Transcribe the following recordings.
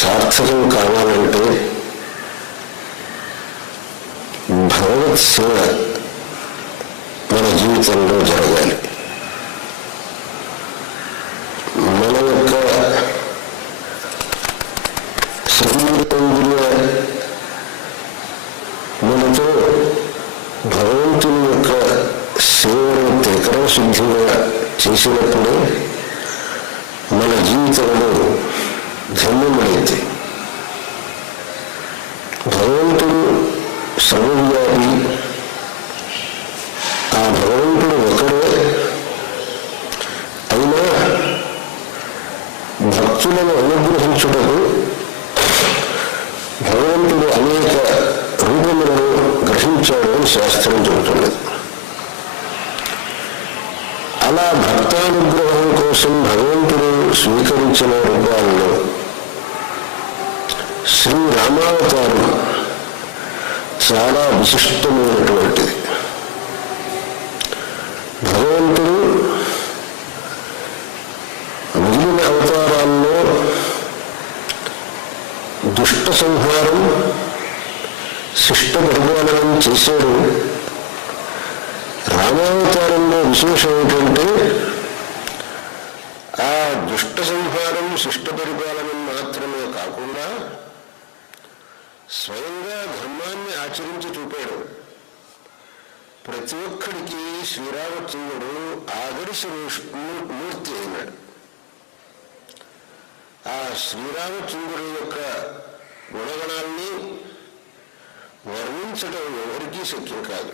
సార్థకం కావాలంటే భగవత్ సేవ మన జీవితంలో జరగాలి. మన యొక్క శరీరేంద్రియ మనతో భగవంతుని యొక్క సేవను త్రికరణ శుద్ధిగా చేసినప్పుడే మన జీవితంలో ధన్యమైంది. భగవంతుడు సర్వవ్యాపి. ఆ భగవంతుడు ఒకడే. అయినా భక్తులను అనుగ్రహించుటకు భగవంతుడు అనేక రూపములను గ్రహించాడు అని శాస్త్రం చెబుతున్నది. అలా భక్తానుగ్రహం కోసం భగవంతుడు స్వీకరించిన రూపాల్లో శ్రీరామావతారం చాలా విశిష్టమైనటువంటిది. భగవంతుడు మిగిలిన అవతారాల్లో దుష్ట సంహారం శిష్ట పరిపాలనం చేశాడు. రామావతారంలో విశేషం ఏంటంటే ఆ దుష్ట సంహారం శిష్ట పరిపాలనం మాత్రమే కాకుండా స్వయంగా ధర్మాన్ని ఆచరించి చూపాడు. ప్రతి ఒక్కడికి శ్రీరామచంద్రుడు ఆదర్శ మూర్తి అయినాడు. ఆ శ్రీరామచంద్రుడి యొక్క గుణగణాల్ని వర్ణించడం ఎవరికీ శక్యం కాదు.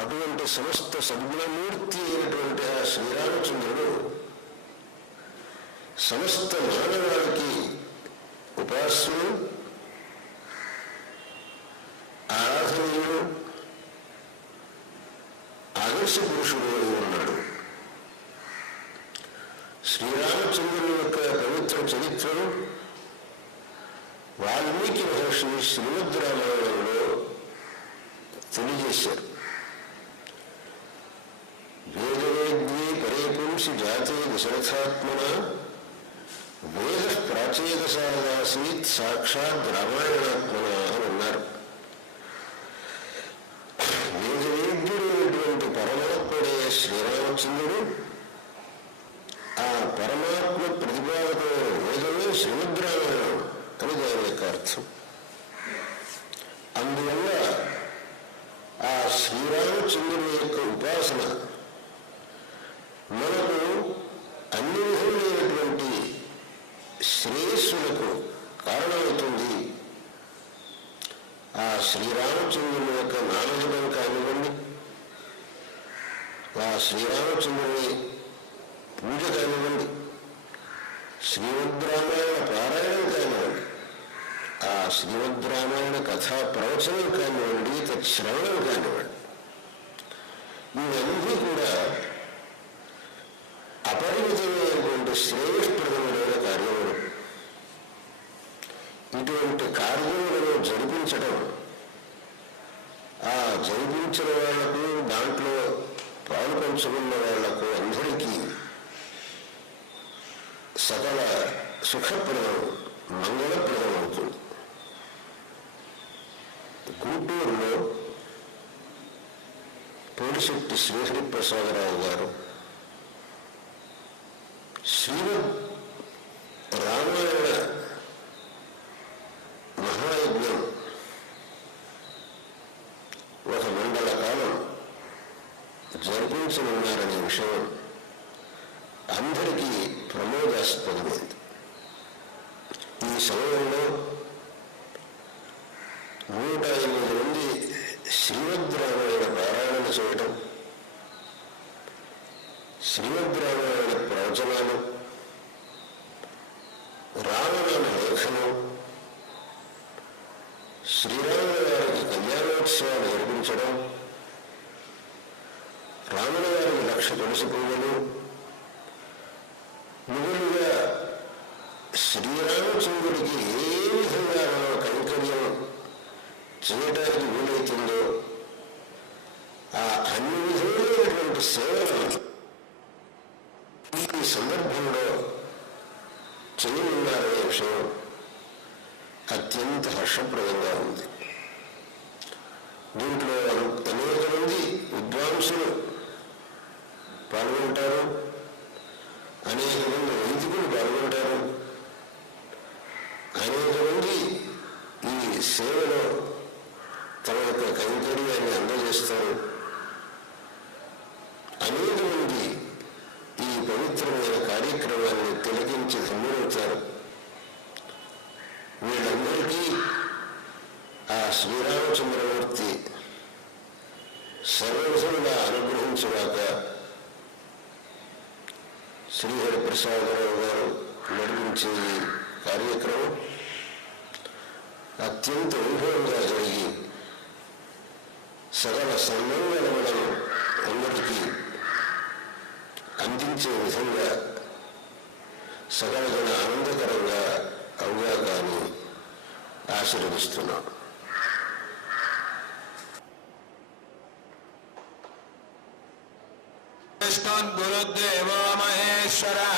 అటువంటి సమస్త సద్గుణమూర్తి అయినటువంటి ఆ శ్రీరామచంద్రుడు సమస్త మానవాళికి ఉపాస్యుడు, ఆరాధనీయుడు, ఆదర్శ పురుషుడు ఉన్నాడు. శ్రీరామచంద్రుని యొక్క పవిత్ర చరిత్రను వాల్మీకి మహర్షి శ్రీమద్ రామాయణంలో తెలియజేశారు. వేదవేద్యే పరేపుంసి జాతే దశరథాత్మన వేద ప్రాచేదసాదాసీత్ సాక్షాత్ రామాయణాత్మన అని అన్నారు. వేదవేద్యుడైనటువంటి పరమాత్ముడే శ్రీరామచంద్రుడు. ఆ పరమాత్మ ప్రతిపాదకమైన వేదమే శ్రీమద్ రామాయణం అని దాని యొక్క అర్థం. అందువల్ల ఆ శ్రీరామచంద్రుని యొక్క ఉపాసన మనకు అన్ని విధములైనటువంటి శ్రేయస్సులకు కారణమవుతుంది. ఆ శ్రీరామచంద్రుని యొక్క నామజపం కానివ్వండి, ఆ శ్రీరామచంద్రుని పూజ కానివ్వండి, శ్రీమద్ రామాయణ పారాయణం కానివ్వండి, ఆ శ్రీమద్ రామాయణ కథా ప్రవచనం కానివ్వండి, తత్శ్రవణం కానివ్వండి, ఇవన్నీ కూడా అపరిమితమైనటువంటి శ్రేయస్ప్రదమైన కార్యములు. ఇటువంటి కార్యములను జరిపించడం, ఆ జరిపించిన వాళ్లకు, దాంట్లో పాల్పంచుకున్న వాళ్లకు అందరికీ సకల సుఖప్రదం, మంగళప్రదం అవుతుంది. గుంటూరులో పోలిశెట్టి శ్రీహరిప్రసాదరావు గారు శ్రీమద్ రామాయణ మహాయజ్ఞం ఒక మండల కాలం జరిపించనున్నారనే విషయం అందరికీ ప్రమోదాస్పదమైంది. ఈ సమయంలో 108 మంది శ్రీమద్ రామాయణ పారాయణ చేయడం, శ్రీమద్ రామాయణ ప్రవచనాలు, రామనామ లేఖనం, శ్రీరాముల వారికి కళ్యాణోత్సవాలు జరిపించడం, రాముల వారికి 1,00,000 తులసి పూజలు, మిగులుగా శ్రీరామచంద్రుడికి ఏ విధంగా మనం కైంకర్యం చేయడానికి వీలవుతుందో ఆ అన్ని విధములైనటువంటి సేవలు ఈ సందర్భంలో చేయనున్నారనే విషయం అత్యంత హర్షప్రదంగా ఉంది. దీంట్లో అనేక మంది విద్వాంసులు పాల్గొంటారు, అనేక మంది వైదికులు పాల్గొంటారు, అనేక మంది ఈ సేవలో తమ యొక్క కైంకర్యాన్ని అందజేస్తారు. అనేక మంది ఈ పవిత్రమైన కార్యక్రమాన్ని తిలకించి ధన్యులవుతారు. వీళ్ళందరికీ ఆ శ్రీరామచంద్రమూర్తి సర్వవిధంగా అనుగ్రహించుగాక. శ్రీహరిప్రసాదరావు గారు నడిపించే ఈ కార్యక్రమం అత్యంత వైభవంగా జరిగి సకల సన్మంగళములను అందరికీ అందించే విధంగా సకల జన ఆనందకరంగా అవుగాక అని ఆశీర్వదిస్తున్నాం. గురుదేవో మహేశ్వరః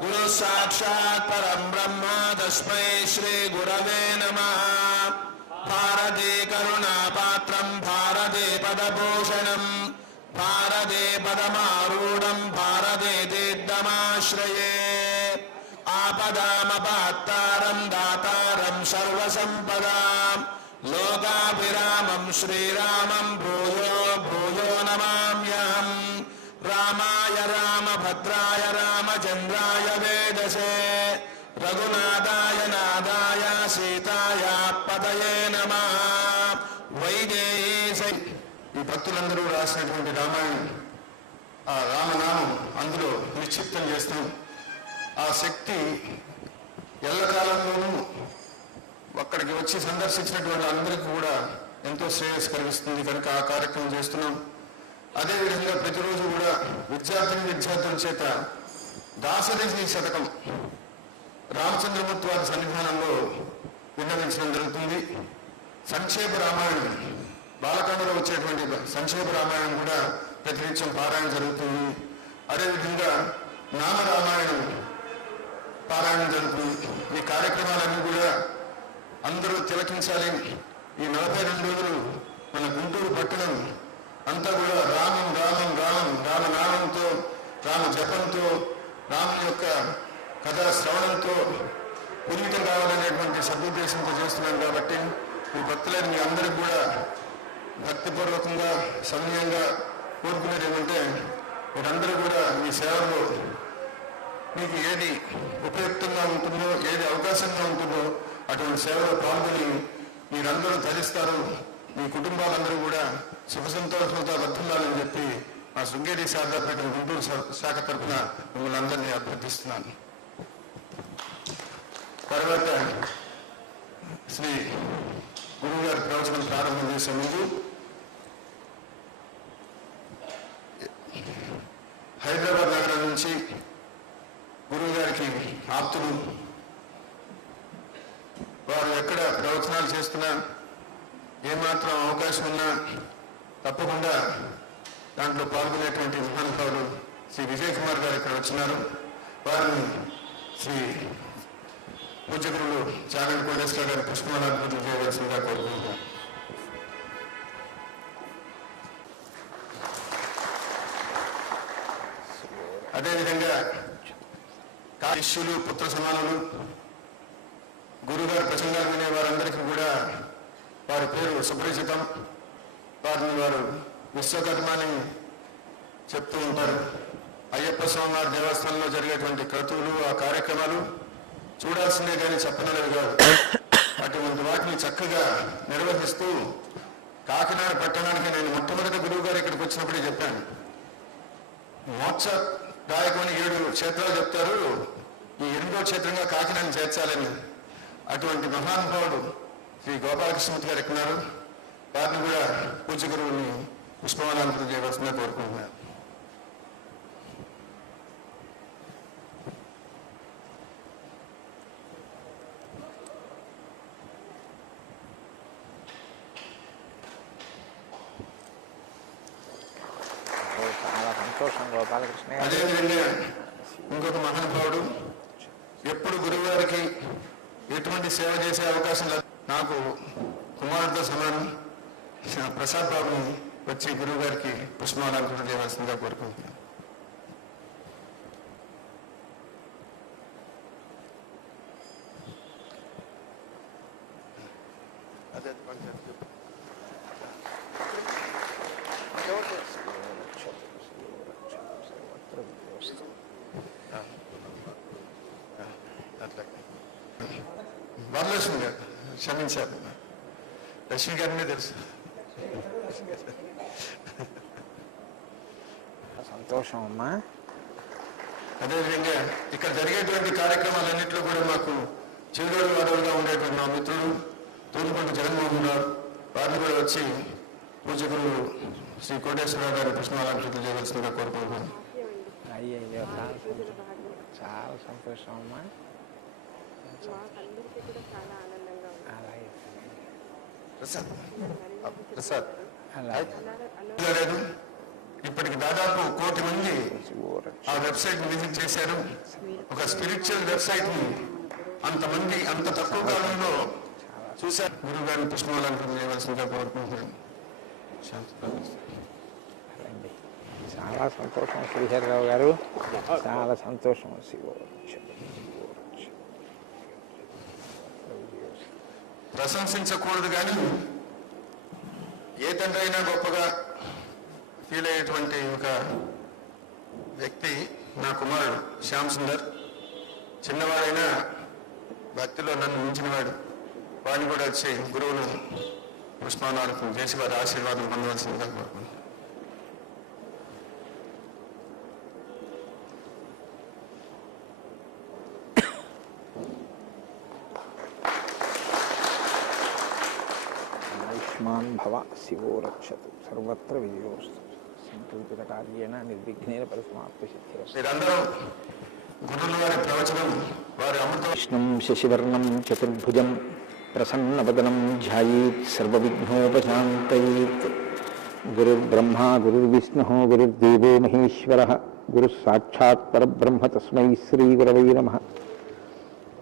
గురు సాక్షాత్ పరం బ్రహ్మ తస్మై శ్రీ గురవే నమః. భారతే కరుణాపాత్రం భారతే పదభూషణం భారతే పదమారూఢం భారతే తీర్థమాశ్రయే. ఆపదామపాత్తారం దాతారం సర్వసంపదాం లోకాభిరామం శ్రీరామం భూయో భూయో నమామ్యహం. రామాయ రామభద్రాయ రామచంద్రాయ వేదసే రఘునాథాయ నాథాయ సీతాయ పతయే నమః. వైదేహీ. ఈ భక్తులందరూ రాసినటువంటి రామాయణం, ఆ రామనామం అందులో నిక్షిప్తం చేస్తాం. ఆ శక్తి ఎల్లకాలంలోనూ అక్కడికి వచ్చి సందర్శించినటువంటి అందరికీ కూడా ఎంతో శ్రేయస్సు కలిగిస్తుంది కనుక ఆ కార్యక్రమం చేస్తున్నాం. అదేవిధంగా ప్రతిరోజు కూడా విద్యార్థుల చేత దాసరథి శతకం రామచంద్రమూర్తి వారి సన్నిధానంలో విన్నవించడం జరుగుతుంది. సంక్షేప రామాయణం, బాలకాండలో వచ్చేటువంటి సంక్షేప రామాయణం కూడా ప్రతినిత్యం పారాయణ జరుగుతుంది. అదేవిధంగా నామ రామాయణం పారాయణం జరుగుతుంది. ఈ కార్యక్రమాలన్నీ కూడా అందరూ తిలకించాలి. ఈ 42 రోజులు మన గుంటూరు పట్టణం అంతా కూడా రామం రామం రామం రామనామంతో, రామ జపంతో, రాముని యొక్క కథా శ్రవణంతో పునీతం కావాలనేటువంటి సదుద్దేశంతో చేస్తున్నాం. కాబట్టి ఈ భక్తులైన మీ అందరికి కూడా భక్తిపూర్వకంగా సమయంగా కోరుకునేది ఏమంటే, మీరందరూ కూడా మీ సేవలో మీకు ఏది ఉపయుక్తంగా ఉంటుందో, ఏది అవకాశంగా ఉంటుందో అటువంటి సేవలో పాల్గొని మీరందరూ తరిస్తారు. మీ కుటుంబాలందరూ కూడా సుఖ సంతోషంతో వర్ధిల్లాలని చెప్పి మా శృంగేరి శారదాపేట గుంటూరు శాఖ తరఫున మిమ్మల్ని అందరినీ అభ్యర్థిస్తున్నాను. తర్వాత శ్రీ గురువు గారి ప్రవచనం ప్రారంభం చేసే ముందు హైదరాబాద్ నగరం నుంచి గురువు గారికి ఆప్తులు, వారు ఎక్కడ ప్రవచనాలు చేస్తున్నా ఏమాత్రం అవకాశం ఉన్నా తప్పకుండా దాంట్లో పాల్గొనేటువంటి మహానుభావులు శ్రీ విజయ్ కుమార్ గారు ఇక్కడ వచ్చినారు. వారిని శ్రీ పూజ్యగురులు చాగంటి కోటేశ్వర గారి పుష్పమాలాభివృద్ధి చేయవలసిందిగా కోరుకుంటున్నాం. అదేవిధంగా శిష్యులు, పుత్ర సమానులు, గురుగారు ప్రసంగాలు వినే వారందరికీ కూడా వారి పేరు సుపరిచితం. వారిని వారు విశ్వకర్మ అని చెప్తూ ఉంటారు. అయ్యప్ప స్వామివారి దేవస్థానంలో జరిగేటువంటి క్రతువులు, ఆ కార్యక్రమాలు చూడాల్సిందే కానీ చెప్పనలేవి కాదు. అటువంటి వాటిని చక్కగా నిర్వహిస్తూ కాకినాడ పట్టణానికి నేను మొట్టమొదటి గురువు గారు ఇక్కడికి వచ్చినప్పుడే చెప్పాను, మోక్షదాయకమని 7 క్షేత్రాలు చెప్తారు, ఈ 8వ క్షేత్రంగా కాకినాడని చేర్చాలని. అటువంటి మహానుభావుడు శ్రీ గోపాలకృష్ణమూర్తి గారు ఎక్కినారు. వారిని కూడా పూజ్య గురువుని పుష్పమాలాభివృద్ధి చేయవలసిందిగా కోరుకుంటున్నారు. చాలా సంతోషం గోపాలకృష్ణ. అదేవిధంగా ఇంకొక మహానుభావుడు ఎప్పుడు గురువుగారికి ఎటువంటి సేవ చేసే అవకాశం లేదు. నాకు కుమారుడితో సమానం ప్రసాద్ బాబుని వచ్చి గురువు గారికి పుష్పమాలాభివృద్ధి చేయవలసిందిగా కోరుకుంటున్నాను. వరలక్ష్మి గారు క్షమించారు, లక్ష్మి గారినే తెలుసు. సంతోషం అమ్మా. అదేవిధంగా ఇక్కడ జరిగేటువంటి కార్యక్రమాలన్నింటిలో కూడా మాకు చిరుగోడు వాడలుగా ఉండేటువంటి మా మిత్రులు తూరుపంట జగన్మోహన్ రావు, వారిని కూడా వచ్చి పూజకులు శ్రీ కోటేశ్వరరావు గారి పుష్పమాలాభిషేకం చేయవలసిందిగా కోరుకుంటున్నాను. అయ్యయ్యో చాలా సంతోషం అమ్మా. లేదు, ఇప్పటికి దాదాపు 1,00,00,000 మంది ఆ వెబ్సైట్ విజిట్ చేశారు. ఒక స్పిరిచువల్ వెబ్సైట్ ని అంతమంది అంత తక్కువ కాలంలో చూశారు. గురువు గారిని పుష్పమాలంకరణ చేయవలసిందిగా కోరుకుంటున్నాను. రండి. చాలా సంతోషం శ్రీహరిరావు గారు, చాలా సంతోషం. ప్రశంసించకూడదు కానీ ఏ తండ్రి అయినా గొప్పగా ఫీల్ అయ్యేటువంటి ఒక వ్యక్తి నా కుమారుడు శ్యామ్ సుందర్. చిన్నవాడైనా భక్తిలో నన్ను మించినవాడు. వాడిని కూడా వచ్చి గురువులు పుష్పానార్థం చేసి వారి ఆశీర్వాదం పొందవలసిందిగా కోరుకుంటున్నాను. ఆయుష్మాన్ భవ శివో రక్షతు సర్వత్ర విజయోస్తు సంకల్పిత కార్యేణ నిర్విఘ్నేన పరిసమాప్తి సిద్ధిరస్తు. మీరందరూ గురువుల వారి ప్రవచనం వారి అమృత విష్ణుం శశివర్ణం చతుర్భుజం ప్రసన్నవదనం ధ్యాయేత్ సర్వవిఘ్నోపశాంతయేత్. గురుర్బ్రహ్మా గురుర్విష్ణుః గురుర్దేవో మహేశ్వరः గురుః సాక్షాత్ పరబ్రహ్మ తస్మై శ్రీగురవై నమః.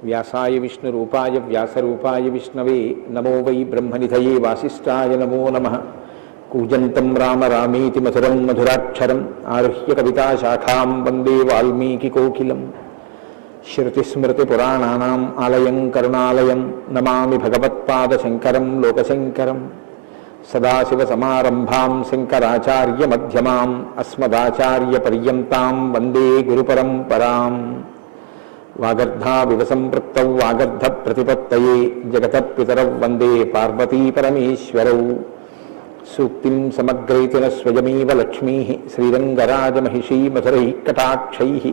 వ్యాసాయ విష్ణురూపాయ వ్యాసరూపాయ విష్ణవే నమో వై బ్రహ్మనిధయే వాసిష్ఠాయ నమో నమః. కూజంతం రామ రామేతి మధురం మధురాక్షరం ఆరుహ్య కవితాశాఖాం వందే వాల్మీకికోకిలం. శృతిస్మృతిపురాణానాం ఆలయం కరుణాలయం నమామి భగవత్పాదశంకరం లోకశంకరం. సదాశివసమారంభాం శంకరాచార్యమధ్యమాం అస్మదాచార్యపర్యంతాం వందే గురుపరంపరాం. వాగర్ధావివ సంపృక్తౌ వాగర్ధప్రతిపత్తయే జగతః పితరౌ వందే పార్వతీపరమేశ్వరౌ. సూక్తిం సమగ్రయతి న స్వయమేవ లక్ష్మీః శ్రీరంగరాజమహిషీ మధురైః కటాక్షైః.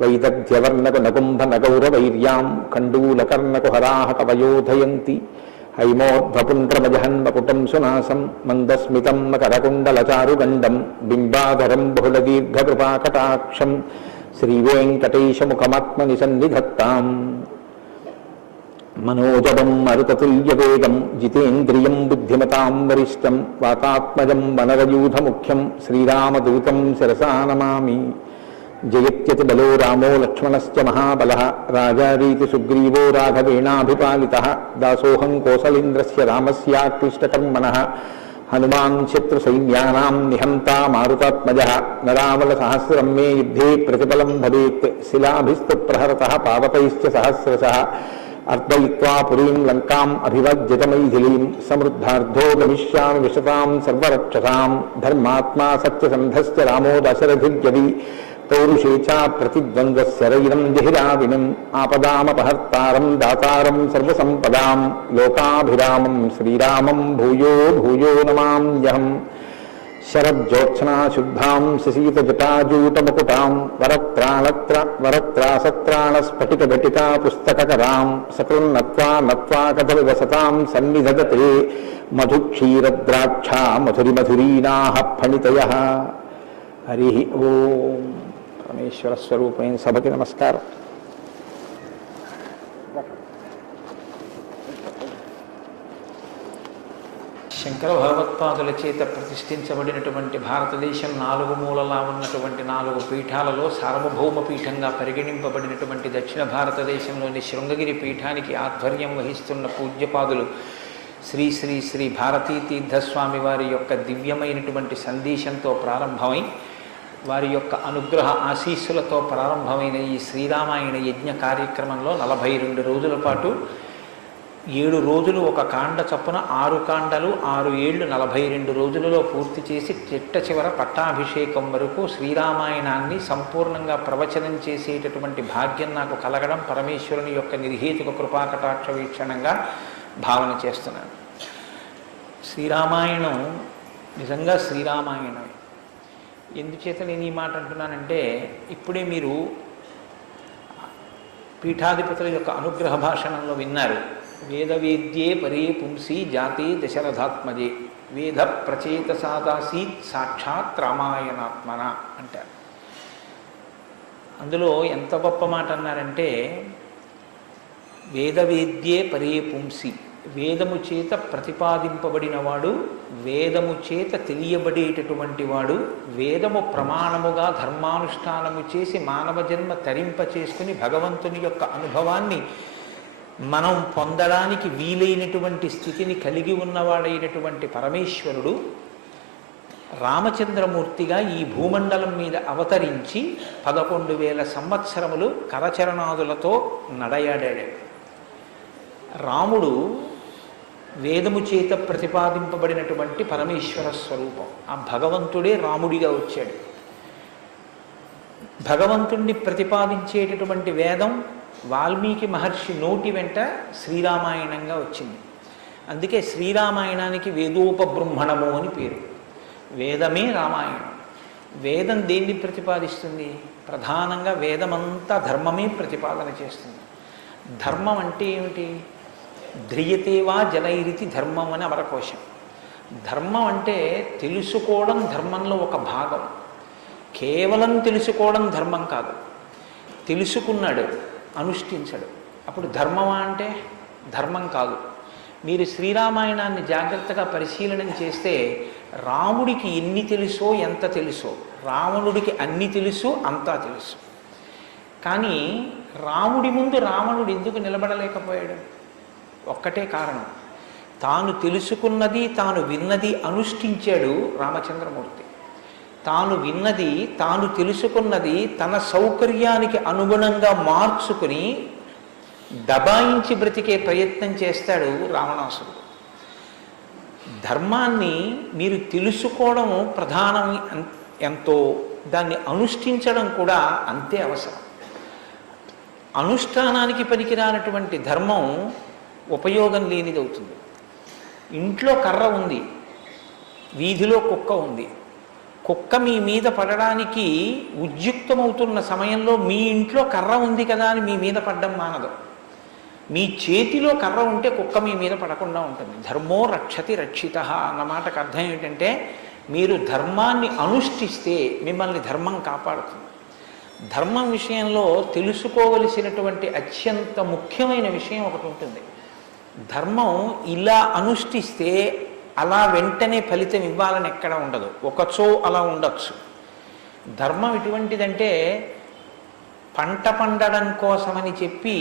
వైదగ్ధ్యవర్ణకునకుంభనగౌరవైర్యాం కండూలకర్ణకుహరాः కవయోధయంతి. హైమోద్భపుండ్రమజహన్మకుటం సునాసం మందస్మితం మకరకుండలచారుగండం బింబాధరం బహుళదీర్ఘకృపాకటాక్షం శ్రీవేంకటేశముఖమాత్మని సన్నిధత్తాం. మనోజవం మరుతతుల్యవేగం జితేంద్రియం బుద్ధిమతాం వరిష్టం వాతాత్మజం వనరయూధముఖ్యం శ్రీరామదూతం శిరసా నమామి. జయత్యతి బలో రామో లక్ష్మణశ్చ మహాబలః రాజారీతి సుగ్రీవో రాఘవేణాభిపాలితః. దాసోహం కోసలేంద్రస్య రామస్యాక్లిష్టకర్మణః హనుమాన్ శత్రుసైన్యానాం నిహంతా మారుతాత్మజః. నరావలసహస్రం మే యుద్ధే ప్రతిఫలం భవేత్ శిలాభిస్తు ప్రహరతః పావకైశ్చ సహస్రశః. అర్పయిత్వా పురీం లంకాం అభివజ్యత మైథిలీం సమృద్ధార్థో గమిష్యామి విశతాం సర్వరక్షసాం. ధర్మాత్మా సత్యసంధశ్చ రామో దశరథిర్యది పౌరుషే చ ప్రతిద్వంద్వస్య రైరం జహిరావినం. ఆపదామపహర్తారం దాతారం సర్వసంపదాం లోకాభిరామం శ్రీరామం భూయో భూయో నమామ్యహం. శరజ్యోత్స్నాశుద్ధాం శశీతజటాజూటముకుటాం వరత్రాసత్రాణస్ఫటికఘటికా పుస్తకకరాం. సకృన్నత్వా నత్వా కథలు వసతాం సన్నిధదతే మధుక్షీరద్రాక్షా మధురిమధురీనాః ఫణితయః. హరి ఓం. పరమేశ్వర స్వరూపమైన సభకి నమస్కారం. శంకర భగవత్పాదుల చేత ప్రతిష్ఠించబడినటువంటి భారతదేశం 4 మూలలా ఉన్నటువంటి 4 పీఠాలలో సార్వభౌమ పీఠంగా పరిగణింపబడినటువంటి దక్షిణ భారతదేశంలోని శృంగగిరి పీఠానికి ఆధ్వర్యం వహిస్తున్న పూజ్యపాదులు శ్రీ శ్రీ శ్రీ భారతీ తీర్థస్వామి వారి యొక్క దివ్యమైనటువంటి సందేశంతో ప్రారంభమై వారి యొక్క అనుగ్రహ ఆశీస్సులతో ప్రారంభమైన ఈ శ్రీరామాయణ యజ్ఞ కార్యక్రమంలో 42 రోజుల పాటు 7 రోజులు ఒక కాండ చొప్పున 6 కాండలు 6 ఏళ్ళు 42 రోజులలో పూర్తి చేసి చిట్ట చివర పట్టాభిషేకం వరకు శ్రీరామాయణాన్ని సంపూర్ణంగా ప్రవచనం చేసేటటువంటి భాగ్యం నాకు కలగడం పరమేశ్వరుని యొక్క నిర్హేతుక కృపాకటాక్ష వీక్షణంగా భావన చేస్తున్నాను. శ్రీరామాయణం నిజంగా శ్రీరామాయణం. ఎందుచేత నేను ఈ మాట అంటున్నానంటే ఇప్పుడే మీరు పీఠాధిపతుల యొక్క అనుగ్రహ భాషణంలో విన్నారు. వేదవేద్యే పరే పుంసి జాతే దశరథాత్మజే వేద ప్రచేత సాదాసీత్ సాక్షాత్ రామాయణాత్మన అంటారు. అందులో ఎంత గొప్ప మాట అన్నారంటే వేదవేద్యే పరే పుంసి వేదము చేత ప్రతిపాదింపబడినవాడు, వేదము చేత తెలియబడేటటువంటి వాడు, వేదము ప్రమాణముగా ధర్మానుష్ఠానము చేసి మానవ జన్మ తరింప చేసుకుని భగవంతుని యొక్క అనుభవాన్ని మనం పొందడానికి వీలైనటువంటి స్థితిని కలిగి ఉన్నవాడైనటువంటి పరమేశ్వరుడు రామచంద్రమూర్తిగా ఈ భూమండలం మీద అవతరించి 11,000 సంవత్సరములు కరచరణాదులతో నడయాడాడు. రాముడు వేదము చేత ప్రతిపాదింపబడినటువంటి పరమేశ్వర స్వరూపం. ఆ భగవంతుడే రాముడిగా వచ్చాడు. భగవంతుణ్ణి ప్రతిపాదించేటటువంటి వేదం వాల్మీకి మహర్షి నోటి వెంట శ్రీరామాయణంగా వచ్చింది. అందుకే శ్రీరామాయణానికి వేదోపబృంహణము అని పేరు. వేదమే రామాయణం. వేదం దేన్ని ప్రతిపాదిస్తుంది? ప్రధానంగా వేదమంతా ధర్మమే ప్రతిపాదన చేస్తుంది. ధర్మం అంటే ఏమిటి? ధ్రియతేవా జనైరితి ధర్మం అని అమరకోశం. ధర్మం అంటే తెలుసుకోవడం ధర్మంలో ఒక భాగం. కేవలం తెలుసుకోవడం ధర్మం కాదు. తెలుసుకున్నాడు, అనుష్ఠించడు, అప్పుడు ధర్మమా అంటే ధర్మం కాదు. మీరు శ్రీరామాయణాన్ని జాగ్రత్తగా పరిశీలన చేస్తే రాముడికి ఎన్ని తెలుసో ఎంత తెలుసో, రావణుడికి అన్ని తెలుసు అంతా తెలుసు. కానీ రాముడి ముందు రావణుడు ఎందుకు నిలబడలేకపోయాడు? ఒక్కటే కారణం, తాను తెలుసుకున్నది తాను విన్నది అనుష్ఠించాడు రామచంద్రమూర్తి. తాను విన్నది తాను తెలుసుకున్నది తన సౌకర్యానికి అనుగుణంగా మార్చుకుని దబాయించి బ్రతికే ప్రయత్నం చేస్తాడు రావణాసురుడు. ధర్మాన్ని మీరు తెలుసుకోవడం ప్రధానం ఎంతో, దాన్ని అనుష్ఠించడం కూడా అంతే అవసరం. అనుష్ఠానానికి పనికిరానటువంటి ధర్మం ఉపయోగం లేనిదవుతుంది. ఇంట్లో కర్ర ఉంది, వీధిలో కుక్క ఉంది. కుక్క మీ మీద పడడానికి ఉద్యుక్తమవుతున్న సమయంలో మీ ఇంట్లో కర్ర ఉంది కదా అని మీ మీద పడ్డం మానదు. మీ చేతిలో కర్ర ఉంటే కుక్క మీ మీద పడకుండా ఉంటుంది. ధర్మో రక్షతి రక్షిత అన్న మాటకు అర్థం ఏంటంటే, మీరు ధర్మాన్ని అనుష్ఠిస్తే మిమ్మల్ని ధర్మం కాపాడుతుంది. ధర్మం విషయంలో తెలుసుకోవలసినటువంటి అత్యంత ముఖ్యమైన విషయం ఒకటి ఉంటుంది. ధర్మం ఇలా అనుష్ఠిస్తే అలా వెంటనే ఫలితం ఇవ్వాలని ఎక్కడ ఉండదు. ఒకచో అలా ఉండొచ్చు. ధర్మం ఎటువంటిదంటే, పంట పండడం కోసమని చెప్పి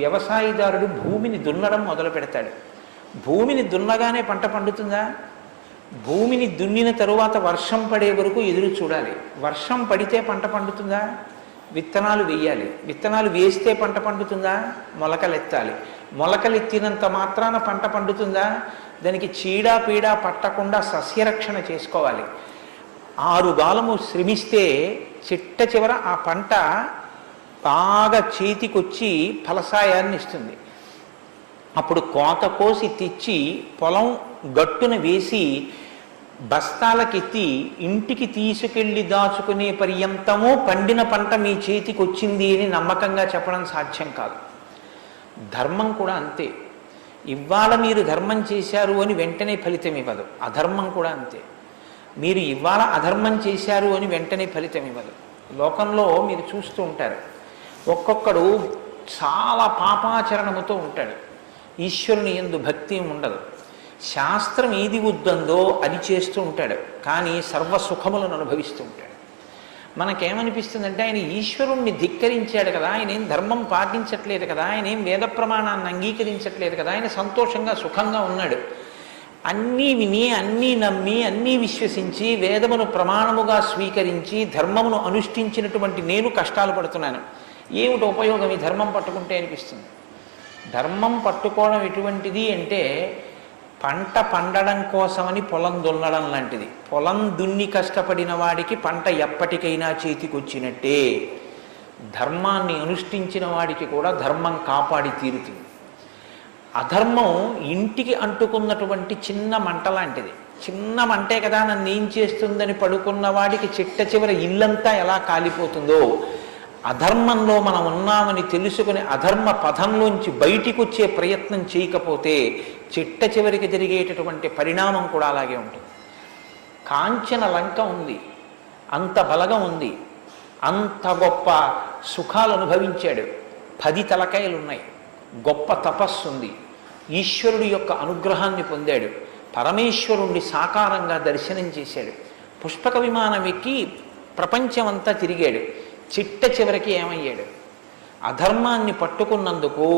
వ్యవసాయదారుడు భూమిని దున్నడం మొదలు పెడతాడు. భూమిని దున్నగానే పంట పండుతుందా? భూమిని దున్నిన తరువాత వర్షం పడే వరకు ఎదురు చూడాలి. వర్షం పడితే పంట పండుతుందా? విత్తనాలు వేయాలి. విత్తనాలు వేస్తే పంట పండుతుందా? మొలకలెత్తాలి. మొలకలెత్తినంత మాత్రాన పంట పండుతుందా? దానికి చీడ పీడ పట్టకుండా సస్యరక్షణ చేసుకోవాలి. 6 గాలము శ్రమిస్తే చిట్ట చివర ఆ పంట బాగా చేతికొచ్చి ఫలసాయాన్ని ఇస్తుంది. అప్పుడు కోత కోసి తెచ్చి పొలం గట్టున వేసి బస్తాలకెత్తి ఇంటికి తీసుకెళ్ళి దాచుకునే పర్యంతము పండిన పంట మీ చేతికి వచ్చింది అని నమ్మకంగా చెప్పడం సాధ్యం కాదు. ధర్మం కూడా అంతే. ఇవాళ మీరు ధర్మం చేశారు అని వెంటనే ఫలితం ఇవ్వదు. అధర్మం కూడా అంతే. మీరు ఇవాళ అధర్మం చేశారు అని వెంటనే ఫలితం ఇవ్వదు. లోకంలో మీరు చూస్తూ ఉంటారు, ఒక్కొక్కడు చాలా పాపాచరణముతో ఉంటాడు. ఈశ్వరుని యందు భక్తి ఉండదు. శాస్త్రం ఏది వద్దందో అది చేస్తూ ఉంటాడు, కానీ సర్వసుఖములను అనుభవిస్తూ ఉంటాడు. మనకేమనిపిస్తుందంటే, ఆయన ఈశ్వరుణ్ణి ధిక్కరించాడు కదా, ఆయన ఏం ధర్మం పాటించట్లేదు కదా, ఆయన ఏం వేద ప్రమాణాన్ని అంగీకరించట్లేదు కదా, ఆయన సంతోషంగా సుఖంగా ఉన్నాడు. అన్నీ విని అన్నీ నమ్మి అన్నీ విశ్వసించి వేదమును ప్రమాణముగా స్వీకరించి ధర్మమును అనుష్ఠించినటువంటి నేను కష్టాలు పడుతున్నాను. ఏమిటి ఉపయోగం ఈ ధర్మం పట్టుకుంటే అనిపిస్తుంది. ధర్మం పట్టుకోవడం ఎటువంటిది అంటే, పంట పండడం కోసమని పొలం దున్నడం లాంటిది. పొలం దున్ని కష్టపడిన వాడికి పంట ఎప్పటికైనా చేతికొచ్చినట్టే. ధర్మాన్ని అనుష్ఠించిన వాడికి కూడా ధర్మం కాపాడి తీరుతుంది. అధర్మం ఇంటికి అంటుకున్నటువంటి చిన్న మంట లాంటిది. చిన్న మంటే కదా నన్ను ఏం చేస్తుందని పడుకున్న వాడికి చిట్ట చివర ఇల్లంతా ఎలా కాలిపోతుందో, అధర్మంలో మనం ఉన్నామని తెలుసుకుని అధర్మ పథంలోంచి బయటికి వచ్చే ప్రయత్నం చేయకపోతే చిట్ట చివరికి జరిగేటటువంటి పరిణామం కూడా అలాగే ఉంటుంది. కాంచన లంక ఉంది, అంత బలగం ఉంది, అంత గొప్ప సుఖాలు అనుభవించాడు. 10 తలకాయలు ఉన్నాయి, గొప్ప తపస్సు ఉంది, ఈశ్వరుడి యొక్క అనుగ్రహాన్ని పొందాడు, పరమేశ్వరుణ్ణి సాకారంగా దర్శనం చేశాడు, పుష్పక విమానం ఎక్కి ప్రపంచమంతా తిరిగాడు. చిట్ట చివరికి ఏమయ్యాడు? అధర్మాన్ని పట్టుకున్నందుకు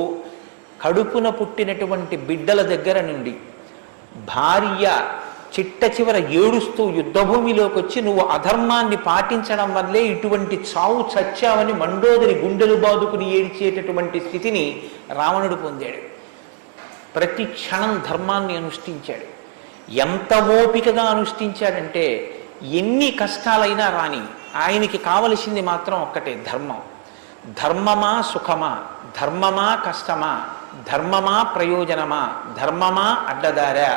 కడుపున పుట్టినటువంటి బిడ్డల దగ్గర నుండి భార్య చిట్ట చివర ఏడుస్తూ యుద్ధభూమిలోకి వచ్చి నువ్వు అధర్మాన్ని పాటించడం వల్లే ఇటువంటి చావు చచ్చావని మండోదరి గుండెలు బాదుకుని ఏడ్చేటటువంటి స్థితిని రావణుడు పొందాడు. ప్రతి క్షణం ధర్మాన్ని అనుష్ఠించాడు. ఎంత ఓపికగా అనుష్ఠించాడంటే ఎన్ని కష్టాలైనా రాని ఆయనకి కావలసింది మాత్రం ఒక్కటే, ధర్మం. ధర్మమా సుఖమా, ధర్మమా కష్టమా, ధర్మమా ప్రయోజనమా, ధర్మమా అడ్డదారా,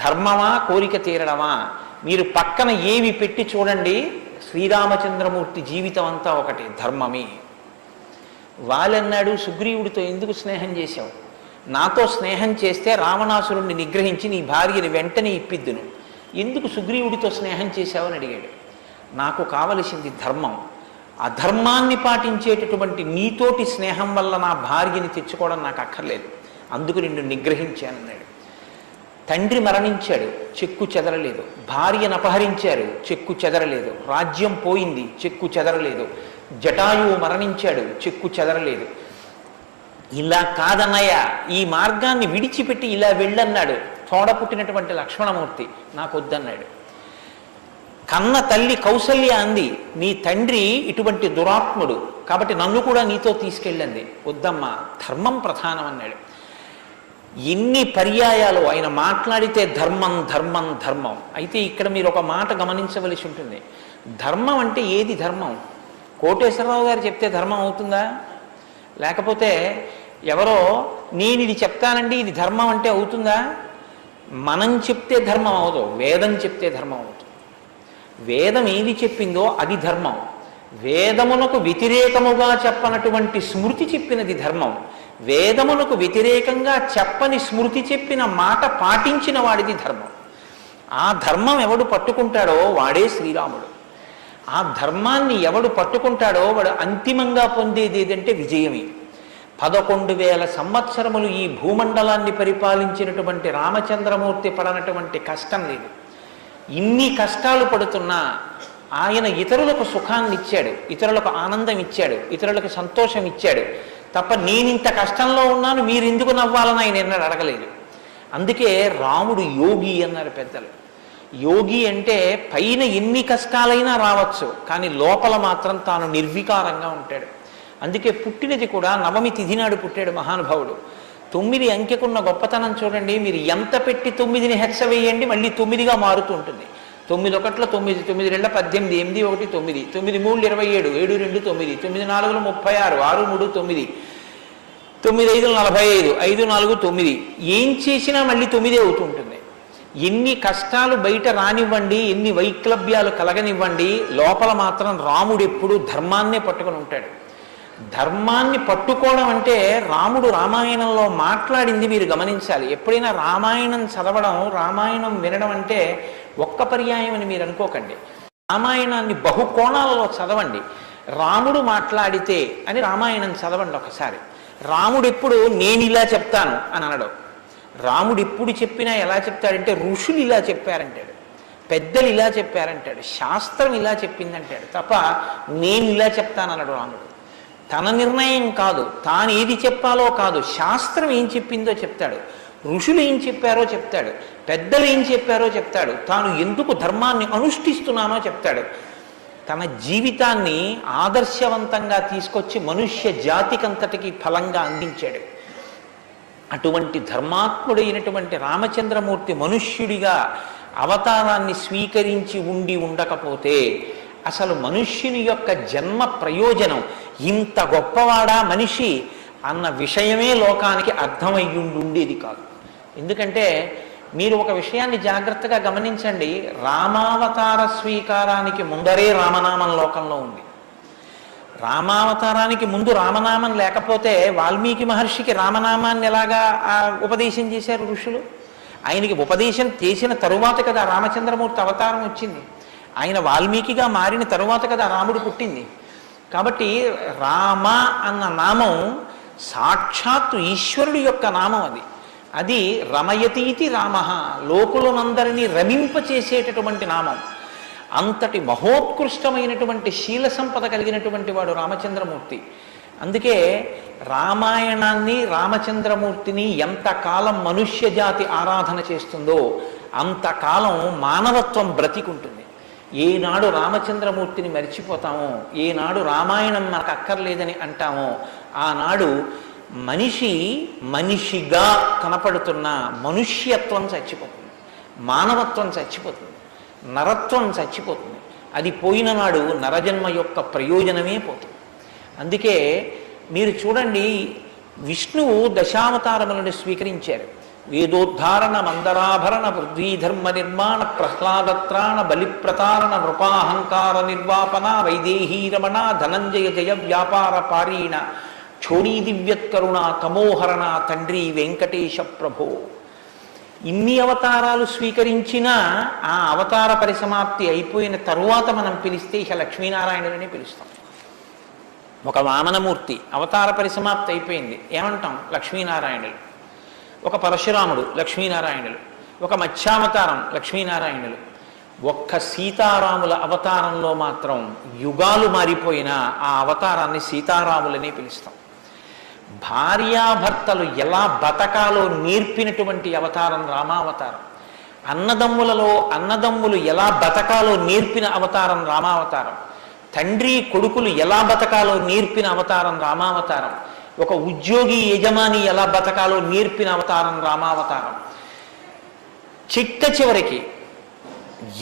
ధర్మమా కోరిక తీరడమా, మీరు పక్కన ఏవి పెట్టి చూడండి, శ్రీరామచంద్రమూర్తి జీవితం అంతా ఒకటి, ధర్మమే. వాళ్ళన్నాడు సుగ్రీవుడితో ఎందుకు స్నేహం చేశావు? నాతో స్నేహం చేస్తే రావణాసురుణ్ణి నిగ్రహించి నీ భార్యని వెంటనే ఇప్పిద్దును, ఎందుకు సుగ్రీవుడితో స్నేహం చేశావని అడిగాడు. నాకు కావలసింది ధర్మం, అధర్మాన్ని పాటించేటటువంటి నీతోటి స్నేహం వల్ల నా భార్యని తెచ్చుకోవడం నాకు అక్కర్లేదు, అందుకు నిన్ను నిగ్రహించానన్నాడు. తండ్రి మరణించాడు, చెక్కు చెదరలేదు. భార్యను అపహరించారు, చెక్కు చెదరలేదు. రాజ్యం పోయింది, చెక్కు చెదరలేదు. జటాయువు మరణించాడు, చెక్కు చెదరలేదు. ఇలా కాదన్నయ్య, ఈ మార్గాన్ని విడిచిపెట్టి ఇలా వెళ్ళన్నాడు. తోడ పుట్టినటువంటి లక్ష్మణమూర్తి నాకు వద్దన్నాడు. కన్న తల్లి కౌసల్య అంది, నీ తండ్రి ఇటువంటి దురాత్ముడు కాబట్టి నన్ను కూడా నీతో తీసుకెళ్ళండి. వద్దమ్మా, ధర్మం ప్రధానం అన్నాడు. ఎన్ని పర్యాయాలు ఆయన మాట్లాడితే ధర్మం ధర్మం ధర్మం. అయితే ఇక్కడ మీరు ఒక మాట గమనించవలసి ఉంటుంది. ధర్మం అంటే ఏది ధర్మం? కోటేశ్వరరావు గారు చెప్తే ధర్మం అవుతుందా? లేకపోతే ఎవరో నేను ఇది చెప్తానండి ఇది ధర్మం అంటే అవుతుందా? మనం చెప్తే ధర్మం అవదు, వేదం చెప్తే ధర్మం అవుతుంది. వేదం ఏది చెప్పిందో అది ధర్మం. వేదమునకు వ్యతిరేకముగా చెప్పనటువంటి స్మృతి చెప్పినది ధర్మం. వేదమునకు వ్యతిరేకంగా చెప్పని స్మృతి చెప్పిన మాట పాటించిన వాడిది ధర్మం. ఆ ధర్మం ఎవడు పట్టుకుంటాడో వాడే శ్రీరాముడు. ఆ ధర్మాన్ని ఎవడు పట్టుకుంటాడో వాడు అంతిమంగా పొందేది ఏదంటే విజయమే. 11,000 సంవత్సరములు ఈ భూమండలాన్ని పరిపాలించినటువంటి రామచంద్రమూర్తి పడనటువంటి కష్టం లేదు. ఇన్ని కష్టాలు పడుతున్నా ఆయన ఇతరులకు సుఖాన్ని ఇచ్చాడు, ఇతరులకు ఆనందం ఇచ్చాడు, ఇతరులకు సంతోషం ఇచ్చాడు తప్ప నేనింత కష్టంలో ఉన్నాను మీరు ఎందుకు నవ్వాలని ఆయన ఎన్నడూ అడగలేదు. అందుకే రాముడు యోగి అన్నారు పెద్దలు. యోగి అంటే పైన ఎన్ని కష్టాలైనా రావచ్చు, కానీ లోపల మాత్రం తాను నిర్వికారంగా ఉంటాడు. అందుకే పుట్టినది కూడా నవమి తిథి నాడు పుట్టాడు మహానుభావుడు. 9 అంకెకున్న గొప్పతనం చూడండి. మీరు ఎంత పెట్టి 9ని హెచ్చ వేయండి మళ్ళీ 9గా మారుతూ ఉంటుంది. 9 ఒకట్ల 9, 9 2 18, 8 1 9, 9 3 27, 7 2 9, 9 4 36, 6 3 9, 9 5 45, 5 4 9. ఏం చేసినా మళ్ళీ 9 అవుతూ ఉంటుంది. ఎన్ని కష్టాలు బయట రానివ్వండి, ఎన్ని వైక్లభ్యాలు కలగనివ్వండి, లోపల మాత్రం రాముడు ఎప్పుడూ ధర్మాన్నే పట్టుకొని ఉంటాడు. ధర్మాన్ని పట్టుకోవడం అంటే రాముడు రామాయణంలో మాట్లాడింది మీరు గమనించాలి. ఎప్పుడైనా రామాయణం చదవడం, రామాయణం వినడం అంటే ఒక్క పర్యాయం అని మీరు అనుకోకండి. రామాయణాన్ని బహుకోణాలలో చదవండి. రాముడు మాట్లాడితే అని రామాయణం చదవండి ఒకసారి. రాముడు ఎప్పుడు నేను ఇలా చెప్తాను అని అనడు. రాముడు ఎప్పుడు చెప్పినా ఎలా చెప్తాడంటే ఋషులు ఇలా చెప్పారంటాడు, పెద్దలు ఇలా చెప్పారంటాడు, శాస్త్రం ఇలా చెప్పిందంటాడు తప్ప నేను ఇలా చెప్తానన్నాడు రాముడు. తన నిర్ణయం కాదు, తాను ఏది చెప్పాలో కాదు, శాస్త్రం ఏం చెప్పిందో చెప్తాడు, ఋషులు ఏం చెప్పారో చెప్తాడు, పెద్దలు ఏం చెప్పారో చెప్తాడు, తాను ఎందుకు ధర్మాన్ని అనుష్ఠిస్తున్నానో చెప్తాడు. తన జీవితాన్ని ఆదర్శవంతంగా తీసుకొచ్చి మనుష్య జాతికంతటికి ఫలంగా అందించాడు. అటువంటి ధర్మాత్ముడైనటువంటి రామచంద్రమూర్తి మనుష్యుడిగా అవతారాన్ని స్వీకరించి ఉండకపోతే అసలు మనుష్యుని యొక్క జన్మ ప్రయోజనం ఇంత గొప్పవాడా మనిషి అన్న విషయమే లోకానికి అర్థమయ్యుండేది కాదు. ఎందుకంటే మీరు ఒక విషయాన్ని జాగ్రత్తగా గమనించండి. రామావతార స్వీకారానికి ముందరే రామనామం లోకంలో ఉంది. రామావతారానికి ముందు రామనామం లేకపోతే వాల్మీకి మహర్షికి రామనామాన్ని ఎలాగా ఉపదేశం చేశారు ఋషులు? ఆయనకి ఉపదేశం చేసిన తరువాత కదా రామచంద్రమూర్తి అవతారం వచ్చింది. ఆయన వాల్మీకిగా మారిన తరువాత కదా రాముడు పుట్టింది. కాబట్టి రామ అన్న నామం సాక్షాత్తు ఈశ్వరుడి యొక్క నామం. అది అది రమయతీతి రామ, లోకులనందరినీ రమింపచేసేటటువంటి నామం. అంతటి మహోత్కృష్టమైనటువంటి శీల సంపద కలిగినటువంటి వాడు రామచంద్రమూర్తి. అందుకే రామాయణాన్ని రామచంద్రమూర్తిని ఎంతకాలం మనుష్య జాతి ఆరాధన చేస్తుందో అంతకాలం మానవత్వం బ్రతికుంటుంది. ఏనాడు రామచంద్రమూర్తిని మర్చిపోతామో, ఏనాడు రామాయణం మనకు అక్కర్లేదని అంటామో, ఆనాడు మనిషిగా కనపడుతున్న మనుష్యత్వం చచ్చిపోతుంది, మానవత్వం చచ్చిపోతుంది, నరత్వం చచ్చిపోతుంది. అది పోయిన నాడు నరజన్మ యొక్క ప్రయోజనమే పోతుంది. అందుకే మీరు చూడండి, విష్ణువు దశావతారములను స్వీకరించారు. వేదోద్ధారణ, మందరాభరణ, పృథ్వీధర్మ నిర్మాణ, ప్రహ్లాదత్రాణ, బలిప్రతారణ, నృపాహంకార నిర్వాపన, వైదేహీరమణ, ధనంజయ జయ వ్యాపార పారీణ, క్షోణీ దివ్యత్కరుణ, తమోహరణ, తండ్రి వెంకటేశ ప్రభో. ఇన్ని అవతారాలు స్వీకరించినా ఆ అవతార పరిసమాప్తి అయిపోయిన తరువాత మనం పిలిస్తే ఇక లక్ష్మీనారాయణులని పిలుస్తాం. ఒక వామనమూర్తి అవతార పరిసమాప్తి అయిపోయింది, ఏమంటాం? లక్ష్మీనారాయణులు. ఒక పరశురాముడు, లక్ష్మీనారాయణులు. ఒక మత్స్యావతారం, లక్ష్మీనారాయణులు. ఒక్క సీతారాముల అవతారంలో మాత్రం యుగాలు మారిపోయినా ఆ అవతారాన్ని సీతారాములనే పిలుస్తాం. భార్యాభర్తలు ఎలా బతకాలో నేర్పినటువంటి అవతారం రామావతారం. అన్నదమ్ములు ఎలా బతకాలో నేర్పిన అవతారం రామావతారం. తండ్రి కొడుకులు ఎలా బతకాలో నేర్పిన అవతారం రామావతారం. ఒక ఉద్యోగి యజమాని ఎలా బతకాలో నేర్పిన అవతారం రామావతారం. చివరికి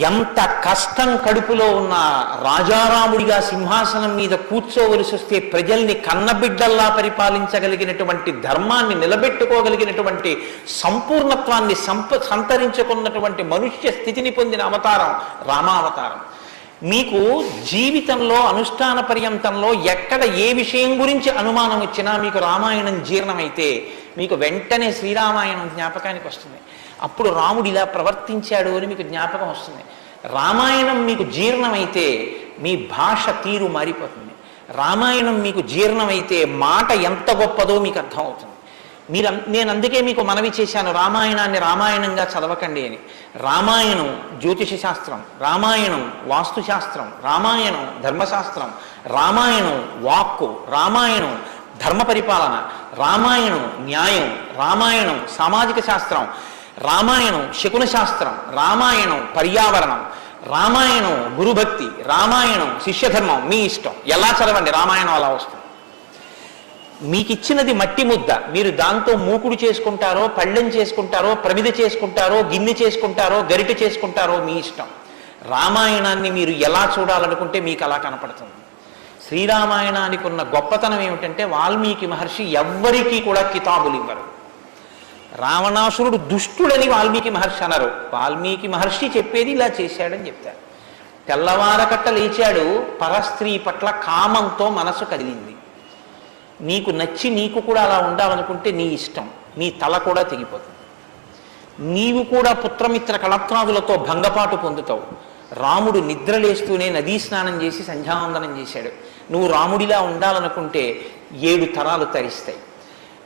ఎంత కష్టం కడుపులో ఉన్న రాజారాముడిగా సింహాసనం మీద కూర్చోవలసి వస్తే ప్రజల్ని కన్నబిడ్డల్లా పరిపాలించగలిగినటువంటి, ధర్మాన్ని నిలబెట్టుకోగలిగినటువంటి, సంపూర్ణత్వాన్ని సంతరించుకున్నటువంటి మనుష్య స్థితిని పొందిన అవతారం రామావతారం. మీకు జీవితంలో అనుష్ఠాన పర్యంతంలో ఎక్కడ ఏ విషయం గురించి అనుమానం వచ్చినా మీకు రామాయణం జీర్ణమైతే మీకు వెంటనే శ్రీరామాయణం జ్ఞాపకానికి వస్తుంది. అప్పుడు రాముడు ఇలా ప్రవర్తించాడు అని మీకు జ్ఞాపకం వస్తుంది. రామాయణం మీకు జీర్ణమైతే మీ భాష తీరు మారిపోతుంది. రామాయణం మీకు జీర్ణమైతే మాట ఎంత గొప్పదో మీకు అర్థమవుతుంది. నేను అందుకే మీకు మనవి చేశాను, రామాయణాన్ని రామాయణంగా చదవకండి అని. రామాయణం జ్యోతిష శాస్త్రం, రామాయణం వాస్తుశాస్త్రం, రామాయణం ధర్మశాస్త్రం, రామాయణం వాక్కు, రామాయణం ధర్మ పరిపాలన, రామాయణం న్యాయం, రామాయణం సామాజిక శాస్త్రం, రామాయణం శకున శాస్త్రం, రామాయణం పర్యావరణం, రామాయణం గురుభక్తి, రామాయణం శిష్యధర్మం. మీ ఇష్టం, ఎలా చదవండి, రామాయణం అలా వస్తుంది. మీకు ఇచ్చినది మట్టి ముద్ద, మీరు దాంతో మూకుడు చేసుకుంటారో, పళ్ళెం చేసుకుంటారో, ప్రమిద చేసుకుంటారో, గిన్నె చేసుకుంటారో, గరిటె చేసుకుంటారో మీ ఇష్టం. రామాయణాన్ని మీరు ఎలా చూడాలనుకుంటే మీకు అలా కనపడుతుంది. శ్రీరామాయణానికి ఉన్న గొప్పతనం ఏమిటంటే వాల్మీకి మహర్షి ఎవ్వరికీ కూడా కితాబులు ఇవ్వరు. రావణాసురుడు దుష్టుడని వాల్మీకి మహర్షి అనరు. వాల్మీకి మహర్షి చెప్పేది ఇలా చేశాడని చెప్తారు. తెల్లవారకట్ట లేచాడు, పరస్త్రీ పట్ల కామంతో మనసు కదిలింది. నీకు నచ్చి నీకు కూడా అలా ఉండాలనుకుంటే నీ ఇష్టం, నీ తల కూడా తెగిపోతుంది. నీవు కూడా పుత్రమిత్ర కళత్రాదులతో భంగపాటు పొందుతావు. రాముడు నిద్రలేస్తూనే నదీ స్నానం చేసి సంధ్యావందనం చేశాడు. నువ్వు రాముడిలా ఉండాలనుకుంటే 7 తరాలు తరిస్తాయి.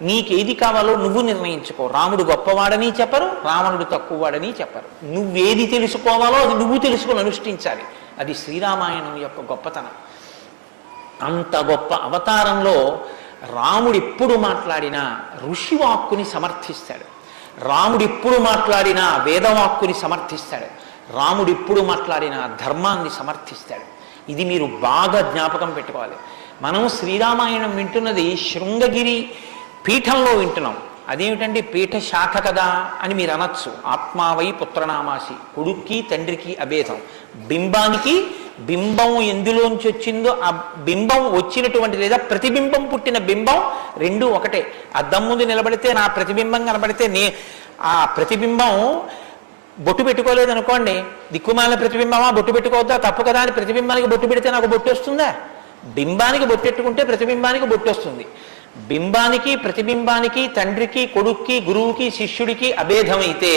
నీకేది కావాలో నువ్వు నిర్ణయించుకో. రాముడు గొప్పవాడని చెప్పరు, రావణుడు తక్కువవాడని చెప్పరు. నువ్వేది తెలుసుకోవాలో అది నువ్వు తెలుసుకొని అనుష్ఠించాలి. అది శ్రీరామాయణం యొక్క గొప్పతనం. అంత గొప్ప అవతారంలో రాముడు ఎప్పుడు మాట్లాడినా ఋషివాక్కుని సమర్థిస్తాడు. రాముడు ఎప్పుడు మాట్లాడినా వేదవాక్కుని సమర్థిస్తాడు. రాముడు ఎప్పుడు మాట్లాడినా ధర్మాన్ని సమర్థిస్తాడు. ఇది మీరు బాగా జ్ఞాపకం పెట్టుకోవాలి. మనం శ్రీరామాయణం వింటున్నది శృంగగిరి పీఠంలో వింటున్నాం. అదేమిటంటే పీఠ శాఖ కదా అని మీరు అనొచ్చు. ఆత్మావై పుత్రనామాసి, కొడుక్కి తండ్రికి అభేదం. బింబానికి బింబం ఎందులోంచి వచ్చిందో ఆ బింబం వచ్చినటువంటి లేదా ప్రతిబింబం పుట్టిన బింబం రెండు ఒకటే. అద్దం ముందు నిలబడితే నా ప్రతిబింబం కనబడితే ఆ ప్రతిబింబం బొట్టు పెట్టుకోలేదు అనుకోండి, దిక్కుమాలిన ప్రతిబింబమా బొట్టు పెట్టుకోవద్దా, తప్పు కదా అని ప్రతిబింబానికి బొట్టు పెడితే నాకు బొట్టు వస్తుందా? బింబానికి బొట్టెట్టుకుంటే ప్రతిబింబానికి బొట్టు వస్తుంది. బింబానికి ప్రతిబింబానికి తండ్రికి కొడుక్కి గురువుకి శిష్యుడికి అభేదమైతే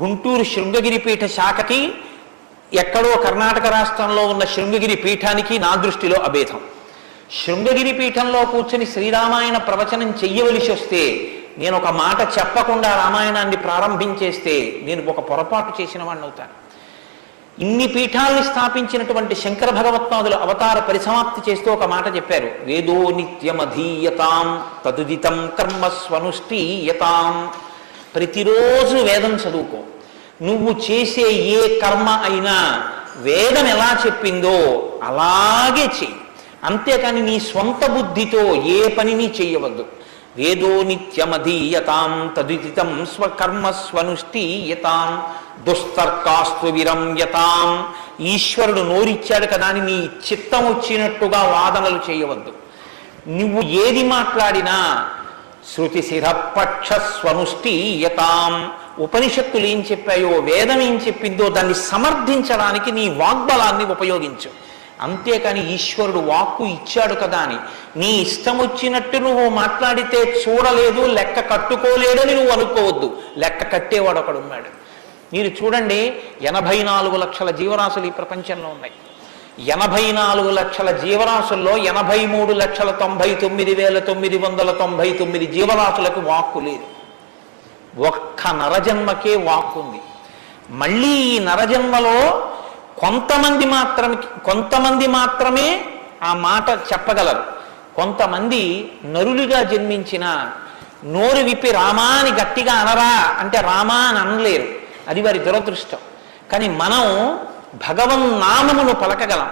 గుంటూరు శృంగగిరి పీఠ శాఖకి ఎక్కడో కర్ణాటక రాష్ట్రంలో ఉన్న శృంగగిరి పీఠానికి నా దృష్టిలో అభేదం. శృంగగిరి పీఠంలో కూర్చొని శ్రీరామాయణ ప్రవచనం చెయ్యవలసి వస్తే నేను ఒక మాట చెప్పకుండా రామాయణాన్ని ప్రారంభించేస్తే నేను ఒక పొరపాటు చేసిన వాడిని అవుతాను. ఇన్ని పీఠాల్ని స్థాపించినటువంటి శంకర భగవత్పాదులు అవతార పరిసమాప్తి చేస్తూ ఒక మాట చెప్పారు, వేదో నిత్యమధీయతాం తదుదితం కర్మస్వనుష్ఠీయతాం. ప్రతిరోజు వేదం చదువుకో. నువ్వు చేసే ఏ కర్మ అయినా వేదం ఎలా చెప్పిందో అలాగే చెయ్యి, అంతేకాని నీ స్వంత బుద్ధితో ఏ పనిని చెయ్యవద్దు. వేదో నిత్యమధీయతాం తదుదితం స్వకర్మస్వనుష్ఠీయతాం దుస్తర్కాస్తు విరమ్యతాం. ఈశ్వరుడు నోరిచ్చాడు కదా అని నీ చిత్తం వచ్చినట్టుగా వాదనలు చేయవద్దు. నువ్వు ఏది మాట్లాడినా శృతిశిరపక్షస్వనుష్ఠీయతాం. ఉపనిషత్తులు ఏం చెప్పాయో, వేదం ఏం చెప్పిందో దాన్ని సమర్థించడానికి నీ వాగ్బలాన్ని ఉపయోగించు. అంతేకాని ఈశ్వరుడు వాక్కు ఇచ్చాడు కదా అని నీ ఇష్టం వచ్చినట్టు నువ్వు మాట్లాడితే చూడలేదు, లెక్క కట్టుకోలేడని నువ్వు అనుకోవద్దు. లెక్క కట్టేవాడు ఒకడున్నాడు. మీరు చూడండి, 84 లక్షల జీవరాశులు ఈ ప్రపంచంలో ఉన్నాయి. 84 లక్షల జీవరాశుల్లో 83,99,999 జీవరాశులకు వాక్కు లేదు. ఒక్క నరజన్మకే వాక్కు ఉంది. మళ్ళీ ఈ నరజన్మలో కొంతమంది మాత్రమే ఆ మాట చెప్పగలరు. కొంతమంది నరులుగా జన్మించిన నోరు విప్పి రామా అని గట్టిగా అనరా అంటే రామా అని అనలేరు. అది వారి దురదృష్టం. కానీ మనం భగవన్నామమును పలకగలం.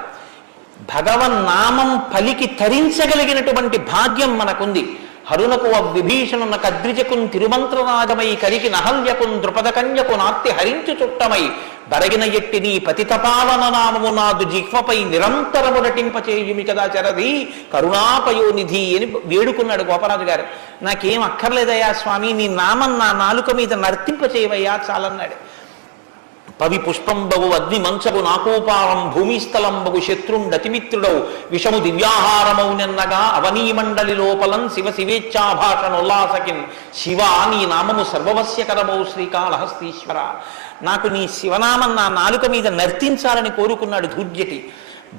భగవన్నామం పలికి తరించగలిగినటువంటి భాగ్యం మనకుంది. హరునకు విభీషణున కద్రిజకున్ తిరుమంత్రరాజమై కరికి నహల్యకున్ ద్రుపద కన్యకు నాత్తి హరించు చుట్టమై బరగిన ఎట్టి నీ పతితపావన నామము నాదు జిహ్వపై నిరంతరము నటింపచేయుమి కదా చరది కరుణాపయోనిధి అని వేడుకున్నాడు గోపరాజు గారు. నాకేం అక్కర్లేదయ్యా స్వామి, నీ నామం నా నాలుక మీద నర్తింపచేయవయ్యా చాలన్నాడు. పవి పుష్పంబగు అగ్ని మంచగు నాకోపారం భూమిస్థలంబగు శత్రుండతిమిత్రుడవు విషము దివ్యాహారమౌనెన్నగా అవనీమండలి లోపలం శివ శివేచ్ఛాభాషణోల్లాసకిన్ శివ నీ నామము సర్వవస్యకరమౌ శ్రీకాళహస్తీశ్వర. నాకు నీ శివనామం నా నాలుక మీద నర్తించాలని కోరుకున్నాడు ధూర్జటి.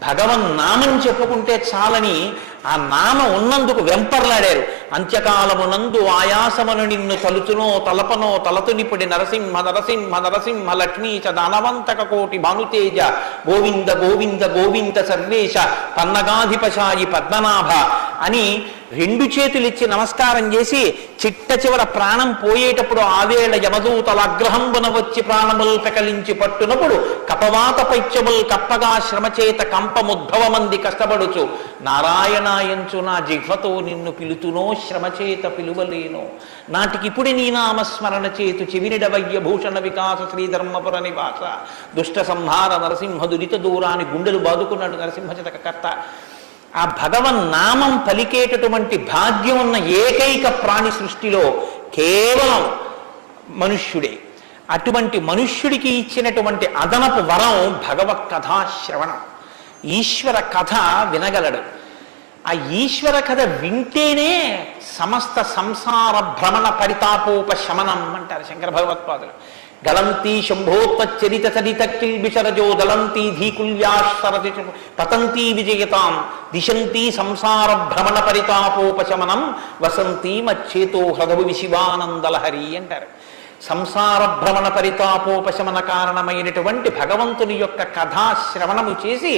భగవన్నామం చెప్పుకుంటే చాలని ఆ నామం ఉన్నందుకు వెంపర్లాడారు. అంత్యకాలమునందు ఆయాసమును నిన్ను తలుచునో తలపనో తలతునిపుడి నరసింహ నరసింహ నరసింహ లక్ష్మీ చ దానవంతక కోటి భానుతేజ గోవింద గోవింద గోవింద సర్వేశ పన్నగాధిపశాయి పద్మనాభ అని 2 చేతులిచ్చి నమస్కారం చేసి చిట్ట చివర ప్రాణం పోయేటప్పుడు ఆవేళ యమదూతల అగ్రహంబున వచ్చి ప్రాణములు పెకలించి పట్టునప్పుడు కపవాత పైత్యముల్ కప్పగా శ్రమచేత కంపముద్భవమంది కష్టపడుచు నారాయణాయంచు నా జిహ్వతో నిన్ను పిలుతునో శ్రమచేత పిలువలేనో నాటికిపుడి నీ నామస్మరణ చేతు చెవినిడవయ్య భూషణ వికాస శ్రీధర్మపుర నివాస దుష్ట సంహార నరసింహ దురిత దూరాన్ని గుండెలు బాదుకున్నాడు నరసింహశతక కర్త. ఆ భగవన్నామం పలికేటటువంటి భాగ్యం ఉన్న ఏకైక ప్రాణి సృష్టిలో కేవలం మనుష్యుడే. అటువంటి మనుష్యుడికి ఇచ్చినటువంటి అదనపు వరం భగవత్ కథాశ్రవణం. ఈశ్వర కథ వినగలడు. ఆ ఈశ్వర కథ వింటేనే సమస్త సంసార భ్రమణ పరితాపోపశమనం అంటారు శంకర భగవత్పాదులు. గలంతి శంభోత్వచ్చరిత చరిత కిల్బిషరజో దళంతి ధీకుల్యాశ్వరతి పతంతి విజయతాం దిశంతి సంసార భ్రమణ పరితాపోపశమనం వసంతి మచ్చేతో హృదవు విశివానందలహరి అంటారు. సంసార భ్రమణ పరితాపోపశమన కారణమైనటువంటి భగవంతుని యొక్క కథాశ్రవణము చేసి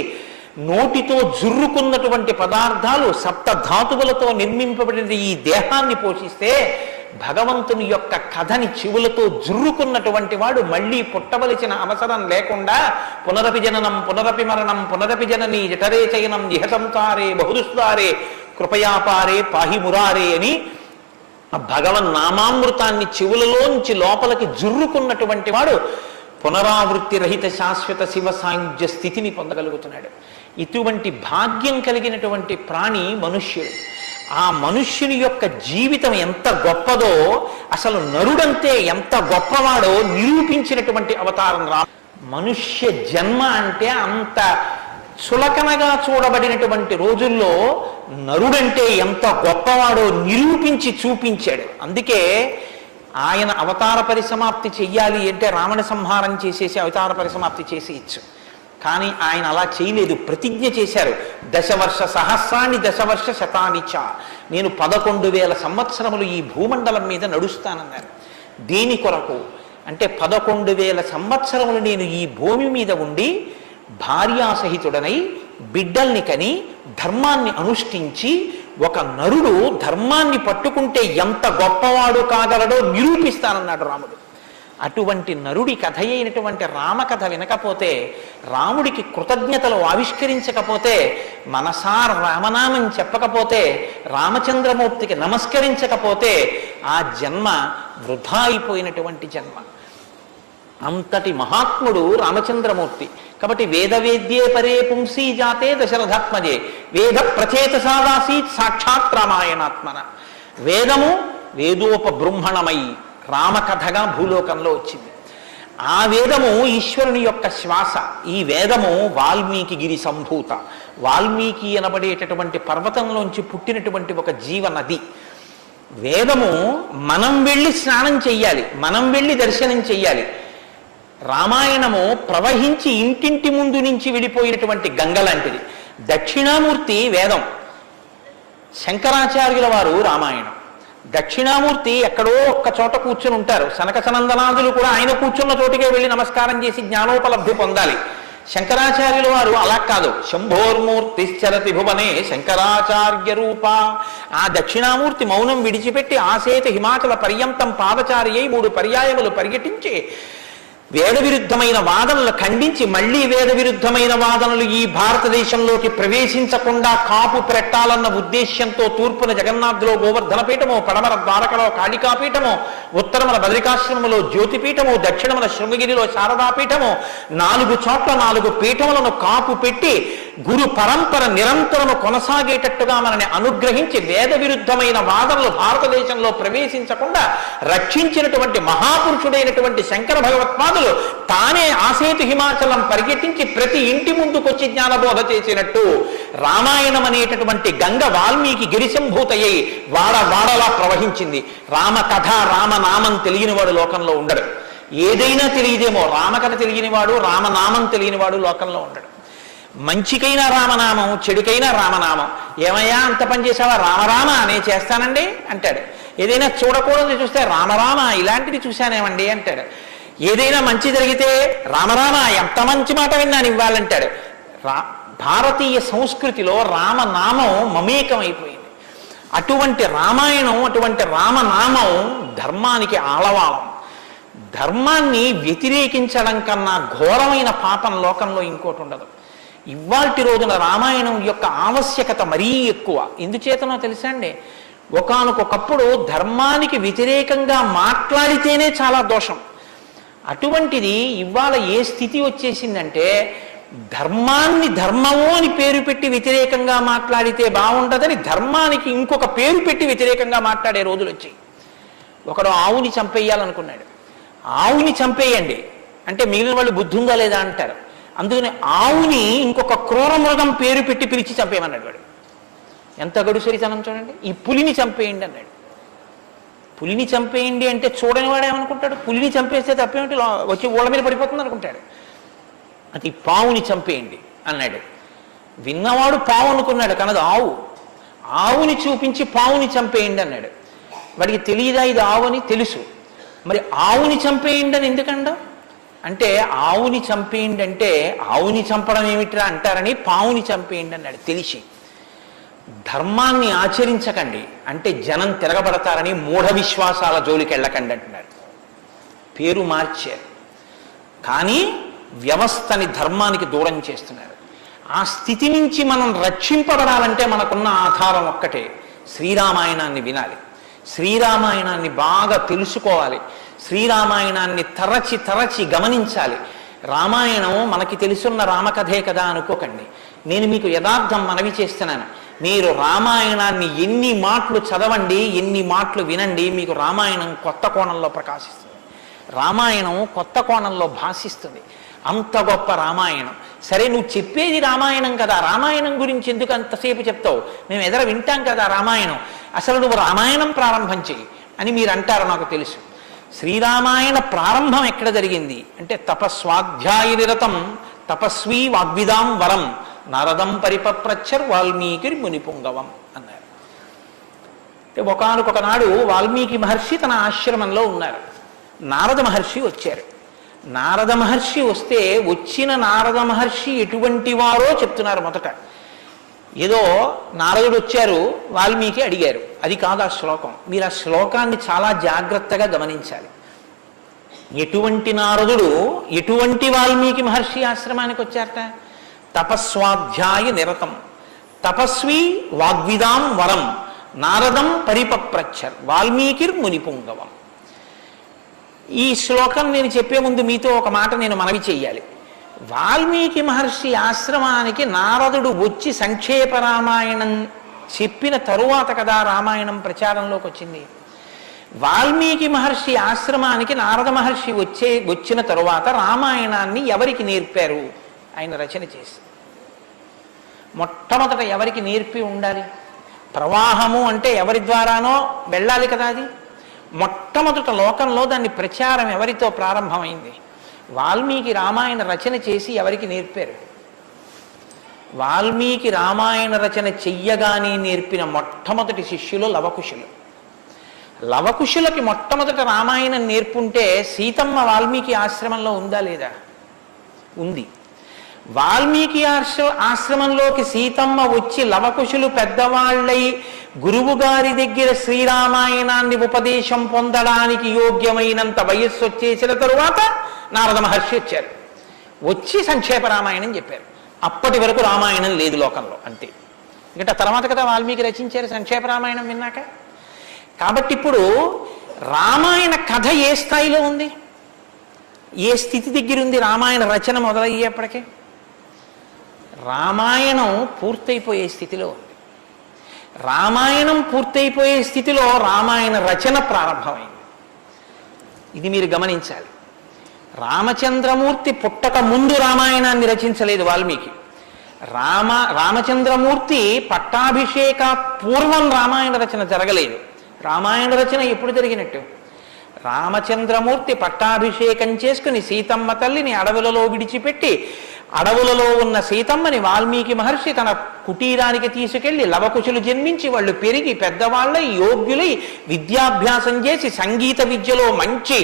నోటితో జుర్రుకున్నటువంటి పదార్థాలు సప్తధాతువులతో నిర్మింపబడిన ఈ దేహాన్ని పోషిస్తే భగవంతుని యొక్క కథని చెవులతో జుర్రుకున్నటువంటి వాడు మళ్ళీ పుట్టవలసిన అవసరం లేకుండా పునరపి జననం పునరపి మరణం పునరపి జనని జఠరే చయనం ఇహ సంసారే బహుదుస్తారే కృపయాపారే పాహి మురారే అని ఆ భగవన్నామామృతాన్ని చెవులలోంచి లోపలికి జుర్రుకున్నటువంటి వాడు పునరావృత్తి రహిత శాశ్వత శివ సాయుధ్య స్థితిని పొందగలుగుతున్నాడు. ఇటువంటి భాగ్యం కలిగినటువంటి ప్రాణి మనుష్యుడు. ఆ మనుష్యుని యొక్క జీవితం ఎంత గొప్పదో, అసలు నరుడంతే ఎంత గొప్పవాడో నిరూపించినటువంటి అవతారం రా. మనుష్య జన్మ అంటే అంత చులకనగా చూడబడినటువంటి రోజుల్లో నరుడంటే ఎంత గొప్పవాడో నిరూపించి చూపించాడు. అందుకే ఆయన అవతార పరిసమాప్తి చెయ్యాలి అంటే రావణ సంహారం చేసేసి అవతార పరిసమాప్తి చేసేయచ్చు. కానీ ఆయన అలా చేయలేదు, ప్రతిజ్ఞ చేశారు. దశవర్ష సహస్రాన్ని దశవర్ష శతానిచ, నేను 11,000 సంవత్సరములు ఈ భూమండలం మీద నడుస్తానన్నారు. దేని కొరకు అంటే 11,000 సంవత్సరములు నేను ఈ భూమి మీద ఉండి భార్యాసహితుడనై బిడ్డల్ని కని ధర్మాన్ని అనుష్ఠించి ఒక నరుడు ధర్మాన్ని పట్టుకుంటే ఎంత గొప్పవాడు కాగలడో నిరూపిస్తానన్నాడు రాముడు. అటువంటి నరుడి కథ అయినటువంటి రామకథ వినకపోతే, రాముడికి కృతజ్ఞతలు ఆవిష్కరించకపోతే, మనసార రామనామం చెప్పకపోతే, రామచంద్రమూర్తికి నమస్కరించకపోతే ఆ జన్మ వృధా అయిపోయినటువంటి జన్మ. అంతటి మహాత్ముడు రామచంద్రమూర్తి. కాబట్టి వేదవేద్యే పరే పుంసీ జాతే దశరథాత్మజే వేద ప్రచేతసాదాసీత్ సాక్షాత్ రామాయణాత్మన. వేదము వేదోపబృంహణమై రామకథగా భూలోకంలో వచ్చింది. ఆ వేదము ఈశ్వరుని యొక్క శ్వాస. ఈ వేదము వాల్మీకి గిరి సంభూత, వాల్మీకి అనబడేటటువంటి పర్వతంలోంచి పుట్టినటువంటి ఒక జీవనది. వేదము మనం వెళ్ళి స్నానం చెయ్యాలి, మనం వెళ్ళి దర్శనం చెయ్యాలి. రామాయణము ప్రవహించి ఇంటింటి ముందు నుంచి వెళ్ళిపోయినటువంటి గంగ లాంటిది. దక్షిణామూర్తి వేదం, శంకరాచార్యుల వారు రామాయణం. దక్షిణామూర్తి ఎక్కడో ఒక్క చోట కూర్చుని ఉంటారు. సనక సనందనాదులు కూడా ఆయన కూర్చున్న చోటికే వెళ్ళి నమస్కారం చేసి జ్ఞానోపలబ్ధి పొందాలి. శంకరాచార్యుల వారు అలా కాదు. శంభోర్మూర్తిశ్చరతి భువనే శంకరాచార్య రూప. ఆ దక్షిణామూర్తి మౌనం విడిచిపెట్టి ఆసేత హిమాచల పర్యంతం పాదచారి అయి 3 పర్యాయములు పర్యటించి వేద విరుద్ధమైన వాదనలు ఖండించి, మళ్లీ వేద విరుద్ధమైన వాదనలు ఈ భారతదేశంలోకి ప్రవేశించకుండా కాపు పెట్టాలన్న ఉద్దేశ్యంతో తూర్పున జగన్నాథ్లో గోవర్ధన పీఠము, పడమర ద్వారకలో కాళికాపీఠము, ఉత్తరమున బద్రికాశ్రమములో జ్యోతిపీఠము, దక్షిణమున శృంగగిరిలో శారదాపీఠము, 4 చోట్ల 4 పీఠములను కాపు పెట్టి గురు పరంపర నిరంతరము కొనసాగేటట్టుగా మనని అనుగ్రహించి వేద విరుద్ధమైన వాదనలు భారతదేశంలో ప్రవేశించకుండా రక్షించినటువంటి మహాపురుషుడైనటువంటి శంకర భగవత్పాదులు తానే ఆసేతు హిమాచలం పరిగెట్టించి ప్రతి ఇంటి ముందుకొచ్చి జ్ఞానబోధ చేసినట్టు రామాయణం అనేటటువంటి గంగ వాల్మీకి గిరిశంభూతయ్యి వాడలా ప్రవహించింది. రామకథ రామనామం తెలియనివాడు లోకంలో ఉండడు. ఏదైనా తెలియదేమో, రామకథ తెలియనివాడు రామనామం తెలియనివాడు లోకంలో ఉండడు. మంచికైనా రామనామం, చెడుకైనా రామనామం. ఏమయ్యా అంత పని చేసావా? రామరామ అనే చేస్తానండి అంటాడు. ఏదైనా చూడకూడదు చూస్తే రామరామ ఇలాంటిది చూశానేమండి అంటాడు. ఏదైనా మంచి జరిగితే రామరామ ఎంత మంచి మాట విన్నాను ఇవ్వాలంటాడు. భారతీయ సంస్కృతిలో రామనామం మమేకమైపోయింది. అటువంటి రామాయణం, అటువంటి రామనామం ధర్మానికి ఆలవాలం. ధర్మాన్ని వ్యతిరేకించడం కన్నా ఘోరమైన పాపం లోకంలో ఇంకోటి ఉండదు. ఇవాల్టి రోజున రామాయణం యొక్క ఆవశ్యకత మరీ ఎక్కువ. ఎందుచేతనో తెలుసా అండి? ఒకానొకప్పుడు ధర్మానికి వ్యతిరేకంగా మాట్లాడితేనే చాలా దోషం. అటువంటిది ఇవాళ ఏ స్థితి వచ్చేసిందంటే, ధర్మాన్ని ధర్మము అని పేరు పెట్టి వ్యతిరేకంగా మాట్లాడితే బాగుండదని ధర్మానికి ఇంకొక పేరు పెట్టి వ్యతిరేకంగా మాట్లాడే రోజులు వచ్చాయి. ఒకడు ఆవుని చంపేయాలనుకున్నాడు. ఆవుని చంపేయండి అంటే మిగిలిన వాళ్ళు బుద్ధి ఉందా లేదా అంటారు. అందుకని ఆవుని ఇంకొక క్రూర మృగం పేరు పెట్టి పిలిచి చంపేయమన్నాడు వాడు. ఎంత గడుసరితనం చూడండి. ఈ పులిని చంపేయండి అన్నాడు. పులిని చంపేయండి అంటే చూడని వాడు ఏమనుకుంటాడు? పులిని చంపేస్తే తప్పేమిటి, వచ్చి ఓళ్ళ మీద పడిపోతుంది అనుకుంటాడు. అది పావుని చంపేయండి అన్నాడు. విన్నవాడు పావు అనుకున్నాడు, కనది ఆవు. ఆవుని చూపించి పావుని చంపేయండి అన్నాడు. వాడికి తెలియదా ఇది ఆవు అని? తెలుసు. మరి ఆవుని చంపేయండి అని ఎందుకండం అంటే, ఆవుని చంపేయండి అంటే ఆవుని చంపడం ఏమిట్రా అంటారని పావుని చంపేయండి అన్నాడు తెలిసి. ధర్మాన్ని ఆచరించకండి అంటే జనం తిరగబడతారని మూఢ విశ్వాసాల జోలికి వెళ్ళకండి అంటున్నాడు. పేరు మార్చారు కానీ వ్యవస్థని ధర్మానికి దూరం చేస్తున్నారు. ఆ స్థితి నుంచి మనం రక్షింపబడాలంటే మనకున్న ఆధారం ఒక్కటే, శ్రీరామాయణాన్ని వినాలి, శ్రీరామాయణాన్ని బాగా తెలుసుకోవాలి, శ్రీరామాయణాన్ని తరచి తరచి గమనించాలి. రామాయణం మనకి తెలుసున్న రామకథే కదా అనుకోకండి. నేను మీకు యథార్థం మనవి చేస్తున్నాను. మీరు రామాయణాన్ని ఎన్ని మాటలు చదవండి, ఎన్ని మాటలు వినండి, మీకు రామాయణం కొత్త కోణంలో ప్రకాశిస్తుంది, రామాయణం కొత్త కోణంలో భాషిస్తుంది. అంత గొప్ప రామాయణం. సరే నువ్వు చెప్పేది రామాయణం కదా, రామాయణం గురించి ఎందుకు అంతసేపు చెప్తావు? మేము ఎదర వింటాం కదా రామాయణం, అసలు నువ్వు రామాయణం ప్రారంభం చెయ్యి అని మీరు అంటారు. నాకు తెలుసు. శ్రీరామాయణ ప్రారంభం ఎక్కడ జరిగింది అంటే, తపస్వాధ్యాయ నిరతం తపస్వీ వాగ్విదాం వరం నారదం పరిపప్రచ్చర్ వాల్మీకి మునిపుంగవం అన్నారు. ఒకానొక నాడు వాల్మీకి మహర్షి తన ఆశ్రమంలో ఉన్నారు. నారద మహర్షి వచ్చారు. నారద మహర్షి వస్తే వచ్చిన నారద మహర్షి ఎటువంటి వారో చెప్తున్నారు. మొదట ఏదో నారదుడు వచ్చారు, వాల్మీకి అడిగారు, అది కాదు ఆ శ్లోకం. మీరు ఆ శ్లోకాన్ని చాలా జాగ్రత్తగా గమనించాలి. ఎటువంటి నారదుడు ఎటువంటి వాల్మీకి మహర్షి ఆశ్రమానికి వచ్చారట? తపస్వాధ్యాయ నిరతం తపస్వి వాగ్విదాం వరం నారదం పరిపప్రచ్చర్ వాల్మీకిర్ మునిపుంగవం. ఈ శ్లోకం నేను చెప్పే ముందు మీతో ఒక మాట నేను మనవి చెయ్యాలి. వాల్మీకి మహర్షి ఆశ్రమానికి నారదుడు వచ్చి సంక్షేప రామాయణం చెప్పిన తరువాత కదా రామాయణం ప్రచారంలోకి వచ్చింది. వాల్మీకి మహర్షి ఆశ్రమానికి నారద మహర్షి వచ్చిన తరువాత రామాయణాన్ని ఎవరికి నేర్పారు? ఆయన రచన చేసి మొట్టమొదట ఎవరికి నేర్పి ఉండాలి? ప్రవాహము అంటే ఎవరి ద్వారానో వెళ్ళాలి కదా. అది మొట్టమొదట లోకంలో దాన్ని ప్రచారం ఎవరితో ప్రారంభమైంది? వాల్మీకి రామాయణ రచన చేసి ఎవరికి నేర్పారు? వాల్మీకి రామాయణ రచన చెయ్యగానే నేర్పిన మొట్టమొదటి శిష్యులు లవకుశులు. లవకుశులకి మొట్టమొదట రామాయణం నేర్పుంటే సీతమ్మ వాల్మీకి ఆశ్రమంలో ఉందా లేదా? ఉంది. వాల్మీకి ఆశ్రమంలోకి సీతమ్మ వచ్చి లవకుశులు పెద్దవాళ్ళై గురువు గారి దగ్గర శ్రీరామాయణాన్ని ఉపదేశం పొందడానికి యోగ్యమైనంత వయస్సు వచ్చేసిన తరువాత నారద మహర్షి వచ్చారు. వచ్చి సంక్షేప రామాయణం చెప్పారు. అప్పటి వరకు రామాయణం లేదు లోకంలో, అంతే. ఇంకా తర్వాత కదా వాల్మీకి రచించారు సంక్షేప రామాయణం విన్నాక. కాబట్టి ఇప్పుడు రామాయణ కథ ఏ స్థాయిలో ఉంది, ఏ స్థితి దగ్గర ఉంది? రామాయణ రచన మొదలయ్యేప్పటికే రామాయణం పూర్తయిపోయే స్థితిలో ఉంది. రామాయణం పూర్తయిపోయే స్థితిలో రామాయణ రచన ప్రారంభమైంది. ఇది మీరు గమనించాలి. రామచంద్రమూర్తి పుట్టక ముందు రామాయణాన్ని రచించలేదు వాల్మీకి. రామచంద్రమూర్తి పట్టాభిషేక పూర్వం రామాయణ రచన జరగలేదు. రామాయణ రచన ఎప్పుడు జరిగినట్టు? రామచంద్రమూర్తి పట్టాభిషేకం చేసుకుని సీతమ్మ తల్లిని అడవులలో విడిచిపెట్టి అడవులలో ఉన్న సీతమ్మని వాల్మీకి మహర్షి తన కుటీరానికి తీసుకెళ్లి లవకుశులు జన్మించి వాళ్ళు పెరిగి పెద్దవాళ్ళై యోగ్యులై విద్యాభ్యాసం చేసి సంగీత విద్యలో మంచి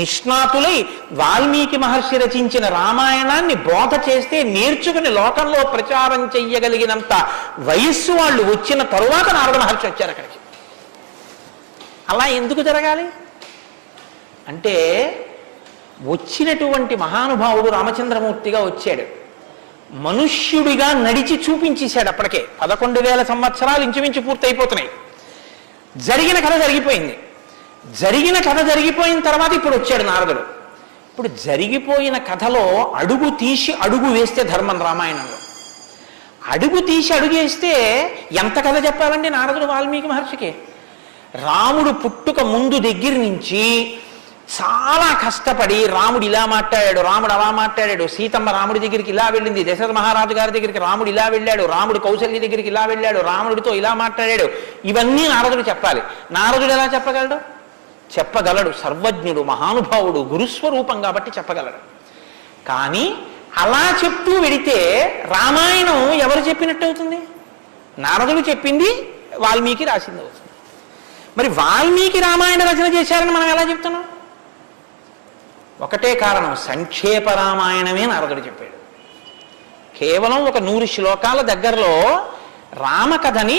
నిష్ణాతులై వాల్మీకి మహర్షి రచించిన రామాయణాన్ని బోధ చేస్తే నేర్చుకుని లోకంలో ప్రచారం చెయ్యగలిగినంత వయస్సు వాళ్ళు వచ్చిన తరువాత నారద మహర్షి వచ్చారు అక్కడికి. అలా ఎందుకు జరగాలి అంటే, వచ్చినటువంటి మహానుభావుడు రామచంద్రమూర్తిగా వచ్చాడు. మనుష్యుడిగా నడిచి చూపించేశాడు. అప్పటికే 11,000 సంవత్సరాలు ఇంచుమించు పూర్తయిపోతున్నాయి. జరిగిన కథ జరిగిపోయింది. జరిగిన కథ జరిగిపోయిన తర్వాత ఇప్పుడు వచ్చాడు నారదుడు. ఇప్పుడు జరిగిపోయిన కథలో అడుగు తీసి అడుగు వేస్తే ధర్మం. రామాయణంలో అడుగు తీసి అడుగు వేస్తే ఎంత కథ చెప్పాలండి నారదుడు వాల్మీకి మహర్షికి? రాముడు పుట్టుక ముందు దగ్గర నుంచి చాలా కష్టపడి రాముడు ఇలా మాట్లాడాడు, రాముడు అలా మాట్లాడాడు, సీతమ్మ రాముడి దగ్గరికి ఇలా వెళ్ళింది, దశరథ మహారాజు గారి దగ్గరికి రాముడు ఇలా వెళ్ళాడు, రాముడు కౌసల్య దగ్గరికి ఇలా వెళ్ళాడు, రాముడితో ఇలా మాట్లాడాడు, ఇవన్నీ నారదుడు చెప్పాలి. నారదుడు ఎలా చెప్పగలడు? చెప్పగలడు. సర్వజ్ఞుడు, మహానుభావుడు, గురుస్వరూపం కాబట్టి చెప్పగలడు. కానీ అలా చెప్తూ వెడితే రామాయణం ఎవరు చెప్పినట్టు అవుతుంది? నారదుడు చెప్పింది వాల్మీకి రాసింది అవుతుంది. మరి వాల్మీకి రామాయణ రచన చేశారని మనం ఎలా చెప్తున్నాం? ఒకటే కారణం, సంక్షేప రామాయణమే నారదుడు చెప్పాడు. కేవలం ఒక 100 శ్లోకాల దగ్గరలో రామకథని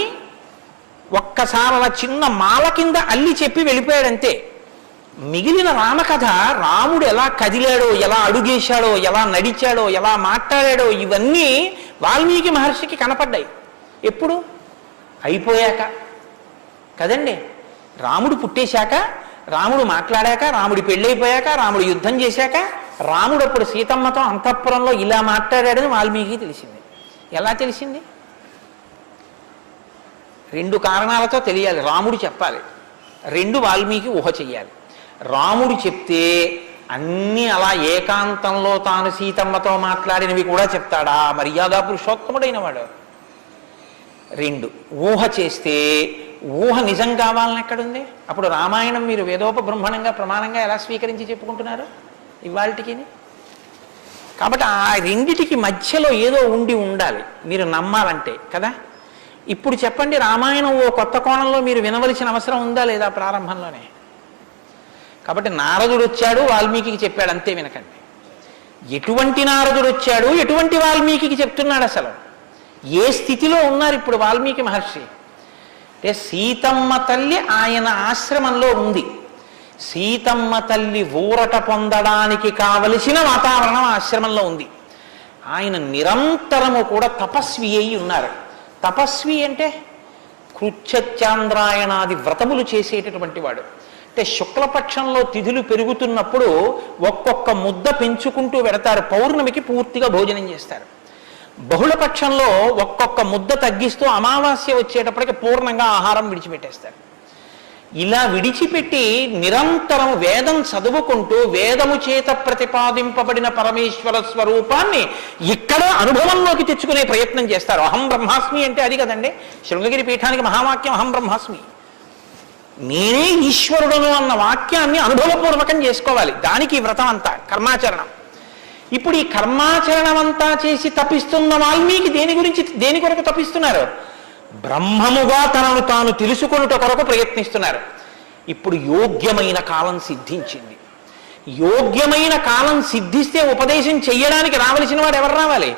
ఒక్కసారి అలా చిన్న మాల కింద అల్లి చెప్పి వెళ్ళిపోయాడంతే. మిగిలిన రామకథ రాముడు ఎలా కదిలాడో, ఎలా అడుగేశాడో, ఎలా నడిచాడో, ఎలా మాట్లాడాడో ఇవన్నీ వాల్మీకి మహర్షికి కనపడ్డాయి. ఎప్పుడు? అయిపోయాక కదండి. రాముడు పుట్టేశాక, రాముడు మాట్లాడాక, రాముడి పెళ్ళైపోయాక, రాముడు యుద్ధం చేశాక, రాముడు అప్పుడు సీతమ్మతో అంతఃపురంలో ఇలా మాట్లాడాడని వాల్మీకి తెలిసింది. ఎలా తెలిసింది? 2 కారణాలతో తెలియాలి. రాముడు చెప్పాలి, 2 వాల్మీకి ఊహ చెయ్యాలి. రాముడు చెప్తే అన్నీ అలా ఏకాంతంలో తాను సీతమ్మతో మాట్లాడినవి కూడా చెప్తాడా? మర్యాదా పురుషోత్తముడైన వాడు. 2 ఊహ చేస్తే ఊహ నిజం కావాలని ఎక్కడుంది? అప్పుడు రామాయణం మీరు వేదోపబ్రహ్మణంగా ప్రమాణంగా ఎలా స్వీకరించి చెప్పుకుంటున్నారు ఇవాళకి? కాబట్టి ఆ రెండిటికి మధ్యలో ఏదో ఉండాలి మీరు నమ్మాలంటే కదా. ఇప్పుడు చెప్పండి, రామాయణం ఓ కొత్త కోణంలో మీరు వినవలసిన అవసరం ఉందా లేదా ప్రారంభంలోనే? కాబట్టి నారదుడు వచ్చాడు, వాల్మీకి చెప్పాడు, అంతే వినకండి. ఎటువంటి నారదుడు వచ్చాడు, ఎటువంటి వాల్మీకి చెప్తున్నాడు, అసలు ఏ స్థితిలో ఉన్నారు ఇప్పుడు వాల్మీకి మహర్షి అంటే, సీతమ్మ తల్లి ఆయన ఆశ్రమంలో ఉంది. సీతమ్మ తల్లి ఊరట పొందడానికి కావలసిన వాతావరణం ఆశ్రమంలో ఉంది. ఆయన నిరంతరము కూడా తపస్వి అయి ఉన్నారు. తపస్వి అంటే కృచ్ఛత్యాంద్రాయణాది వ్రతములు చేసేటటువంటి వాడు. అంటే శుక్లపక్షంలో తిథులు పెరుగుతున్నప్పుడు ఒక్కొక్క ముద్ద పెంచుకుంటూ వెడతారు, పౌర్ణమికి పూర్తిగా భోజనం చేస్తారు. బహుళపక్షంలో ఒక్కొక్క ముద్ద తగ్గిస్తూ అమావాస్య వచ్చేటప్పటికి పూర్ణంగా ఆహారం విడిచిపెట్టేస్తారు. ఇలా విడిచిపెట్టి నిరంతరం వేదం చదువుకుంటూ వేదము చేత ప్రతిపాదింపబడిన పరమేశ్వర స్వరూపాన్ని ఇక్కడ అనుభవంలోకి తెచ్చుకునే ప్రయత్నం చేస్తారు. అహం బ్రహ్మాస్మి అంటే అది కదండి శృంగగిరి పీఠానికి మహావాక్యం, అహం బ్రహ్మాస్మి, నేనే ఈశ్వరుడును అన్న వాక్యాన్ని అనుభవపూర్వకం చేసుకోవాలి. దానికి వ్రతం అంతా కర్మాచరణం. ఇప్పుడు ఈ కర్మాచరణం అంతా చేసి తపిస్తున్న వాల్మీకి దేని కొరకు తపిస్తున్నారు? బ్రహ్మముగా తనను తాను తెలుసుకొనుట కొరకు ప్రయత్నిస్తున్నారు. ఇప్పుడు యోగ్యమైన కాలం సిద్ధించింది. యోగ్యమైన కాలం సిద్ధిస్తే ఉపదేశం చెయ్యడానికి రావలసిన వాడు ఎవరు రావాలి?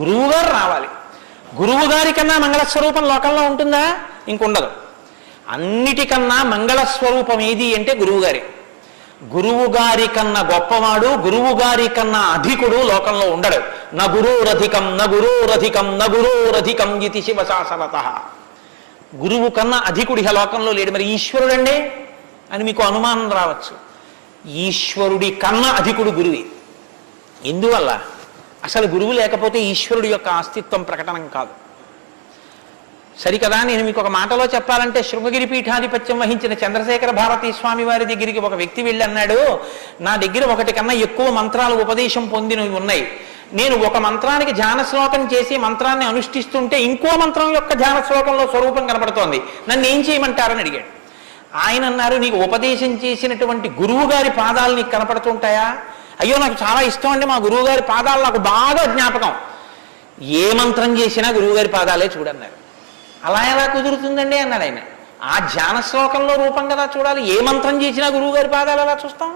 గురువుగారు రావాలి. గురువు గారి కన్నా మంగళస్వరూపం లోకంలో ఉంటుందా? ఇంకుండదు. అన్నిటికన్నా మంగళస్వరూపం ఏది అంటే గురువుగారి. గురువు గారి కన్నా గొప్పవాడు, గురువు గారి కన్నా అధికుడు లోకంలో ఉండడు. నగురోరధికం నగురోరధికం నగురోరధికం ఇది శివశాసనత. గురువు కన్నా అధికుడి లోకంలో లేడు. మరి ఈశ్వరుడండి అని మీకు అనుమానం రావచ్చు. ఈశ్వరుడి కన్నా అధికుడు గురువే. ఎందువల్ల? అసలు గురువు లేకపోతే ఈశ్వరుడి యొక్క అస్తిత్వం ప్రకటనం కాదు. సరికదా? నేను మీకు ఒక మాటలో చెప్పాలంటే, శృంగగిరి పీఠాధిపత్యం వహించిన చంద్రశేఖర భారతీ స్వామి వారి దగ్గరికి ఒక వ్యక్తి వెళ్ళి అన్నాడు, నా దగ్గర ఒకటి కన్నా ఎక్కువ మంత్రాలు ఉపదేశం పొందినవి ఉన్నాయి. నేను ఒక మంత్రానికి ధ్యాన శ్లోకం చేసి మంత్రాన్ని అనుష్ఠిస్తుంటే ఇంకో మంత్రం యొక్క ధ్యాన శ్లోకంలో స్వరూపం కనపడుతోంది, నన్ను ఏం చేయమంటారని అడిగాడు. ఆయన అన్నారు, నీకు ఉపదేశం చేసినటువంటి గురువు గారి పాదాలు నీకు కనపడుతుంటాయా? అయ్యో నాకు చాలా ఇష్టం అండి, మా గురువు గారి పాదాలు నాకు బాగా జ్ఞాపకం. ఏ మంత్రం చేసినా గురువుగారి పాదాలే చూడన్నారు. అలా ఎలా కుదురుతుందండి అన్నాడు ఆయన. ఆ ధ్యాన శ్లోకంలో రూపం కదా చూడాలి. ఏ మంత్రం చేసినా గురువు గారి పాదాలు ఎలా చూస్తాం?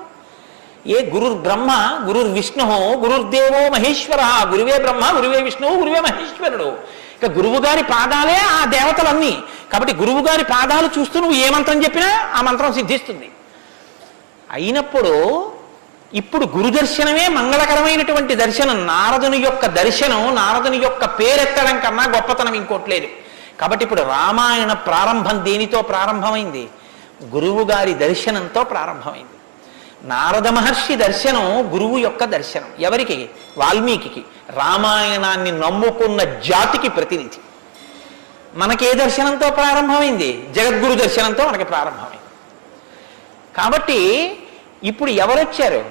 ఏ గురుర్ బ్రహ్మ గురుర్ విష్ణు గురుర్దేవో మహేశ్వర, గురువే బ్రహ్మ గురువే విష్ణువు గురువే మహేశ్వరుడు. ఇక గురువు గారి పాదాలే ఆ దేవతలన్నీ. కాబట్టి గురువు గారి పాదాలు చూస్తూ నువ్వు ఏ మంత్రం చెప్పినా ఆ మంత్రం సిద్ధిస్తుంది. అయినప్పుడు ఇప్పుడు గురుదర్శనమే మంగళకరమైనటువంటి దర్శనం. నారదుని యొక్క దర్శనం, నారదుని యొక్క పేరెత్తడం కన్నా గొప్పతనం ఇంకోట్లేదు. కాబట్టి ఇప్పుడు రామాయణ ప్రారంభం దేనితో ప్రారంభమైంది? గురువు గారి దర్శనంతో ప్రారంభమైంది. నారద మహర్షి దర్శనం గురువు యొక్క దర్శనం. ఎవరికి? వాల్మీకి. రామాయణాన్ని నమ్ముకున్న జాతికి ప్రతినిధి. మనకే దర్శనంతో ప్రారంభమైంది? జగద్గురు దర్శనంతో మనకి ప్రారంభమైంది. కాబట్టి ఇప్పుడు ఎవరొచ్చారు?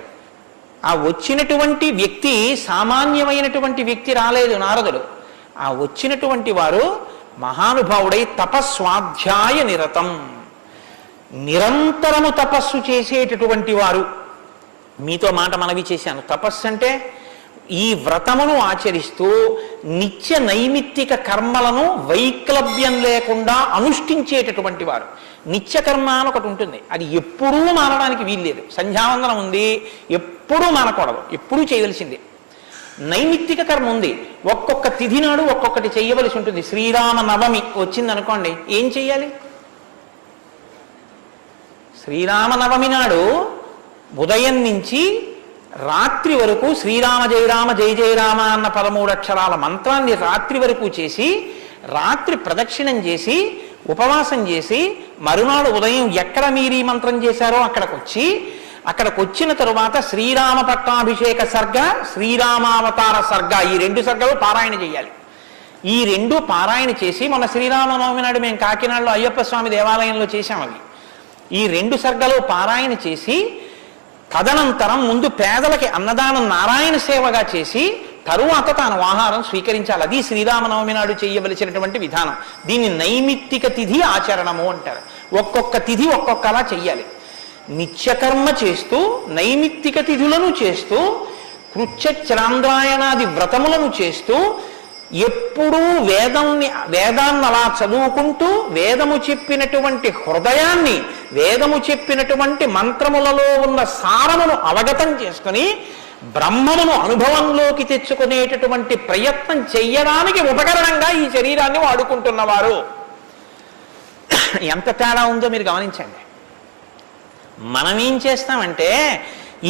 ఆ వచ్చినటువంటి వ్యక్తి సామాన్యమైనటువంటి వ్యక్తి రాలేదు, నారదుడు. ఆ వచ్చినటువంటి వారు మహానుభావుడై తపస్వాధ్యాయ నిరతం, నిరంతరము తపస్సు చేసేటటువంటి వారు. మీతో మాట మనవి చేశాను. తపస్సు అంటే ఈ వ్రతమును ఆచరిస్తూ నిత్య నైమిత్తిక కర్మలను వైక్లభ్యం లేకుండా అనుష్ఠించేటటువంటి వారు. నిత్యకర్మ అని ఒకటి ఉంటుంది, అది ఎప్పుడూ మానడానికి వీల్లేదు. సంధ్యావందనం ఉంది, ఎప్పుడూ మానకూడదు, ఎప్పుడూ చేయవలసిందే. నైమిత్తిక కర్మ ఉంది, ఒక్కొక్క తిథి నాడు ఒక్కొక్కటి చెయ్యవలసి ఉంటుంది. శ్రీరామ నవమి వచ్చిందనుకోండి, ఏం చెయ్యాలి? శ్రీరామనవమి నాడు ఉదయం నుంచి రాత్రి వరకు శ్రీరామ జయ రామ జయ జయ రామ అన్న 13 అక్షరాల మంత్రాన్ని రాత్రి వరకు చేసి, రాత్రి ప్రదక్షిణం చేసి, ఉపవాసం చేసి, మరునాడు ఉదయం ఎక్కడ మీరు ఈ మంత్రం చేశారో అక్కడికి వచ్చిన తరువాత శ్రీరామ పట్టాభిషేక సర్గ, శ్రీరామావతార సర్గ, ఈ 2 సర్గలు పారాయణ చేయాలి. ఈ 2 పారాయణ చేసి, మన శ్రీరామనవమి నాడు మేము కాకినాడలో అయ్యప్ప స్వామి దేవాలయంలో చేశాం అవి. ఈ 2 సర్గలు పారాయణ చేసి, తదనంతరం ముందు పేదలకి అన్నదానం నారాయణ సేవగా చేసి, తరువాత తాను ఆహారం స్వీకరించాలి. అది శ్రీరామనవమి నాడు చేయవలసినటువంటి విధానం. దీన్ని నైమిత్తిక తిథి ఆచరణము అంటారు. ఒక్కొక్క తిథి ఒక్కొక్కలా చెయ్యాలి. నిత్యకర్మ చేస్తూ, నైమిత్తిక తిథులను చేస్తూ, కృచ్ఛ్రాంద్రాయణాది వ్రతములను చేస్తూ ఎప్పుడూ వేదాన్ని అలా చదువుకుంటూ వేదము చెప్పినటువంటి హృదయాన్ని, వేదము చెప్పినటువంటి మంత్రములలో ఉన్న సారమును అవగతం చేసుకుని బ్రహ్మమును అనుభవంలోకి తెచ్చుకునేటటువంటి ప్రయత్నం చెయ్యడానికి ఉపకరణంగా ఈ శరీరాన్ని వాడుకుంటున్నవారు. ఎంత తేడా ఉందో మీరు గమనించండి. మనం ఏం చేస్తామంటే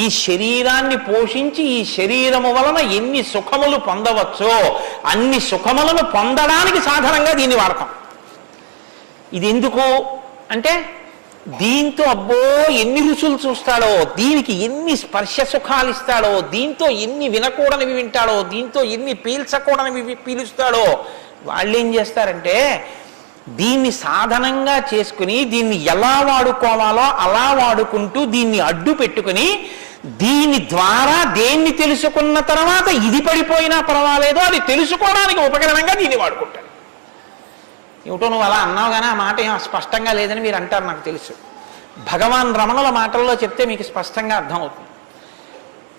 ఈ శరీరాన్ని పోషించి ఈ శరీరము వలన ఎన్ని సుఖములు పొందవచ్చో అన్ని సుఖములను పొందడానికి సాధనంగా దీన్ని వాడతాం. ఇది ఎందుకు అంటే దీంతో అబ్బో ఎన్ని రుచులు చూస్తాడో, దీనికి ఎన్ని స్పర్శ సుఖాలు ఇస్తాడో, దీంతో ఎన్ని వినకూడనివి వింటాడో, దీంతో ఎన్ని పీల్చకూడనివి పీలుస్తాడో. వాళ్ళు ఏం చేస్తారంటే దీన్ని సాధనంగా చేసుకుని దీన్ని ఎలా వాడుకోవాలో అలా వాడుకుంటూ దీన్ని అడ్డు పెట్టుకుని దీని ద్వారా దేన్ని తెలుసుకున్న తర్వాత ఇది పడిపోయినా పర్వాలేదో అది తెలుసుకోవడానికి ఉపకరణంగా దీన్ని వాడుకుంటాడు. ఏమిటో నువ్వు అలా అన్నావు కానీ ఆ మాట ఏం స్పష్టంగా లేదని మీరు అంటారు, నాకు తెలుసు. భగవాన్ రమణుల మాటల్లో చెప్తే మీకు స్పష్టంగా అర్థమవుతుంది.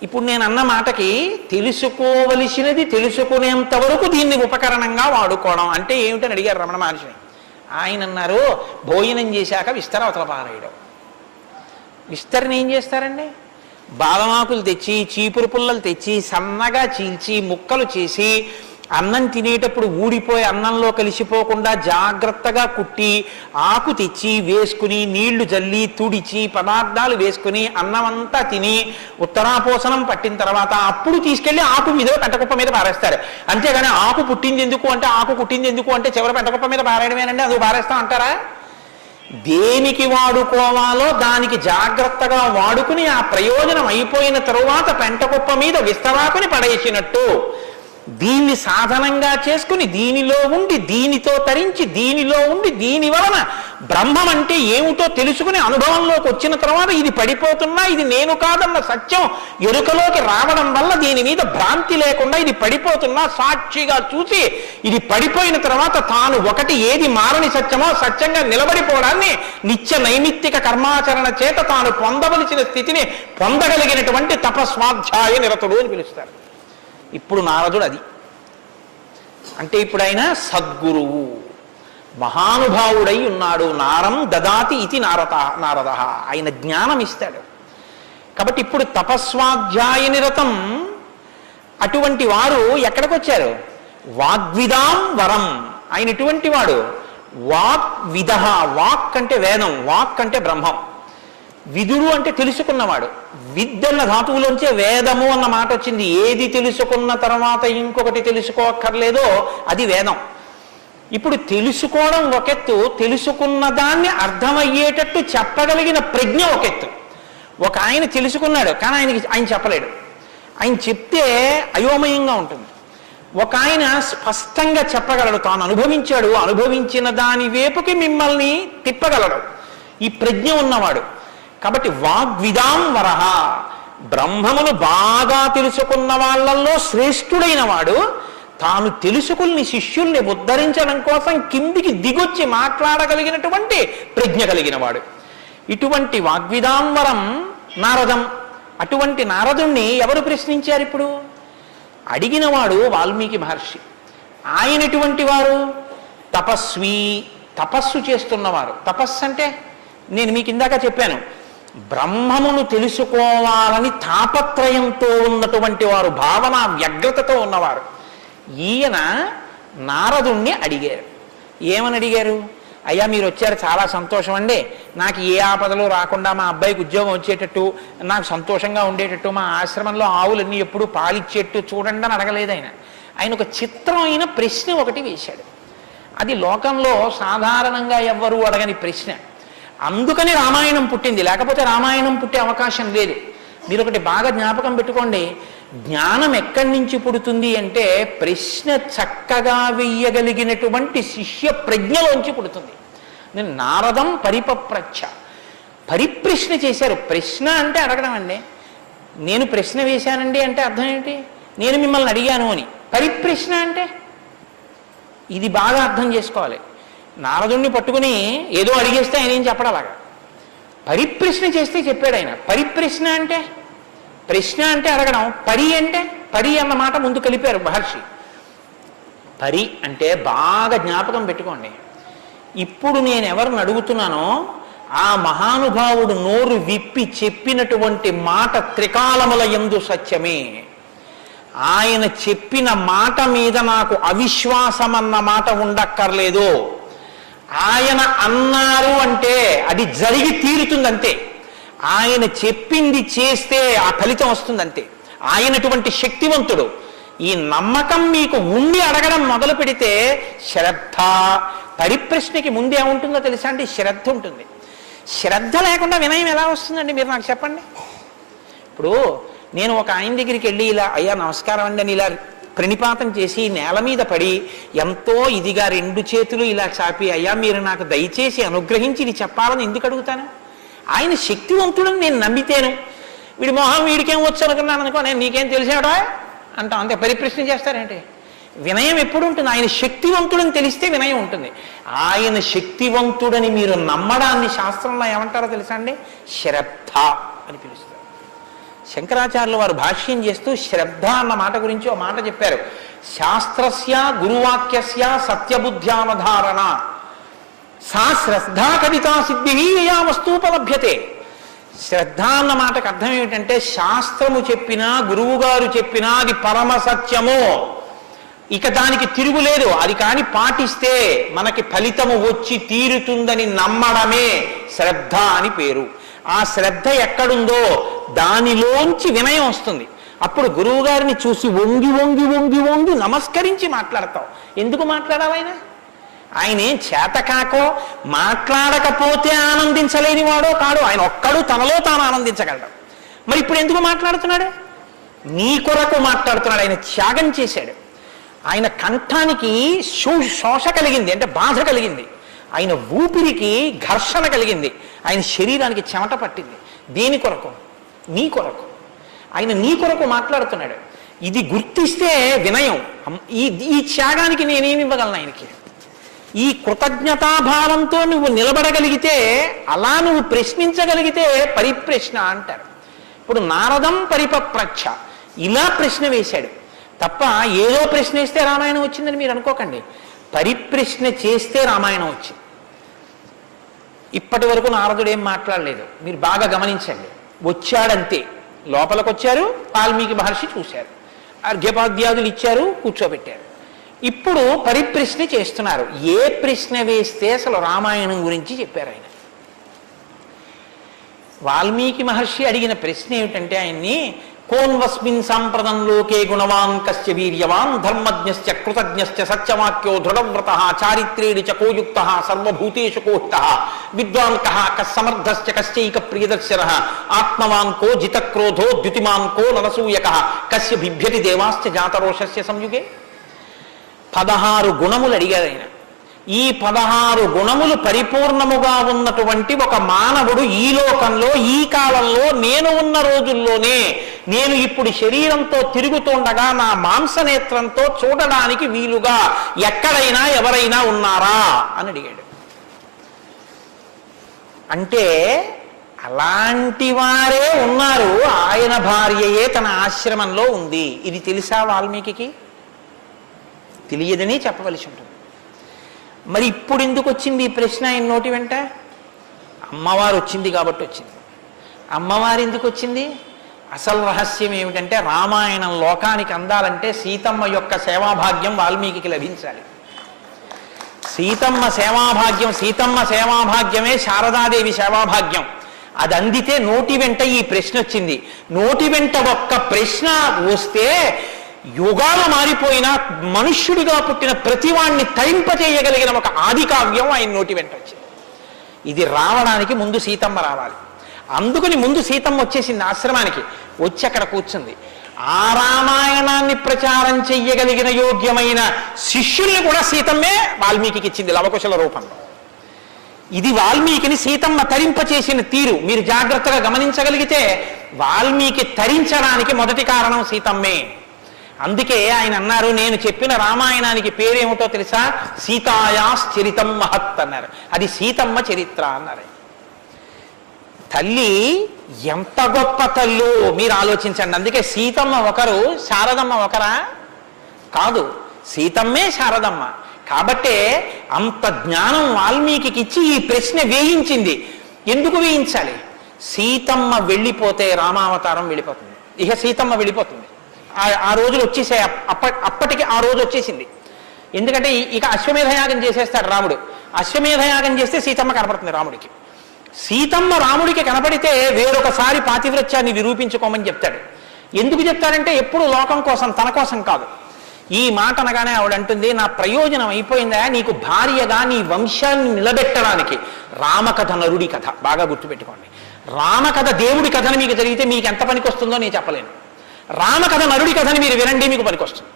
ఇప్పుడు నేను అన్న మాటకి తెలుసుకోవలసినది తెలుసుకునేంత వరకు దీన్ని ఉపకరణంగా వాడుకోవడం అంటే ఏమిటని అడిగారు రమణ మహర్షిని. ఆయన అన్నారు, భోజనం చేశాక విస్తర అవతల పారేయడం. విస్తరని ఏం చేస్తారండి? బాదమాకులు తెచ్చి చీపురు పుల్లలు తెచ్చి సన్నగా చీల్చి ముక్కలు చేసి అన్నం తినేటప్పుడు ఊడిపోయి అన్నంలో కలిసిపోకుండా జాగ్రత్తగా కుట్టి ఆకు తెచ్చి వేసుకుని నీళ్లు జల్లి తుడిచి పదార్థాలు వేసుకుని అన్నం అంతా తిని ఉత్తరాపోసనం పట్టిన తర్వాత అప్పుడు తీసుకెళ్లి ఆకు మీద పెంటకుప్ప మీద పారేస్తారు. అంతేగాని ఆకు పుట్టింది ఎందుకు అంటే ఆకు పుట్టింది ఎందుకు అంటే చివరి పెంటకుప్ప మీద పారేయడమేనండి, అది పారేస్తాం అంటారా? దేనికి వాడుకోవాలో దానికి జాగ్రత్తగా వాడుకుని ఆ ప్రయోజనం అయిపోయిన తరువాత పెంటకుప్ప మీద విస్తరాకుని పడేసినట్టు దీన్ని సాధనంగా చేసుకుని దీనిలో ఉండి దీనితో తరించి దీనిలో ఉండి దీని వలన బ్రహ్మం అంటే ఏమిటో తెలుసుకుని అనుభవంలోకి వచ్చిన తర్వాత ఇది పడిపోతున్నా ఇది నేను కాదన్న సత్యం ఎరుకలోకి రావడం వల్ల దీని మీద భ్రాంతి లేకుండా ఇది పడిపోతున్నా సాక్షిగా చూసి ఇది పడిపోయిన తర్వాత తాను ఒకటి ఏది మారని సత్యమో సత్యంగా నిలబడిపోవడాన్ని నిత్య నైమిత్తిక కర్మాచరణ చేత తాను పొందవలసిన స్థితిని పొందగలిగినటువంటి తపస్వాధ్యాయ నిరతుడు అని పిలుస్తారు. ఇప్పుడు నారదుడు అది అంటే ఇప్పుడు ఆయన సద్గురువు మహానుభావుడై ఉన్నాడు. నారం దదాతి ఇది నారద, ఆయన జ్ఞానం ఇస్తాడు. కాబట్టి ఇప్పుడు తపస్వాధ్యాయ నిరతం అటువంటి వారు ఎక్కడికి వచ్చారు? వాగ్విదాం వరం. ఆయన ఇటువంటి వాడు వాగ్విద. వాక్ అంటే వేదం, వాక్ అంటే బ్రహ్మం, విదుడు అంటే తెలుసుకున్నవాడు. విద్దన్న ధాతువులోంచే వేదము అన్న మాట వచ్చింది. ఏది తెలుసుకున్న తర్వాత ఇంకొకటి తెలుసుకోక్కర్లేదో అది వేదం. ఇప్పుడు తెలుసుకోవడం ఒకెత్తు, తెలుసుకున్న దాన్ని అర్థమయ్యేటట్టు చెప్పగలిగిన ప్రజ్ఞ ఒకెత్తు. ఒక ఆయన తెలుసుకున్నాడు కానీ ఆయన చెప్పలేడు, ఆయన చెప్తే అయోమయంగా ఉంటుంది. ఒక ఆయన స్పష్టంగా చెప్పగలడు, తాను అనుభవించాడు, అనుభవించిన దాని వైపుకి మిమ్మల్ని తిప్పగలడు, ఈ ప్రజ్ఞ ఉన్నవాడు. కాబట్టి వాగ్విదాం వరహ, బ్రహ్మమును బాగా తెలుసుకున్న వాళ్ళల్లో శ్రేష్ఠుడైన వాడు తాను తెలుసుకుని శిష్యుల్ని ఉద్ధరించడం కోసం కిందికి దిగొచ్చి మాట్లాడగలిగినటువంటి ప్రజ్ఞ కలిగిన వాడు. ఇటువంటి వాగ్విదాంవరం నారదం. అటువంటి నారదుణ్ణి ఎవరు ప్రశ్నించారు? ఇప్పుడు అడిగినవాడు వాల్మీకి మహర్షి. ఆయన ఎటువంటి వారు? తపస్వి, తపస్సు చేస్తున్నవారు. తపస్సు అంటే నేను మీకు ఇందాక చెప్పాను, బ్రహ్మమును తెలుసుకోవాలని తాపత్రయంతో ఉన్నటువంటి వారు, భావన వ్యగ్రతతో ఉన్నవారు. ఈయన నారదుణ్ణి అడిగారు. ఏమని అడిగారు? అయ్యా మీరు వచ్చారు, చాలా సంతోషం అండి, నాకు ఏ ఆపదలు రాకుండా మా అబ్బాయికి ఉద్యోగం వచ్చేటట్టు, నాకు సంతోషంగా ఉండేటట్టు, మా ఆశ్రమంలో ఆవులన్నీ ఎప్పుడు పాలిచ్చేట్టు చూడండి అని అడగలేదు. ఆయన ఒక చిత్రమైన ప్రశ్న ఒకటి వేశాడు. అది లోకంలో సాధారణంగా ఎవ్వరూ అడగని ప్రశ్న. అందుకని రామాయణం పుట్టింది, లేకపోతే రామాయణం పుట్టే అవకాశం లేదు. మీరు ఒకటి బాగా జ్ఞాపకం పెట్టుకోండి, జ్ఞానం ఎక్కడి నుంచి పుడుతుంది అంటే ప్రశ్న చక్కగా వెయ్యగలిగినటువంటి శిష్య ప్రజ్ఞలోంచి పుడుతుంది. నేను నారదం పరిపప్రచ్ఛ, పరిప్రశ్న చేశారు. ప్రశ్న అంటే అడగడం అండి. నేను ప్రశ్న వేశానండి అంటే అర్థం ఏంటి? నేను మిమ్మల్ని అడిగాను అని. పరిప్రశ్న అంటే ఇది బాగా అర్థం చేసుకోవాలి. నారదుణ్ణి పట్టుకుని ఏదో అడిగేస్తే ఆయన ఏం చెప్పడం అలాగా. పరిప్రశ్న చేస్తే చెప్పాడు ఆయన. పరిప్రశ్న అంటే ప్రశ్న అంటే అడగడం, పరి అంటే పరి అన్న మాట ముందు కలిపారు మహర్షి. పరి అంటే బాగా జ్ఞాపకం పెట్టుకోండి, ఇప్పుడు నేను ఎవరిని అడుగుతున్నానో ఆ మహానుభావుడు నోరు విప్పి చెప్పినటువంటి మాట త్రికాలముల యందు సత్యమే. ఆయన చెప్పిన మాట మీద నాకు అవిశ్వాసం అన్న మాట ఉండక్కర్లేదు. ఆయన అన్నారు అంటే అది జరిగి తీరుతుందంతే. ఆయన చెప్పింది చేస్తే ఆ ఫలితం వస్తుందంతే. ఆయనటువంటి శక్తివంతుడు. ఈ నమ్మకం మీకు ఉండి అడగడం మొదలు పెడితే శ్రద్ధ, పరిప్రశ్నకి ముందే ఉంటుందో తెలుసా అండి? శ్రద్ధ ఉంటుంది. శ్రద్ధ లేకుండా వినయం ఎలా వస్తుందండి? మీరు నాకు చెప్పండి. ఇప్పుడు నేను ఒక ఆయన దగ్గరికి వెళ్ళి ఇలా అయ్యా నమస్కారం అండి అని ఇలా ప్రణిపాతం చేసి నేల మీద పడి ఎంతో ఇదిగా 2 చేతులు ఇలా చాపి అయ్యా మీరు నాకు దయచేసి అనుగ్రహించి ఇది చెప్పాలని ఎందుకు అడుగుతాను? ఆయన శక్తివంతుడని నేను నమ్మితేను. వీడి మొహం వీడికేం వచ్చు అనుకున్నాను అనుకో, నేను నీకేం తెలిసాడా అంటాం, అంతే. పరిప్రశ్న చేస్తారేంటి? వినయం ఎప్పుడు ఉంటుంది? ఆయన శక్తివంతుడని తెలిస్తే వినయం ఉంటుంది. ఆయన శక్తివంతుడని మీరు నమ్మడాన్ని శాస్త్రంలో ఏమంటారో తెలుసా అండి? శ్రద్ధ అని పిలుస్తారు. శంకరాచార్యులు వారు భాష్యం చేస్తూ శ్రద్ధ అన్న మాట గురించి ఒక మాట చెప్పారు. శాస్త్రస్య గురువాక్యస్య సత్యబుద్ధ్యావధారణ సా శ్రద్ధా కవితా సిద్ధి యా వస్తూపలభ్యతే. శ్రద్ధ అన్న మాటకు అర్థం ఏమిటంటే శాస్త్రము చెప్పినా గురువు గారు చెప్పినా అది పరమ సత్యము, ఇక దానికి తిరుగులేదు, అది కాని పాటిస్తే మనకి ఫలితము వచ్చి తీరుతుందని నమ్మడమే శ్రద్ధ అని పేరు. ఆ శ్రద్ధ ఎక్కడుందో దానిలోంచి వినయం వస్తుంది. అప్పుడు గురువు గారిని చూసి వంగి వంగి వంగి వంగి నమస్కరించి మాట్లాడతావు. ఎందుకు మాట్లాడాలి? ఆయన ఏం చేతకాకో మాట్లాడకపోతే ఆనందించలేని వాడో కాడు. ఆయన ఒక్కడు తనలో తాను ఆనందించగలడు. మరి ఇప్పుడు ఎందుకు మాట్లాడుతున్నాడు? నీ కొరకు మాట్లాడుతున్నాడు. ఆయన త్యాగం చేశాడు. ఆయన కంఠానికి శోష కలిగింది, అంటే బాధ కలిగింది. ఆయన ఊపిరికి ఘర్షణ కలిగింది. ఆయన శరీరానికి చెమట పట్టింది. దేని కొరకు? నీ కొరకు. ఆయన నీ కొరకు మాట్లాడుతున్నాడు. ఇది గుర్తిస్తే వినయం. ఈ త్యాగానికి నేనేమి ఇవ్వగలను ఆయనకి? ఈ కృతజ్ఞతాభావంతో నువ్వు నిలబడగలిగితే, అలా నువ్వు ప్రశ్నించగలిగితే పరిప్రశ్న అంటారు. ఇప్పుడు నారదం పరిపప్రచ్ఛ ఇలా ప్రశ్న వేశాడు తప్ప ఏదో ప్రశ్న వేస్తే రామాయణం వచ్చిందని మీరు అనుకోకండి. పరిప్రశ్న చేస్తే రామాయణం వచ్చింది. ఇప్పటి వరకు నారదుడు ఏం మాట్లాడలేదు, మీరు బాగా గమనించండి. వచ్చాడంతే, లోపలికి వచ్చారు, వాల్మీకి మహర్షి చూశారు, అర్ఘ్యపాద్యాదులు ఇచ్చారు, కూర్చోబెట్టారు. ఇప్పుడు పరిప్రశ్న చేస్తున్నారు. ఏ ప్రశ్న వేస్తే అసలు రామాయణం గురించి చెప్పారు ఆయన? వాల్మీకి మహర్షి అడిగిన ప్రశ్న ఏమిటంటే ఆయన్ని, కోన్వస్మిన్ సాంప్రదం లోకే గుణవాన్ కస్య వీర్యవాన్ ధర్మజ్ఞశ్చ కృతజ్ఞశ్చ సత్యవాక్యో దృఢవ్రతః చారిత్రేణి చ కోయుక్తః సర్వభూతేషు కోహితః విద్వాన్ కః కస్సమర్థశ్చ కశ్చైక ప్రియదర్శనః ఆత్మవాన్ కో జితక్రోధో ద్యుతిమాన్ కో నరసూయకః కస్య బిభ్యతి దేవాశ్చ జాతరోషస్య సంయుగే. 16 గుణములు అడిగారు ఆయన. ఈ 16 గుణములు పరిపూర్ణముగా ఉన్నటువంటి ఒక మానవుడు ఈ లోకంలో ఈ కాలంలో నేను ఉన్న రోజుల్లోనే, నేను ఇప్పుడు శరీరంతో తిరుగుతుండగా నా మాంసనేత్రంతో చూడడానికి వీలుగా ఎక్కడైనా ఎవరైనా ఉన్నారా అని అడిగాడు. అంటే అలాంటి వారే ఉన్నారు. ఆయన భార్యయే తన ఆశ్రమంలో ఉంది. ఇది తెలుసా వాల్మీకి? తెలియదని చెప్పవలసి ఉంటుంది. మరి ఇప్పుడు ఎందుకు వచ్చింది ఈ ప్రశ్న ఆయన నోటి వెంట? అమ్మవారు వచ్చింది కాబట్టి వచ్చింది. అమ్మవారు ఎందుకు వచ్చింది? అసలు రహస్యం ఏమిటంటే, రామాయణం లోకానికి అందాలంటే సీతమ్మ యొక్క సేవాభాగ్యం వాల్మీకి లభించాలి. సీతమ్మ సేవాభాగ్యమే శారదాదేవి సేవాభాగ్యం. అది అందితే నోటి వెంట ఈ ప్రశ్న వచ్చింది. నోటి వెంట ఒక్క ప్రశ్న వస్తే యుగాలు మారిపోయినా మనుష్యుడిగా పుట్టిన ప్రతివాణ్ణి తరింపచేయగలిగిన ఒక ఆది కావ్యం ఆయన నోటి వెంట వచ్చింది. ఇది రావడానికి ముందు సీతమ్మ రావాలి. అందుకని ముందు సీతమ్మ వచ్చేసింది ఆశ్రమానికి. వచ్చి అక్కడ కూర్చుంది. ఆ రామాయణాన్ని ప్రచారం చెయ్యగలిగిన యోగ్యమైన శిష్యుల్ని కూడా సీతమ్మే వాల్మీకి ఇచ్చింది లవకుశల రూపంలో. ఇది వాల్మీకిని సీతమ్మ తరింపచేసిన తీరు మీరు జాగ్రత్తగా గమనించగలిగితే, వాల్మీకి తరించడానికి మొదటి కారణం సీతమ్మే. అందుకే ఆయన అన్నారు, నేను చెప్పిన రామాయణానికి పేరేమిటో తెలుసా? సీతాయాశ్చరితం మహత్ అన్నారు. అది సీతమ్మ చరిత్ర అన్నారు. తల్లి ఎంత గొప్ప తల్లు మీరు ఆలోచించండి. అందుకే సీతమ్మ ఒకరు, శారదమ్మ ఒకరా? కాదు, సీతమ్మే శారదమ్మ. కాబట్టే అంత జ్ఞానం వాల్మీకి ఇచ్చి ఈ ప్రశ్న వేయించింది. ఎందుకు వేయించాలి? సీతమ్మ వెళ్ళిపోతే రామావతారం వెళ్ళిపోతుంది. ఇక సీతమ్మ వెళ్ళిపోతుంది. ఆ రోజులు వచ్చేసాయి. అప్పటికి ఆ రోజు వచ్చేసింది. ఎందుకంటే ఇక అశ్వమేధయాగం చేసేస్తాడు రాముడు. అశ్వమేధయాగం చేస్తే సీతమ్మ కనపడుతుంది రాముడికి. సీతమ్మ రాముడికి కనపడితే వేరొకసారి పాతివ్రత్యాన్ని నిరూపించుకోమని చెప్తాడు. ఎందుకు చెప్తాడంటే ఎప్పుడు లోకం కోసం, తన కోసం కాదు. ఈ మాట అనగానే ఆవిడంటుంది, నా ప్రయోజనం అయిపోయిందా, నీకు భార్యగా నీ వంశాన్ని నిలబెట్టడానికి. రామకథ నరుడి కథ బాగా గుర్తుపెట్టుకోండి. రామకథ దేవుడి కథను మీకు జరిగితే మీకు ఎంత పనికి వస్తుందో నేను చెప్పలేను. రామకథ నరుడి కథని మీరు వినండి, మీకు పనికొస్తుంది.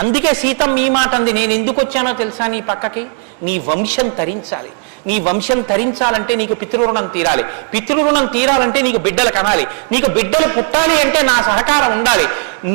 అందుకే సీతమ్మ ఈ మాట అంది, నేను ఎందుకు వచ్చానో తెలుసా నీ పక్కకి? నీ వంశం తరించాలి. నీ వంశం తరించాలంటే నీకు పితృరుణం తీరాలి. పితృరుణం తీరాలంటే నీకు బిడ్డలు కనాలి. నీకు బిడ్డలు పుట్టాలి అంటే నా సహకారం ఉండాలి.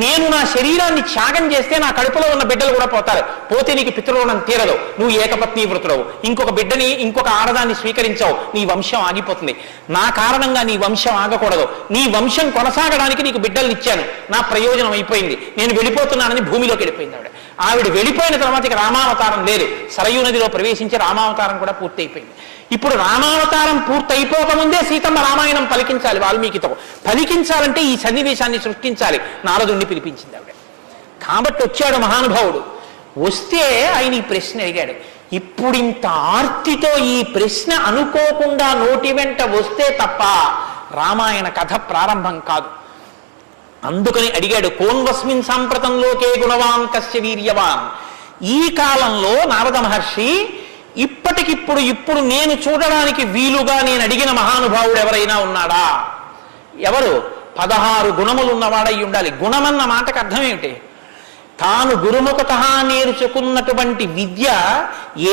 నేను నా శరీరాన్ని త్యాగం చేస్తే నా కడుపులో ఉన్న బిడ్డలు కూడా పోతారు. పోతే నీకు పితృరుణం తీరదు. నువ్వు ఏకపత్ని వృతుడవు. ఇంకొక బిడ్డని, ఇంకొక ఆడదాన్ని స్వీకరించావు, నీ వంశం ఆగిపోతుంది. నా కారణంగా నీ వంశం ఆగకూడదు. నీ వంశం కొనసాగడానికి నీకు బిడ్డల్ని ఇచ్చాను. నా ప్రయోజనం అయిపోయింది, నేను వెళ్ళిపోతున్నానని భూమిలోకి వెళ్ళిపోయింది ఆవిడ. ఆవిడ వెళ్ళిపోయిన తర్వాత ఇక రామావతారం లేదు. సరయూ నదిలో ప్రవేశించి రామావతారం కూడా పూర్తయిపోయింది. ఇప్పుడు రామావతారం పూర్తయిపోకముందే సీతమ్మ రామాయణం పలికించాలి వాల్మీకితో. పలికించాలంటే ఈ సన్నివేశాన్ని సృష్టించాలి. నారదుణ్ణి పిలిపించింది ఆవిడ. కాబట్టి వచ్చాడు మహానుభావుడు. వస్తే ఆయన ఈ ప్రశ్న అడిగాడు. ఇప్పుడు ఇంత ఆర్తితో ఈ ప్రశ్న అనుకోకుండా నోటి వెంట వస్తే తప్ప రామాయణ కథ ప్రారంభం కాదు. అందుకని అడిగాడు, కోన్వస్మిన్ సాంప్రతంలోకే గుణవాన్ కస్య వీర్యవాన్. ఈ కాలంలో నారద మహర్షి ఇప్పుడు నేను చూడడానికి వీలుగా నేను అడిగిన మహానుభావుడు ఎవరైనా ఉన్నాడా? ఎవరు? 16 గుణములు ఉన్నవాడై ఉండాలి. గుణమన్న మాటకు అర్థం ఏమిటి? తాను గురుముఖత నేర్చుకున్నటువంటి విద్య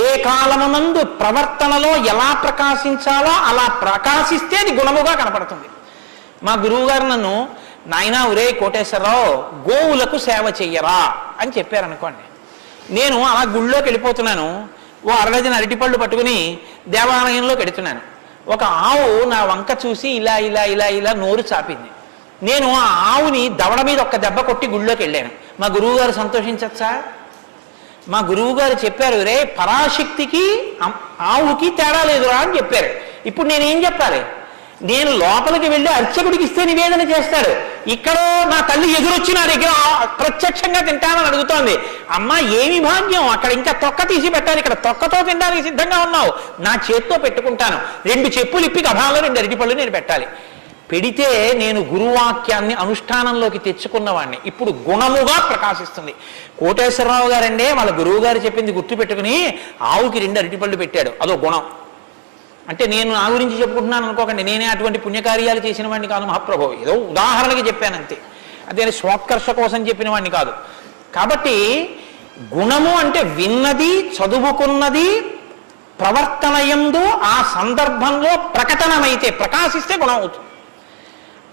ఏ కాలమునందు ప్రవర్తనలో ఎలా ప్రకాశించాలో అలా ప్రకాశిస్తే అది గుణముగా కనపడుతుంది. మా గురువు గారు నన్ను, నాయనా ఒరే కోటేశ్వరరావు, గోవులకు సేవ చెయ్యరా అని చెప్పారనుకోండి. నేను అలా గుళ్ళోకి వెళ్ళిపోతున్నాను. ఓ అరడజన అరటిపళ్ళు పట్టుకుని దేవాలయంలోకి వెడుతున్నాను. ఒక ఆవు నా వంక చూసి ఇలా ఇలా ఇలా ఇలా నోరు చాపింది. నేను ఆ ఆవుని దవడ మీద ఒక్క దెబ్బ కొట్టి గుళ్ళోకి వెళ్ళాను. మా గురువుగారు సంతోషించచ్చా? మా గురువుగారు చెప్పారు, రే పరాశక్తికి ఆవుకి తేడా లేదురా అని చెప్పారు. ఇప్పుడు నేనేం చెప్పాలి? నేను లోపలికి వెళ్ళి అర్చకుడికి ఇస్తే నివేదన చేస్తాడు. ఇక్కడ నా తల్లి ఎదురొచ్చి నా దగ్గర ప్రత్యక్షంగా తింటానని అడుగుతోంది. అమ్మ ఏమి భాగ్యం, అక్కడ ఇంకా తొక్క తీసి పెట్టాలి, ఇక్కడ తొక్కతో తినడానికి సిద్ధంగా ఉన్నావు. నా చేత్తో పెట్టుకుంటాను. 2 చెప్పులు ఇప్పి గభాలో 2 అరటిపళ్ళు నేను పెట్టాలి. పెడితే నేను గురువాక్యాన్ని అనుష్ఠానంలోకి తెచ్చుకున్నవాడిని. ఇప్పుడు గుణముగా ప్రకాశిస్తుంది. కోటేశ్వరరావు గారండే వాళ్ళ గురువు గారు చెప్పింది గుర్తు పెట్టుకుని ఆవుకి 2 అరటిపళ్ళు పెట్టాడు. అదో గుణం. అంటే నేను నా గురించి చెప్పుకుంటున్నాను అనుకోకండి, నేనే అటువంటి పుణ్యకార్యాలు చేసిన వాడిని కాదు మహాప్రభు. ఏదో ఉదాహరణకి చెప్పాను అంతే. అదే స్వోత్కర్ష కోసం చెప్పిన వాడిని కాదు. కాబట్టి గుణము అంటే విన్నది, చదువుకున్నది, ప్రవర్తన యందు ఆ సందర్భంలో ప్రకటనమైతే, ప్రకాశిస్తే గుణం అవుతుంది.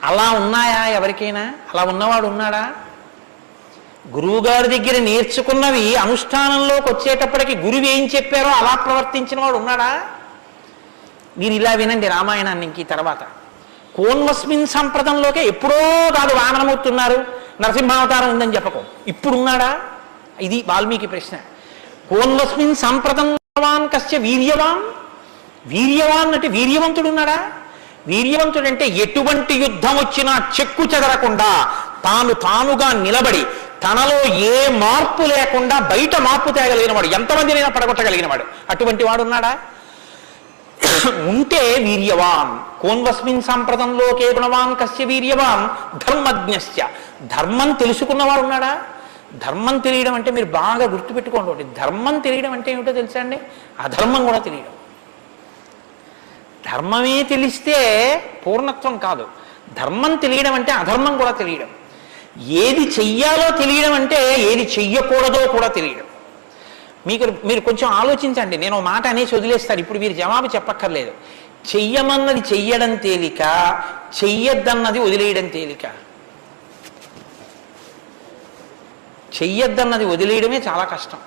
అలా ఉన్నాయా ఎవరికైనా? అలా ఉన్నవాడు ఉన్నాడా? గురువుగారి దగ్గర నేర్చుకున్నవి అనుష్ఠానంలోకి వచ్చేటప్పటికి గురువు ఏం చెప్పారో అలా ప్రవర్తించిన వాడు ఉన్నాడా? మీరు ఇలా వినండి రామాయణాన్ని. ఇంక తర్వాత కోన్వస్మిన్ సంప్రదంలోకే ఎప్పుడో కాదు వామనమూర్తి ఉన్నారు, నరసింహావతారం ఉందని చెప్పకు. ఇప్పుడున్నాడా? ఇది వాల్మీకి ప్రశ్న. కోన్వస్మిన్ సంప్రదంవాన్ కస్య వీర్యవాన్. వీర్యవాన్ అంటే వీర్యవంతుడు ఉన్నాడా? వీర్యవంతుడు అంటే ఎటువంటి యుద్ధం వచ్చినా చెక్కు చెదరకుండా తానుగా నిలబడి తనలో ఏ మార్పు లేకుండా బయట మార్పు తేగలిగిన వాడు, ఎంతమందినైనా పడగొట్టగలిగిన వాడు. అటువంటి వాడు ఉన్నాడా? ఉంటే వీర్యవాన్. కోన్వస్మిన్ సంప్రదంలోకే గుణవాన్ కస్య వీర్యవాన్ ధర్మజ్ఞస్య. ధర్మం తెలుసుకున్నవాడు ఉన్నాడా? ధర్మం తెలియడం అంటే మీరు బాగా గుర్తుపెట్టుకోండి. ధర్మం తెలియడం అంటే ఏమిటో తెలుసా అండి? అధర్మం కూడా తెలియడం. ధర్మమే తెలిస్తే పూర్ణత్వం కాదు. ధర్మం తెలియడం అంటే అధర్మం కూడా తెలియడం. ఏది చెయ్యాలో తెలియడం అంటే ఏది చెయ్యకూడదో కూడా తెలియడం. మీరు కొంచెం ఆలోచించండి. నేను మాట అనేసి వదిలేస్తాను, ఇప్పుడు మీరు జవాబు చెప్పక్కర్లేదు. చెయ్యమన్నది చెయ్యడం తేలిక, చెయ్యొద్దన్నది వదిలేయడం తేలిక. చెయ్యొద్దన్నది వదిలేయడమే చాలా కష్టం.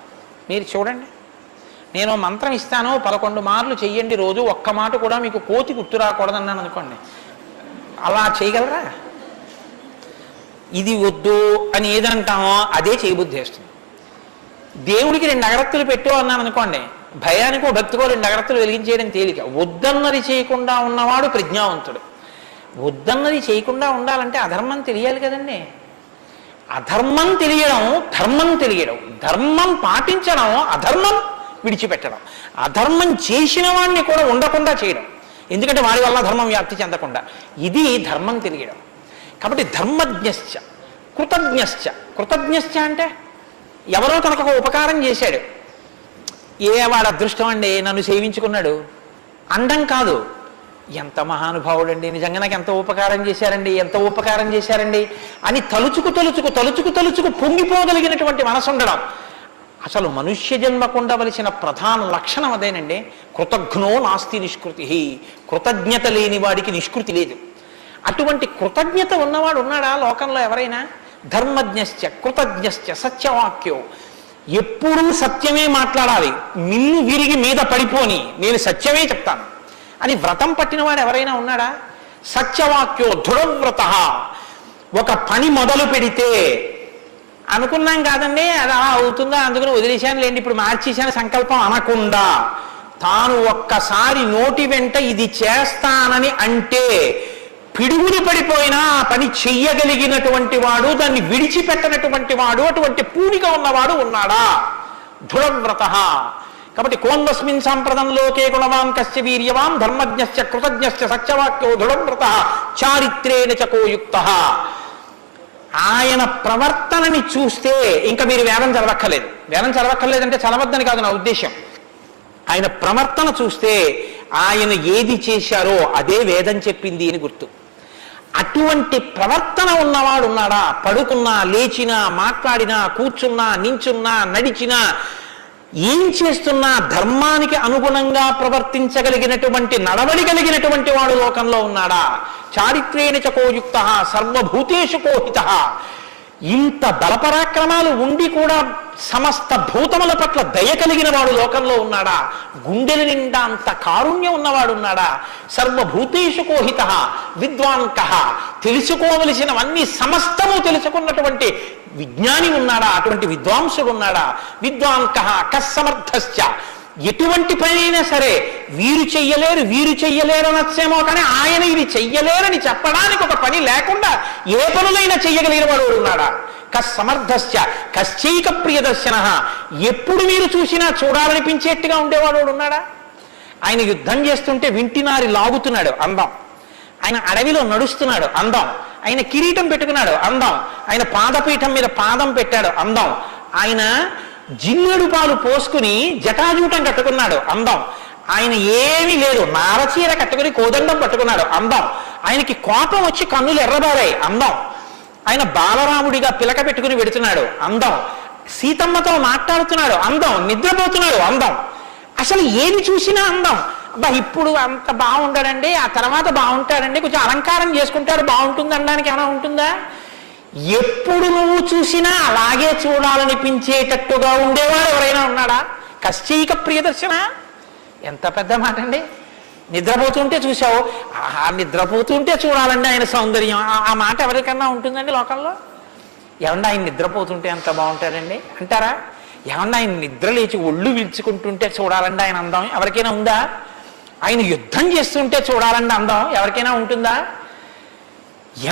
మీరు చూడండి, నేను మంత్రం ఇస్తాను 11 మార్లు చెయ్యండి రోజు, ఒక్క మాట కూడా మీకు కోతి గుర్తు రాకూడదన్నాను అనుకోండి, అలా చేయగలరా? ఇది వద్దు అని ఏదంటామో అదే చేయబుద్ధి వేస్తుంది. దేవుడికి 2 అగరత్తులు పెట్టు అన్నాను అనుకోండి, భయానికో భక్తికో 2 అగరత్తులు వెలిగించేయడం తేలిక. వద్దన్నది చేయకుండా ఉన్నవాడు ప్రజ్ఞావంతుడు. వద్దన్నది చేయకుండా ఉండాలంటే అధర్మం తెలియాలి కదండి. అధర్మం తెలియడం, ధర్మం తెలియడం, ధర్మం పాటించడం, అధర్మం విడిచిపెట్టడం, అధర్మం చేసిన వాడిని కూడా ఉండకుండా చేయడం, ఎందుకంటే వాడి వల్ల ధర్మం వ్యాప్తి చెందకుండా. ఇది ధర్మం తెలియడం. కాబట్టి ధర్మజ్ఞశ్చ కృతజ్ఞశ్చ. కృతజ్ఞశ్చ అంటే ఎవరో తనకు ఒక ఉపకారం చేశాడు, వాడు అదృష్టం అండి నన్ను సేవించుకున్నాడు అండం కాదు, ఎంత మహానుభావుడండి, నిజంగా నాకు ఎంత ఉపకారం చేశారండి, ఎంత ఉపకారం చేశారండి అని తలుచుకు తలుచుకు తలుచుకు తలుచుకు పొంగిపోగలిగినటువంటి మనసు ఉండడం. అసలు మనుష్య జన్మకు ఉండవలసిన ప్రధాన లక్షణం అదేనండి. కృతజ్ఞో నాస్తి నిష్కృతి. కృతజ్ఞత లేని వాడికి నిష్కృతి లేదు. అటువంటి కృతజ్ఞత ఉన్నవాడు ఉన్నాడా లోకంలో ఎవరైనా? ధర్మజ్ఞశ్చ కృతజ్ఞశ్చ సత్యవాక్యో. ఎప్పుడూ సత్యమే మాట్లాడాలి, మిన్ను విరిగి మీద పడిపోని నేను సత్యమే చెప్తాను అని వ్రతం పట్టినవాడు ఎవరైనా ఉన్నాడా? సత్యవాక్యో దృఢవ్రత. ఒక పని మొదలు పెడితే అనుకున్నాం కాదండి అది అలా అవుతుందా అందుకని వదిలేశాను లేండి ఇప్పుడు మార్చేశాను సంకల్పం అనకుండా తాను ఒక్కసారి నోటి వెంట ఇది చేస్తానని అంటే పిడుగులు పడిపోయినా ఆ పని చెయ్యగలిగినటువంటి వాడు, దాన్ని విడిచిపెట్టనటువంటి వాడు, అటువంటి పూనిక ఉన్నవాడు ఉన్నాడా? దృఢవ్రత. కాబట్టి కోన్వస్మిన్ సాంప్రదంలోకే గుణవాన్ కస్య వీర్యవాన్ ధర్మజ్ఞశ్చ కృతజ్ఞశ్చ సత్యవాక్యో దృఢవ్రత చారిత్రేణ చకోయుక్తః. ఆయన ప్రవర్తనని చూస్తే ఇంకా మీరు వేదం చదవక్కర్లేదు. వేదం చదవక్కర్లేదంటే చదవద్దని కాదు నా ఉద్దేశం. ఆయన ప్రవర్తన చూస్తే ఆయన ఏది చేశారో అదే వేదం చెప్పింది అని గుర్తు. అటువంటి ప్రవర్తన ఉన్నవాడు ఉన్నాడా? పడుకున్నా, లేచినా, మాట్లాడినా, కూర్చున్నా, నించున్నా, నడిచినా, ఏం చేస్తున్నా ధర్మానికి అనుగుణంగా ప్రవర్తించగలిగినటువంటి నడవడి కలిగినటువంటి వాడు లోకంలో ఉన్నాడా? చారిత్రేణ చకోయుక్త సర్వభూతేషు కోహిత. ఇంత బలపరాక్రమాలు ఉండి కూడా సమస్త భూతముల పట్ల దయ కలిగిన వాడు లోకంలో ఉన్నాడా? గుండెల నిండా అంత కారుణ్యం ఉన్నవాడు ఉన్నాడా? సర్వభూతేషు కోహిత విద్వాంకః. తెలుసుకోవలసినవన్నీ సమస్తము తెలుసుకున్నటువంటి విజ్ఞాని ఉన్నాడా? అటువంటి విద్వాంసుడు ఉన్నాడా? విద్వాంకః కస్సమర్థశ్చ. ఎటువంటి పనైనా సరే వీరు చెయ్యలేరు అనొచ్చేమో కానీ ఆయన ఇది చెయ్యలేరని చెప్పడానికి ఒక పని లేకుండా ఏ పనులైనా చెయ్యగలిగిన వాడు ఉన్నాడా? కస్సమర్థశ్చ కశ్చైక ప్రియదర్శనః. ఎప్పుడు మీరు చూసినా చూడాలనిపించేట్టుగా ఉండేవాడు ఉన్నాడా? ఆయన యుద్ధం చేస్తుంటే వింటినారి లాగుతున్నాడు అందం, ఆయన అడవిలో నడుస్తున్నాడు అందం, ఆయన కిరీటం పెట్టుకున్నాడు అందం, ఆయన పాదపీఠం మీద పాదం పెట్టాడు అందం, ఆయన జిన్నెడు పాలు పోసుకుని జటాజూటం కట్టుకున్నాడు అందం, ఆయన ఏమీ లేదు నారచీర కట్టుకుని కోదండం పట్టుకున్నాడు అందం, ఆయనకి కోపం వచ్చి కన్నులు ఎర్రబారాయి అందం, ఆయన బాలరాముడిగా పిలక పెట్టుకుని వెడుతున్నాడు అందం, సీతమ్మతో మాట్లాడుతున్నాడు అందం, నిద్రపోతున్నాడు అందం. అసలు ఏది చూసినా అందం. అబ్బా ఇప్పుడు అంత బాగుంటాడండి, ఆ తర్వాత బాగుంటాడండి, కొంచెం అలంకారం చేసుకుంటాడు బాగుంటుంది అనడానికి ఏమైనా ఉంటుందా? ఎప్పుడు నువ్వు చూసినా అలాగే చూడాలనిపించేటట్టుగా ఉండేవాడు ఎవరైనా ఉన్నాడా? కశ్చైక ప్రియదర్శన. ఎంత పెద్ద మాట అండి. నిద్రపోతుంటే చూసావు, ఆహా నిద్రపోతుంటే చూడాలండి ఆయన సౌందర్యం. ఆ మాట ఎవరికన్నా ఉంటుందండి లోకంలో? ఏమన్నా ఆయన నిద్రపోతుంటే ఎంత బాగుంటాడండి అంటారా? ఏమన్నా ఆయన నిద్ర లేచి ఒళ్ళు విల్చుకుంటుంటే చూడాలండి ఆయన అందం ఎవరికైనా ఉందా? ఆయన యుద్ధం చేస్తుంటే చూడాలండి అందం ఎవరికైనా ఉంటుందా?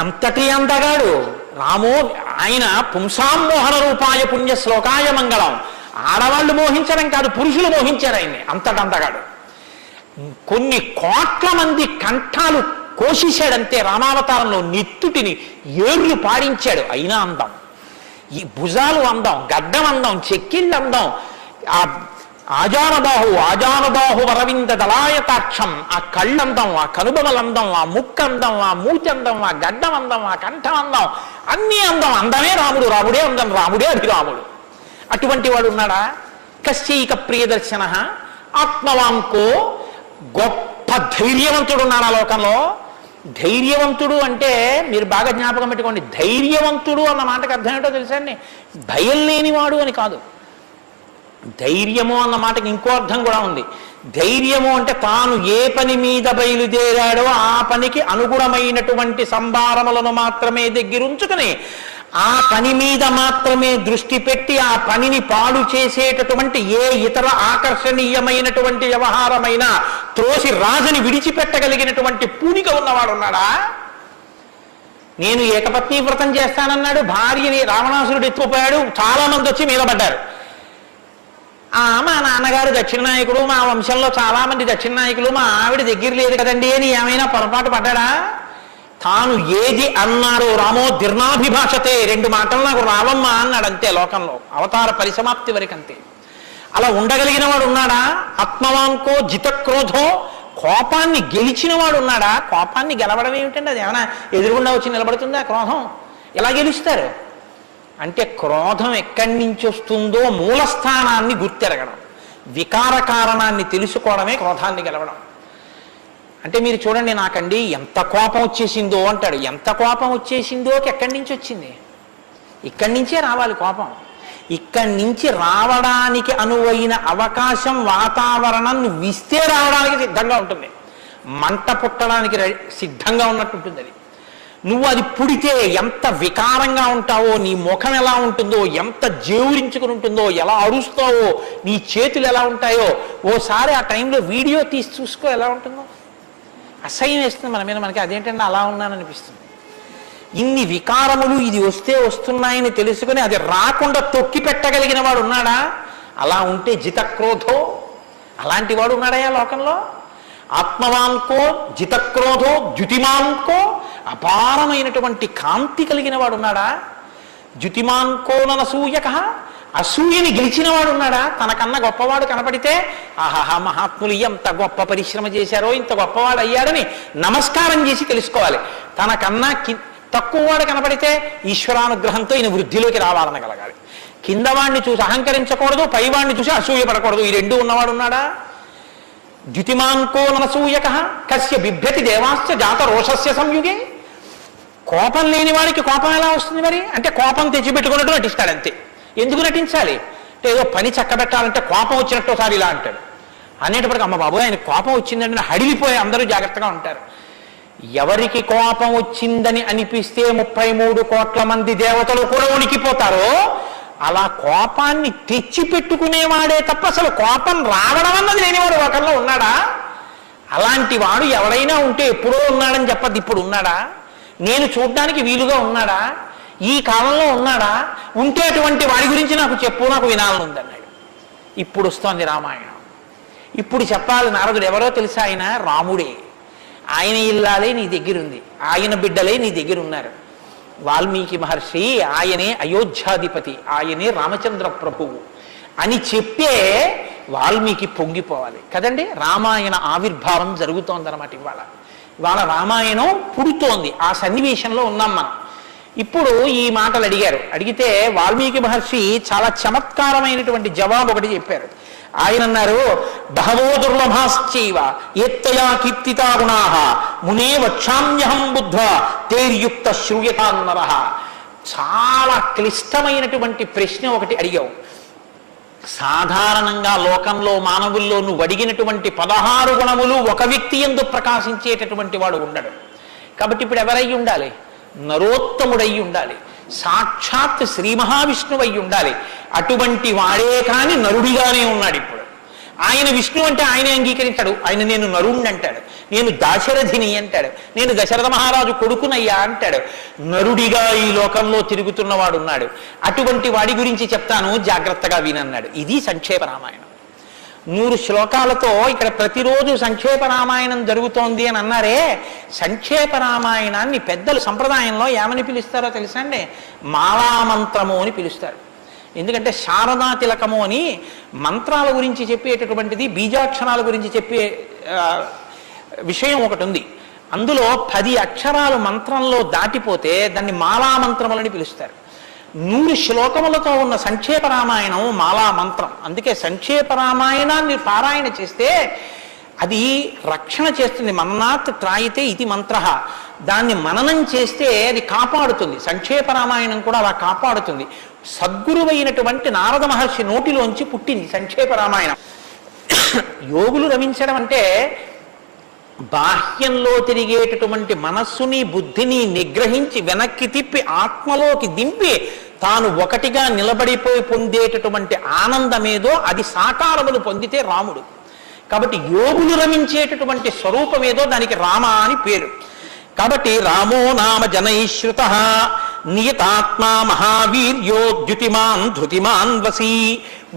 ఎంతటి అందగాడు రామో. ఆయన పుంసామోహన రూపాయ పుణ్య శ్లోకాయ మంగళం. ఆడవాళ్ళు మోహించడం కాదు, పురుషులు మోహించారు ఆయన్ని. అంతటి అందగాడు. కొన్ని కోట్ల మంది కంఠాలు కోసేశాడంతే రామావతారంలో. నెత్తుటిని ఏర్లు పాడించాడు. అయినా అందం. ఈ భుజాలు అందం, గడ్డం అందం, చెక్కిళ్ళు అందం, ఆ ఆజానబాహు వరవింద దళాయతాక్షం, ఆ కళ్ళందం, ఆ కనుబొమలందం, ఆ ముక్కందం, ఆ మూచందం, ఆ గడ్డం అందం, ఆ కంఠం అందం, అన్నీ అందం. అందమే రాముడు, రాముడే అందం, రాముడే అభిరాముడు. అటువంటి వాడు ఉన్నాడా? కశ్చైక ప్రియదర్శన ఆత్మవాంకో. గొప్ప ధైర్యవంతుడు ఉన్నాడు ఆ లోకంలో. ధైర్యవంతుడు అంటే మీరు బాగా జ్ఞాపకం పెట్టుకోండి. ధైర్యవంతుడు అన్న మాటకు అర్థం ఏంటో తెలుసా అండి? భయం లేనివాడు అని కాదు. ధైర్యము అన్న మాటకి ఇంకో అర్థం కూడా ఉంది. ధైర్యము అంటే తాను ఏ పని మీద బయలుదేరాడో ఆ పనికి అనుగుణమైనటువంటి సంభారములను మాత్రమే దగ్గరుంచుకుని ఆ పని మీద మాత్రమే దృష్టి పెట్టి ఆ పనిని పాడు చేసేటటువంటి ఏ ఇతర ఆకర్షణీయమైనటువంటి వ్యవహారమైన త్రోసి రాజని విడిచిపెట్టగలిగినటువంటి పూనిక ఉన్నవాడు ఉన్నాడా? నేను ఏకపత్ని వ్రతం చేస్తానన్నాడు, భార్యని రావణాసురుడు ఎత్తుకుపోయాడు, చాలా మంది వచ్చి మీద పడ్డారు. మా నాన్నగారు దక్షిణ నాయకుడు, మా వంశంలో చాలా మంది దక్షిణ నాయకులు, మా ఆవిడ దగ్గర లేదు కదండి అని ఏమైనా పొరపాటు పడ్డాడా? తాను ఏది అన్నాడో రామో దీర్ణాభిభాషతే, 2 మాటలు నాకు రావమ్మా అన్నాడు అంతే. లోకంలో అవతార పరిసమాప్తి వరకు అంతే. అలా ఉండగలిగిన వాడు ఉన్నాడా? ఆత్మవాంకో జితక్రోధో, కోపాన్ని గెలిచిన వాడు ఉన్నాడా? కోపాన్ని గెలవడం ఏమిటండి? అది ఏమైనా ఎదురుగుండా వచ్చి నిలబడుతుందా క్రోధం? ఎలా గెలుస్తారు అంటే క్రోధం ఎక్కడి నుంచి వస్తుందో మూలస్థానాన్ని గుర్తెరగడం, వికార కారణాన్ని తెలుసుకోవడమే క్రోధాన్ని గెలవడం. అంటే మీరు చూడండి, నాకండి ఎంత కోపం వచ్చేసిందో అంటాడు. ఎంత కోపం వచ్చేసిందో ఎక్కడి నుంచి వచ్చింది? ఇక్కడి నుంచే రావాలి కోపం. ఇక్కడి నుంచి రావడానికి అనువైన అవకాశం, వాతావరణం నువ్వు ఇస్తే రావడానికి సిద్ధంగా ఉంటుంది. మంట పుట్టడానికి సిద్ధంగా ఉన్నట్టు ఉంటుంది అది. నువ్వు అది పుడితే ఎంత వికారంగా ఉంటావో, నీ ముఖం ఎలా ఉంటుందో, ఎంత జేవురించుకుని ఉంటుందో, ఎలా అరుస్తావో, నీ చేతులు ఎలా ఉంటాయో ఓసారి ఆ టైంలో వీడియో తీసి చూసుకో ఎలా ఉంటుందో. అసహ్యం వేస్తుంది మన మీద. మనకి అదేంటంటే అలా ఉన్నాననిపిస్తుంది. ఇన్ని వికారములు ఇది వస్తే వస్తున్నాయని తెలుసుకుని అది రాకుండా తొక్కి పెట్టగలిగిన వాడు ఉన్నాడా? అలా ఉంటే జితక్రోధో, అలాంటి వాడు ఉన్నాడయా లోకంలో? ఆత్మవాంకో జితక్రోధో ద్యుతిమాంకో, అపారమైనటువంటి కాంతి కలిగిన వాడు ఉన్నాడా? ద్యుతిమాంకో ననసూయక, అసూయని గెలిచిన వాడు ఉన్నాడా? తనకన్నా గొప్పవాడు కనపడితే ఆహాహా మహాత్ములు ఎంత గొప్ప పరిశ్రమ చేశారో, ఇంత గొప్పవాడు అయ్యాడని నమస్కారం చేసి తెలుసుకోవాలి. తనకన్నా తక్కువవాడు కనపడితే ఈశ్వరానుగ్రహంతో ఈయన వృద్ధిలోకి రావాలనగలగాలి. కిందవాడిని చూసి అహంకరించకూడదు, పైవాడిని చూసి అసూయపడకూడదు. ఈ 2 ఉన్నవాడు ఉన్నాడా? ద్యుతిమాంకో ననసూయక కస్య బిభ్యతి దేవాశ్చ జాత రోషస్య సంయుగే. కోపం లేని వాడికి కోపం ఎలా వస్తుంది మరి? అంటే కోపం తెచ్చిపెట్టుకున్నట్టు నటిస్తాడు అంతే. ఎందుకు నటించాలి అంటే ఏదో పని చక్కబెట్టాలంటే కోపం వచ్చినట్టు ఒకసారి ఇలా అంటాడు. అనేటప్పటికి అమ్మ బాబు ఆయన కోపం వచ్చిందంటే హడిలిపోయి అందరూ జాగ్రత్తగా ఉంటారు. ఎవరికి కోపం వచ్చిందని అనిపిస్తే 33 కోట్ల మంది దేవతలు కూడా ఉనికిపోతారో అలా కోపాన్ని తెచ్చిపెట్టుకునేవాడే తప్ప అసలు కోపం రావడం అన్నది లేనివాడు ఒకరిలో ఉన్నాడా? అలాంటి వాడు ఎవరైనా ఉంటే ఎప్పుడో ఉన్నాడని చెప్పద్దు, ఇప్పుడు ఉన్నాడా? నేను చూడ్డానికి వీలుగా ఉన్నాడా? ఈ కాలంలో ఉన్నాడా? ఉంటే అటువంటి వాడి గురించి నాకు చెప్పు, నాకు వినాలని ఉందన్నాడు. ఇప్పుడు వస్తోంది రామాయణం. ఇప్పుడు చెప్పాలి. నారదుడు ఎవరో తెలుసా? ఆయన రాముడే. ఆయన ఇల్లాలే నీ దగ్గరుంది, ఆయన బిడ్డలే నీ దగ్గర ఉన్నారు. వాల్మీకి మహర్షి ఆయనే అయోధ్యాధిపతి, ఆయనే రామచంద్ర ప్రభువు అని చెప్పే వాల్మీకి పొంగిపోవాలి కదండి. రామాయణ ఆవిర్భావం జరుగుతోందన్నమాట. ఇవాళ రామాయణం పుడుతోంది. ఆ సన్నివేశంలో ఉన్నాం మనం. ఇప్పుడు ఈ మాటలు అడిగితే వాల్మీకి మహర్షి చాలా చమత్కారమైనటువంటి జవాబు ఒకటి చెప్పారు. ఆయన అన్నారు, బహవో దుర్లభాశ్చైవ ఏత్తయా కీర్తితా గుణాః మునే వక్షామ్యహం బుద్ధ్వా తేర్యుక్త శ్రూయతాన్నరః. చాలా క్లిష్టమైనటువంటి ప్రశ్న ఒకటి అడిగావు. సాధారణంగా లోకంలో మానవుల్లో నువ్వు అడిగినటువంటి 16 గుణములు ఒక వ్యక్తి యందు ప్రకాశించేటటువంటి వాడు ఉండడు. కాబట్టి ఇప్పుడు ఎవరై ఉండాలి? నరోత్తముడై ఉండాలి, సాక్షాత్ శ్రీ మహావిష్ణువై ఉండాలి. అటువంటి వాడే కాని నరుడిగానే ఉన్నాడు ఇప్పుడు. ఆయన విష్ణు అంటే ఆయనే అంగీకరించాడు. ఆయన నేను నరుణ్ణి అంటాడు, నేను దాశరథిని అంటాడు, నేను దశరథ మహారాజు కొడుకునయ్యా అంటాడు. నరుడిగా ఈ లోకంలో తిరుగుతున్నవాడు ఉన్నాడు. అటువంటి వాడి గురించి చెప్తాను, జాగ్రత్తగా వినన్నాడు. ఇది సంక్షేప రామాయణం. 100 శ్లోకాలతో ఇక్కడ ప్రతిరోజు సంక్షేప రామాయణం జరుగుతోంది అని అన్నారే. సంక్షేప రామాయణాన్ని పెద్దలు సంప్రదాయంలో ఏమని పిలుస్తారో తెలుసా అండి? మాలామంత్రము అని పిలుస్తారు. ఎందుకంటే శారదా తిలకము అని మంత్రాల గురించి చెప్పేటటువంటిది, బీజాక్షరాల గురించి చెప్పే విషయం ఒకటి ఉంది. అందులో 10 అక్షరాలు మంత్రంలో దాటిపోతే దాన్ని మాలామంత్రములని పిలుస్తారు. 100 శ్లోకములతో ఉన్న సంక్షేప రామాయణం మాలా మంత్రం. అందుకే సంక్షేప రామాయణాన్ని పారాయణ చేస్తే అది రక్షణ చేస్తుంది. మననాత్ త్రాయితే ఇది మంత్ర. దాన్ని మననం చేస్తే అది కాపాడుతుంది. సంక్షేప రామాయణం కూడా అలా కాపాడుతుంది. సద్గురువైనటువంటి నారద మహర్షి నోటిలోంచి పుట్టింది సంక్షేప రామాయణం. యోగులు రమించడం అంటే బాహ్యంలో తిరిగేటటువంటి మనస్సుని బుద్ధిని నిగ్రహించి వెనక్కి తిప్పి ఆత్మలోకి దింపి తాను ఒకటిగా నిలబడిపోయి పొందేటటువంటి ఆనందమేదో అది సాకారములు పొందితే రాముడు. కాబట్టి యోగులు రమించేటటువంటి స్వరూపమేదో దానికి రామ అని పేరు. కాబట్టి రామో నామ జనైశ్రుత నియతాత్మా మహావీర్యో ద్యుతిమాన్ ధృతిమాన్ వసీ.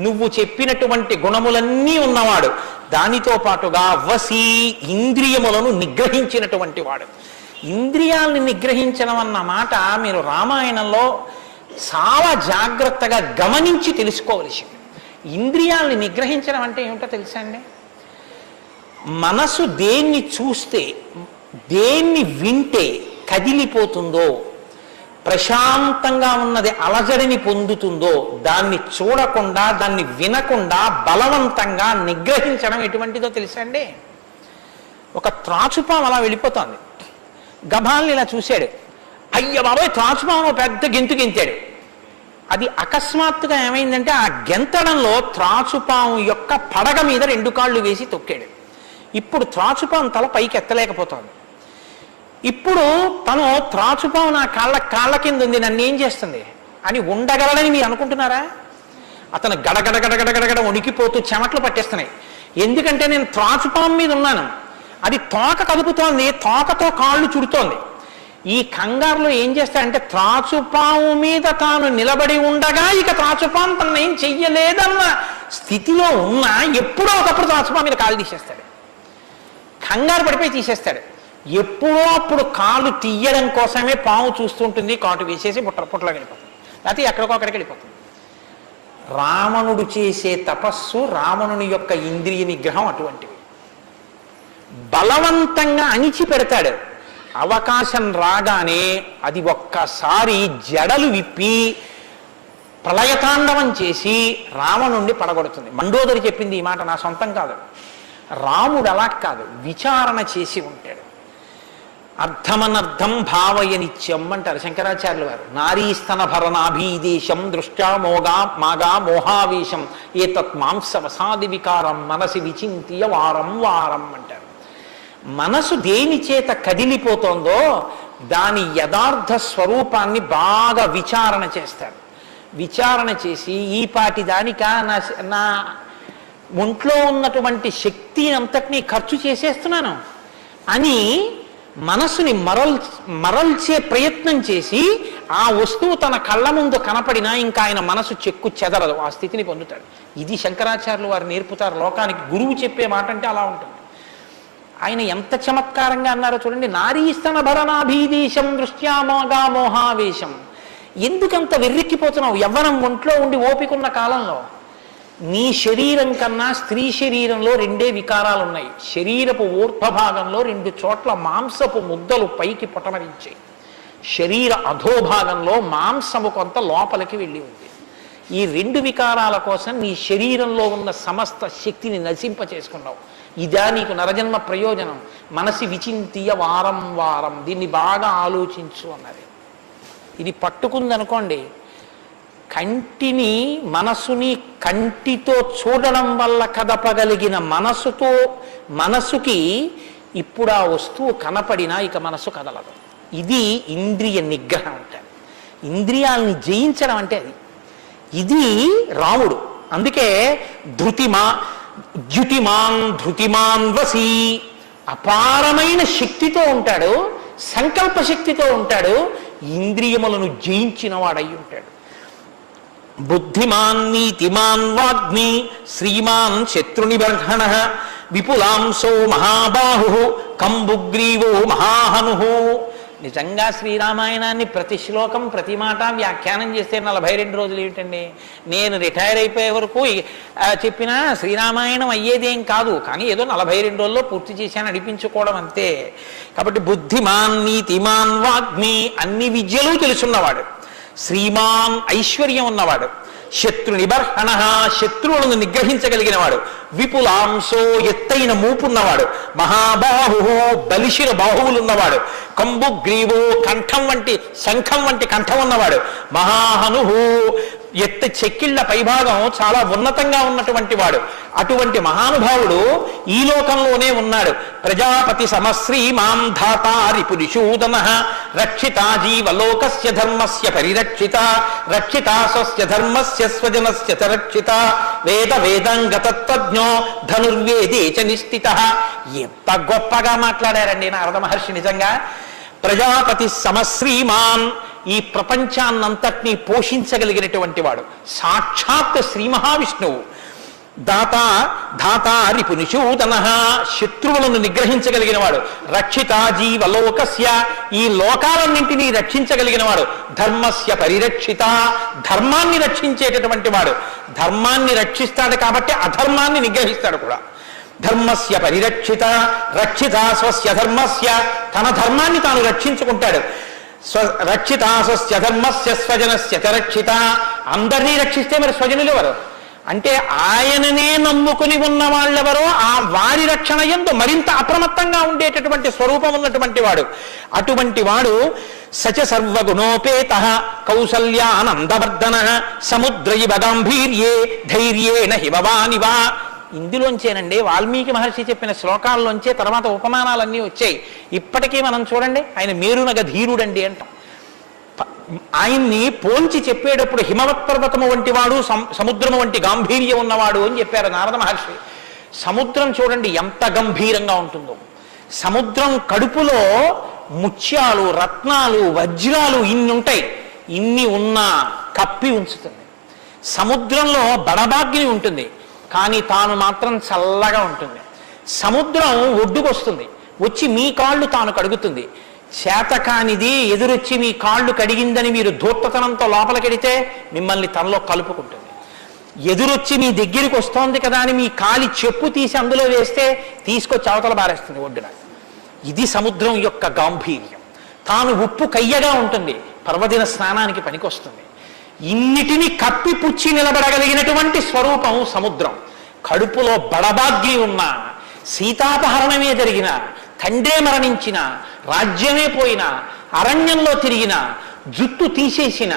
నువ్వు చెప్పినటువంటి గుణములన్నీ ఉన్నవాడు, దానితో పాటుగా వసీ ఇంద్రియములను నిగ్రహించినటువంటి వాడు. ఇంద్రియాలని నిగ్రహించడం అన్న మాట మీరు రామాయణంలో చాలా జాగ్రత్తగా గమనించి తెలుసుకోవలసింది. ఇంద్రియాలని నిగ్రహించడం అంటే ఏమిటో తెలుసా అండి? మనసు దేన్ని చూస్తే దేన్ని వింటే కదిలిపోతుందో, ప్రశాంతంగా ఉన్నది అలజడిని పొందుతుందో దాన్ని చూడకుండా దాన్ని వినకుండా బలవంతంగా నిగ్రహించడం ఎటువంటిదో తెలుసా అండి? ఒక త్రాచుపాము అలా వెళ్ళిపోతుంది, గభాల్ని ఇలా చూశాడు, అయ్య బాబాయ్ త్రాచుపాము పెద్ద గెంతు గెంతాడు. అది అకస్మాత్తుగా ఏమైందంటే ఆ గెంతడంలో త్రాచుపాము యొక్క పడగ మీద 2 కాళ్ళు వేసి తొక్కాడు. ఇప్పుడు త్రాచుపాము తల పైకి ఎత్తలేకపోతుంది. ఇప్పుడు తను త్రాచుపాము నా కాళ్ళ కింద ఉంది, నన్ను ఏం చేస్తుంది అని ఉండగలడని మీరు అనుకుంటున్నారా? అతను గడగడగడగడగడ వణికిపోతూ చెమట్లు పట్టేస్తున్నాయి. ఎందుకంటే నేను త్రాచుపాము మీద ఉన్నాను, అది తోక కదుపుతోంది, తోకతో కాళ్ళు చుడుతోంది. ఈ కంగారులో ఏం చేస్తాడంటే త్రాచుపాము మీద తాను నిలబడి ఉండగా ఇక త్రాచుపాము తను ఏం చెయ్యలేదన్న స్థితిలో ఉన్నా ఎప్పుడో ఒకప్పుడు త్రాచుపాము మీద కాళ్ళు తీసేస్తాడు, కంగారు పడిపోయి తీసేస్తాడు. ఎప్పుడో అప్పుడు కాళ్ళు తీయడం కోసమే పాము చూస్తుంటుంది, కాటు వేసేసి పుట్టలోకి వెళ్ళిపోతుంది, లేకపోతే ఎక్కడికో అక్కడికి వెళ్ళిపోతుంది. రావణుడు చేసే తపస్సు, రావణుని యొక్క ఇంద్రియ నిగ్రహం అటువంటివి. బలవంతంగా అణిచి పెడతాడు, అవకాశం రాగానే అది ఒక్కసారి జడలు విప్పి ప్రళయతాండవం చేసి రావణుణ్ణి పడగొడుతుంది. మండోదరి చెప్పింది ఈ మాట, నా సొంతం కాదు. రాముడు అలా కాదు, విచారణ చేసి ఉంటాడు. అర్థమనర్థం భావయ నిత్యం అంటారు శంకరాచార్యుల వారు. నారీస్తన భరణాభీదేశం దృష్ట్యా మాగా మోహావేశం ఏతత్ మాంసవసాది వికారం మనసి విచింత్య వారం వారం అంటారు. మనసు దేని చేత కదిలిపోతోందో దాని యథార్థ స్వరూపాన్ని బాగా విచారణ చేస్తారు. విచారణ చేసి ఈ పాటి దానిక నా ఒంట్లో ఉన్నటువంటి శక్తి అంతటినీ ఖర్చు చేసేస్తున్నాను అని మనసుని మరల్చే ప్రయత్నం చేసి ఆ వస్తువు తన కళ్ళ ముందు కనపడినా ఇంకా ఆయన మనసు చెక్కు చెదరదు, ఆ స్థితిని పొందుతాడు. ఇది శంకరాచార్యులు వారు నేర్పుతారు లోకానికి. గురువు చెప్పే మాట అంటే అలా ఉంటుంది. ఆయన ఎంత చమత్కారంగా అన్నారో చూడండి. నారీస్తన భరణాభీదేశం దృష్ట్యా మోగా మోహావేశం. ఎందుకంత వెర్రెక్కిపోతున్నావు? యవ్వనం ఒంట్లో ఉండి ఓపికన్న కాలంలో నీ శరీరం కన్నా స్త్రీ శరీరంలో 2 వికారాలు ఉన్నాయి. శరీరపు ఊర్ధ్వభాగంలో 2 చోట్ల మాంసపు ముద్దలు పైకి పొటమరించాయి, శరీర అధోభాగంలో మాంసము కొంత లోపలికి వెళ్ళి ఉంది. ఈ 2 వికారాల కోసం నీ శరీరంలో ఉన్న సమస్త శక్తిని నశింప చేసుకున్నావు. ఇదా నీకు నరజన్మ ప్రయోజనం? మనసి విచింతీయ వారం వారం, దీన్ని బాగా ఆలోచించు అన్నది. ఇది పట్టుకుందనుకోండి, కంటిని మనసుని కంటితో చూడడం వల్ల కదపగలిగిన మనసుకి ఇప్పుడు ఆ వస్తువు కనపడినా ఇక మనసు కదలదు. ఇది ఇంద్రియ నిగ్రహం అంటారు. ఇంద్రియాలని జయించడం అంటే అది. ఇది రాముడు. అందుకే ధృతిమాన్ వసీ, అపారమైన శక్తితో ఉంటాడు, సంకల్ప శక్తితో ఉంటాడు, ఇంద్రియములను జయించిన వాడై ఉంటాడు. బుద్ధిమాన్ నీతిమాన్ వాగ్మి శ్రీమాన్ శత్రునిబర్హణ విపులాంశో మహాబాహు కంబుగ్రీవో మహాహను. నిజంగా శ్రీరామాయణాన్ని ప్రతి శ్లోకం ప్రతి మాట వ్యాఖ్యానం చేస్తే 42 రోజులు ఏమిటండి? నేను రిటైర్ అయిపోయే వరకు చెప్పినా శ్రీరామాయణం అయ్యేదేం కాదు, కానీ ఏదో 42 రోజుల్లో పూర్తి చేశాను అనిపించుకోవడం అంతే. కాబట్టి బుద్ధిమాన్ నీతిమాన్ వాగ్మి, అన్ని విద్యలు తెలుసున్నవాడు, శ్రీమాన్ ఐశ్వర్యం ఉన్నవాడు, శత్రు నిబర్హణ, శత్రువులను నిగ్రహించగలిగిన వాడు. విపులాంశో, ఎత్తైన మూపున్నవాడు. మహాబాహు, బలిశిర బాహువులున్నవాడు. కంబు గ్రీవో, కంఠం వంటి శంఖం వంటి కంఠం ఉన్నవాడు. మహాహనుహు, ఎత్త చెక్కిళ్ల పైభాగం చాలా ఉన్నతంగా ఉన్నటువంటి వాడు. అటువంటి మహానుభావుడు ఈ లోకంలోనే ఉన్నాడు. ప్రజాపతి సమశ్రీమాం ధాతారి పురుషూదన రక్షిత జీవలోకస్య ధర్మస్య పరిరక్షిత రక్షిత స్వస్య ధర్మస్య స్వజనస్య రక్షిత వేద వేదంగతత్వజ్ఞో ధనుర్వేదే చ నిష్ఠిత. ఎంత గొప్పగా మాట్లాడారండి నారద మహర్షి. నిజంగా ప్రజాపతి సమశ్రీమాన్, ఈ ప్రపంచాన్నంతటినీ పోషించగలిగినటువంటి వాడు సాక్షాత్ శ్రీ మహావిష్ణువు. దాత రిపునిషూదన, శత్రువులను నిగ్రహించగలిగిన వాడు. రక్షిత జీవలోకస్య, ఈ లోకాలన్నింటినీ రక్షించగలిగిన వాడు. ధర్మస్య పరిరక్షిత, ధర్మాన్ని రక్షించేటటువంటి వాడు. ధర్మాన్ని రక్షిస్తాడు కాబట్టి అధర్మాన్ని నిగ్రహిస్తాడు కూడా. ధర్మస్య పరిరక్షిత రక్షిత స్వస్య ధర్మస్య, తన ధర్మాన్ని తాను రక్షించుకుంటాడు. రక్షిత స్వస్య ధర్మస్య స్వజనస్య రక్షిత, అందరినీ రక్షిస్తే మరి స్వజనులు ఎవరు అంటే ఆయననే నమ్ముకుని ఉన్న వాళ్ళెవరో ఆ వారి రక్షణ యందు మరింత అప్రమత్తంగా ఉండేటటువంటి స్వరూపం ఉన్నటువంటి వాడు. అటువంటి వాడు సచ సర్వగుణోపేత కౌసల్యానందవర్ధన సముద్రయివ గాంభీర్యే ధైర్యేణ హిమవానివా. ఇందులోంచేనండి వాల్మీకి మహర్షి చెప్పిన శ్లోకాల్లోంచే తర్వాత ఉపమానాలన్నీ వచ్చాయి. ఇప్పటికీ మనం చూడండి, ఆయన మేరునగ ధీరుడండి అంటాం. ఆయన్ని పోల్చి చెప్పేటప్పుడు హిమవత్ పర్వతము వంటి వాడు, సముద్రము వంటి గాంభీర్యం ఉన్నవాడు అని చెప్పారు నారద మహర్షి. సముద్రం చూడండి ఎంత గంభీరంగా ఉంటుందో. సముద్రం కడుపులో ముత్యాలు, రత్నాలు, వజ్రాలు ఇన్ని ఉంటాయి. ఇన్ని ఉన్నా కప్పి ఉంచుతుంది. సముద్రంలో బడబాగ్ని ఉంటుంది, కానీ తాను మాత్రం చల్లగా ఉంటుంది. సముద్రం ఒడ్డుకొస్తుంది, వచ్చి మీ కాళ్ళు తాను కడుగుతుంది. చేతకానిది ఎదురొచ్చి మీ కాళ్ళు కడిగిందని మీరు ధూర్తతనంతో లోపలికెడితే మిమ్మల్ని తనలో కలుపుకుంటుంది. ఎదురొచ్చి మీ దగ్గరికి వస్తోంది కదా అని మీ కాలి చెప్పు తీసి అందులో వేస్తే తీసుకొచ్చి అవతల బారేస్తుంది ఒడ్డున. ఇది సముద్రం యొక్క గాంభీర్యం. తాను ఉప్పు కయ్యగా ఉంటుంది, పర్వదిన స్నానానికి పనికొస్తుంది. ఇన్నిటిని కప్పిపుచ్చి నిలబడగలిగినటువంటి స్వరూపం సముద్రం. కడుపులో బడబాగ్ని ఉన్న, సీతాపహరణమే జరిగిన, తండ్రే మరణించిన, రాజ్యమే పోయిన, అరణ్యంలో తిరిగిన, జుట్టు తీసేసిన,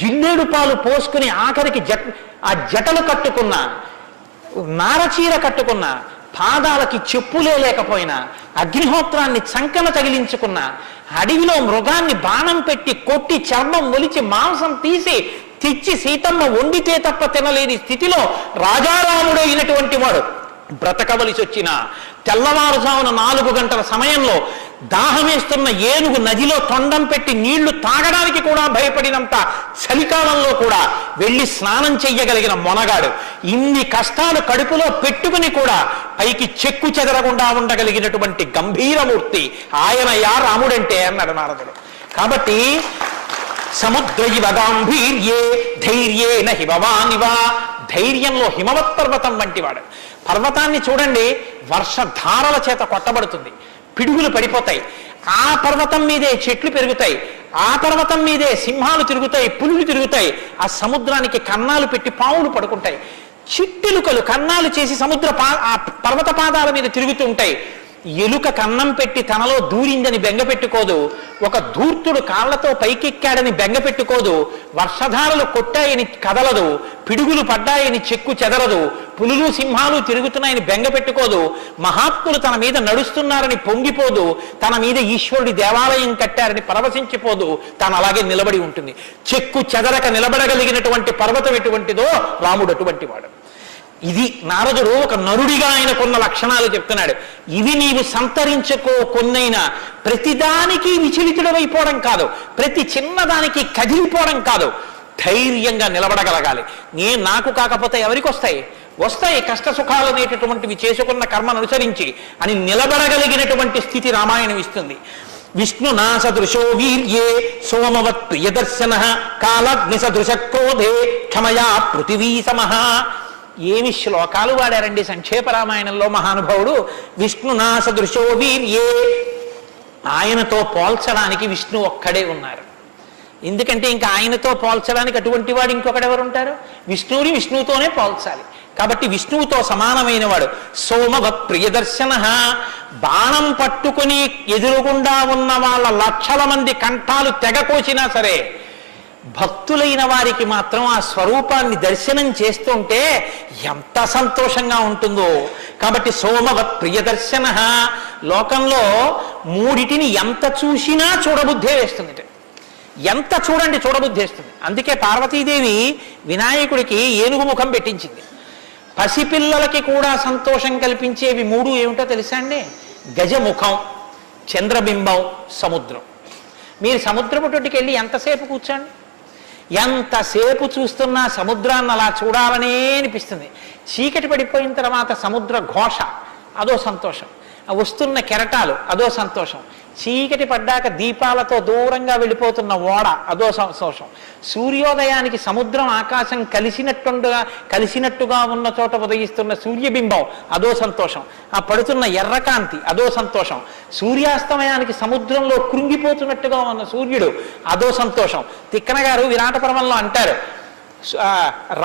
జిల్లేడు పాలు పోసుకుని ఆఖరికి ఆ జటలు కట్టుకున్న, నారచీర కట్టుకున్న, పాదాలకి చెప్పులే లేకపోయినా, అగ్నిహోత్రాన్ని చంకన తగిలించుకున్న, అడవిలో మృగాన్ని బాణం పెట్టి కొట్టి చర్మం ఒలిచి మాంసం తీసి తెచ్చి సీతమ్మ వండితే తప్ప తినలేని స్థితిలో రాజారాముడైనటువంటి వాడు బ్రతకవలసి వచ్చిన తెల్లవారుజామున 4 గంటల సమయంలో దాహమేస్తున్న ఏనుగు నదిలో తొండం పెట్టి నీళ్లు తాగడానికి కూడా భయపడినంత చలికాలంలో కూడా వెళ్ళి స్నానం చెయ్యగలిగిన మొనగాడు. ఇన్ని కష్టాలు కడుపులో పెట్టుకుని కూడా పైకి చెక్కు చెదరకుండా ఉండగలిగినటువంటి గంభీరమూర్తి ఆయనయా రాముడంటే అన్నాడు నారదుడు. కాబట్టి సముద్రయివ గాంభీర్యే ధైర్యేణ హిమవానివా, ధైర్యంలో హిమవత్ పర్వతం వంటివాడు. పర్వతాన్ని చూడండి, వర్షధారల చేత కొట్టబడుతుంది, పిడుగులు పడిపోతాయి. ఆ పర్వతం మీదే చెట్లు పెరుగుతాయి, ఆ పర్వతం మీదే సింహాలు తిరుగుతాయి, పులులు తిరుగుతాయి. ఆ సముద్రానికి కన్నాలు పెట్టి పావులు పడుకుంటాయి. చిట్టెలుకలు కన్నాలు చేసి ఆ పర్వత పాదాల మీద తిరుగుతూ ఉంటాయి. ఎలుక కన్నం పెట్టి తనలో దూరిందని బెంగపెట్టుకోదు, ఒక ధూర్తుడు కాళ్లతో పైకెక్కాడని బెంగపెట్టుకోదు, వర్షధారలు కొట్టాయని కదలదు, పిడుగులు పడ్డాయని చెక్కు చెదరదు, పులులు సింహాలు తిరుగుతున్నాయని బెంగపెట్టుకోదు, మహాత్ములు తన మీద నడుస్తున్నారని పొంగిపోదు, తన మీద ఈశ్వరుడి దేవాలయం కట్టారని పరవశించిపోదు, తాను అలాగే నిలబడి ఉంటుంది. చెక్కు చెదరక నిలబడగలిగినటువంటి పర్వతం ఎటువంటిదో రాముడు అటువంటి వాడు. ఇది నారదుడు ఒక నరుడిగా ఆయనకున్న లక్షణాలు చెప్తున్నాడు. ఇవి నీవు సంతరించుకో, కొన్నైనా ప్రతిదానికి విచలితుడమైపోవడం కాదు, ప్రతి చిన్నదానికి కదిలిపోవడం కాదు, ధైర్యంగా నిలబడగలగాలి. నాకు కాకపోతే ఎవరికి వస్తాయి? కష్ట సుఖాలు అనేటటువంటివి చేసుకున్న కర్మను అనుసరించి అని నిలబడగలిగినటువంటి స్థితి రామాయణం ఇస్తుంది. విష్ణునా సదృశో వీర్యే సోమవత్ ప్రియదర్శన కాలగ్ని సదృశ క్రోధే క్షమయా పృథివీ సమః. ఏమి శ్లోకాలు వాడారండి సంక్షేప రామాయణంలో మహానుభావుడు. విష్ణునా సదృశో వీర్యే, ఆయనతో పోల్చడానికి విష్ణు ఒక్కడే ఉన్నారు. ఎందుకంటే ఇంకా ఆయనతో పోల్చడానికి అటువంటి వాడు ఇంకొకడెవరు ఉంటారు? విష్ణువుని విష్ణువుతోనే పోల్చాలి. కాబట్టి విష్ణువుతో సమానమైన వాడు. సోమవత్ ప్రియదర్శన, బాణం పట్టుకుని ఎదురుగుండా ఉన్న వాళ్ళ లక్షల మంది కంఠాలు తెగకోసినా సరే భక్తులైన వారికి మాత్రం ఆ స్వరూపాన్ని దర్శనం చేస్తుంటే ఎంత సంతోషంగా ఉంటుందో. కాబట్టి సోమవత్ ప్రియదర్శన, లోకంలో మూడిటిని ఎంత చూసినా చూడబుద్ధే వేస్తుంది. ఎంత చూడండి చూడబుద్ధి వేస్తుంది. అందుకే పార్వతీదేవి వినాయకుడికి ఏనుగు ముఖం పెట్టించింది. పసిపిల్లలకి కూడా సంతోషం కల్పించేవి మూడు ఏమిటో తెలుసా అండి? గజముఖం, చంద్రబింబం, సముద్రం. మీరు సముద్రపు తొట్టుకి వెళ్ళి ఎంతసేపు కూర్చోండి, ఎంతసేపు చూస్తున్నా సముద్రాన్ని అలా చూడాలనే అనిపిస్తుంది. చీకటి పడిపోయిన తర్వాత సముద్ర ఘోష అదో సంతోషం, వస్తున్న కెరటాలు అదో సంతోషం, చీకటి పడ్డాక దీపాలతో దూరంగా వెళ్ళిపోతున్న ఓడ అదో సంతోషం, సూర్యోదయానికి సముద్రం ఆకాశం కలిసినట్టుగా ఉన్న చోట ఉదయిస్తున్న సూర్యబింబం అదో సంతోషం, ఆ పడుతున్న ఎర్రకాంతి అదో సంతోషం, సూర్యాస్తమయానికి సముద్రంలో కృంగిపోతున్నట్టుగా ఉన్న సూర్యుడు అదో సంతోషం. తిక్కన గారు విరాట పర్వంలో అంటారు,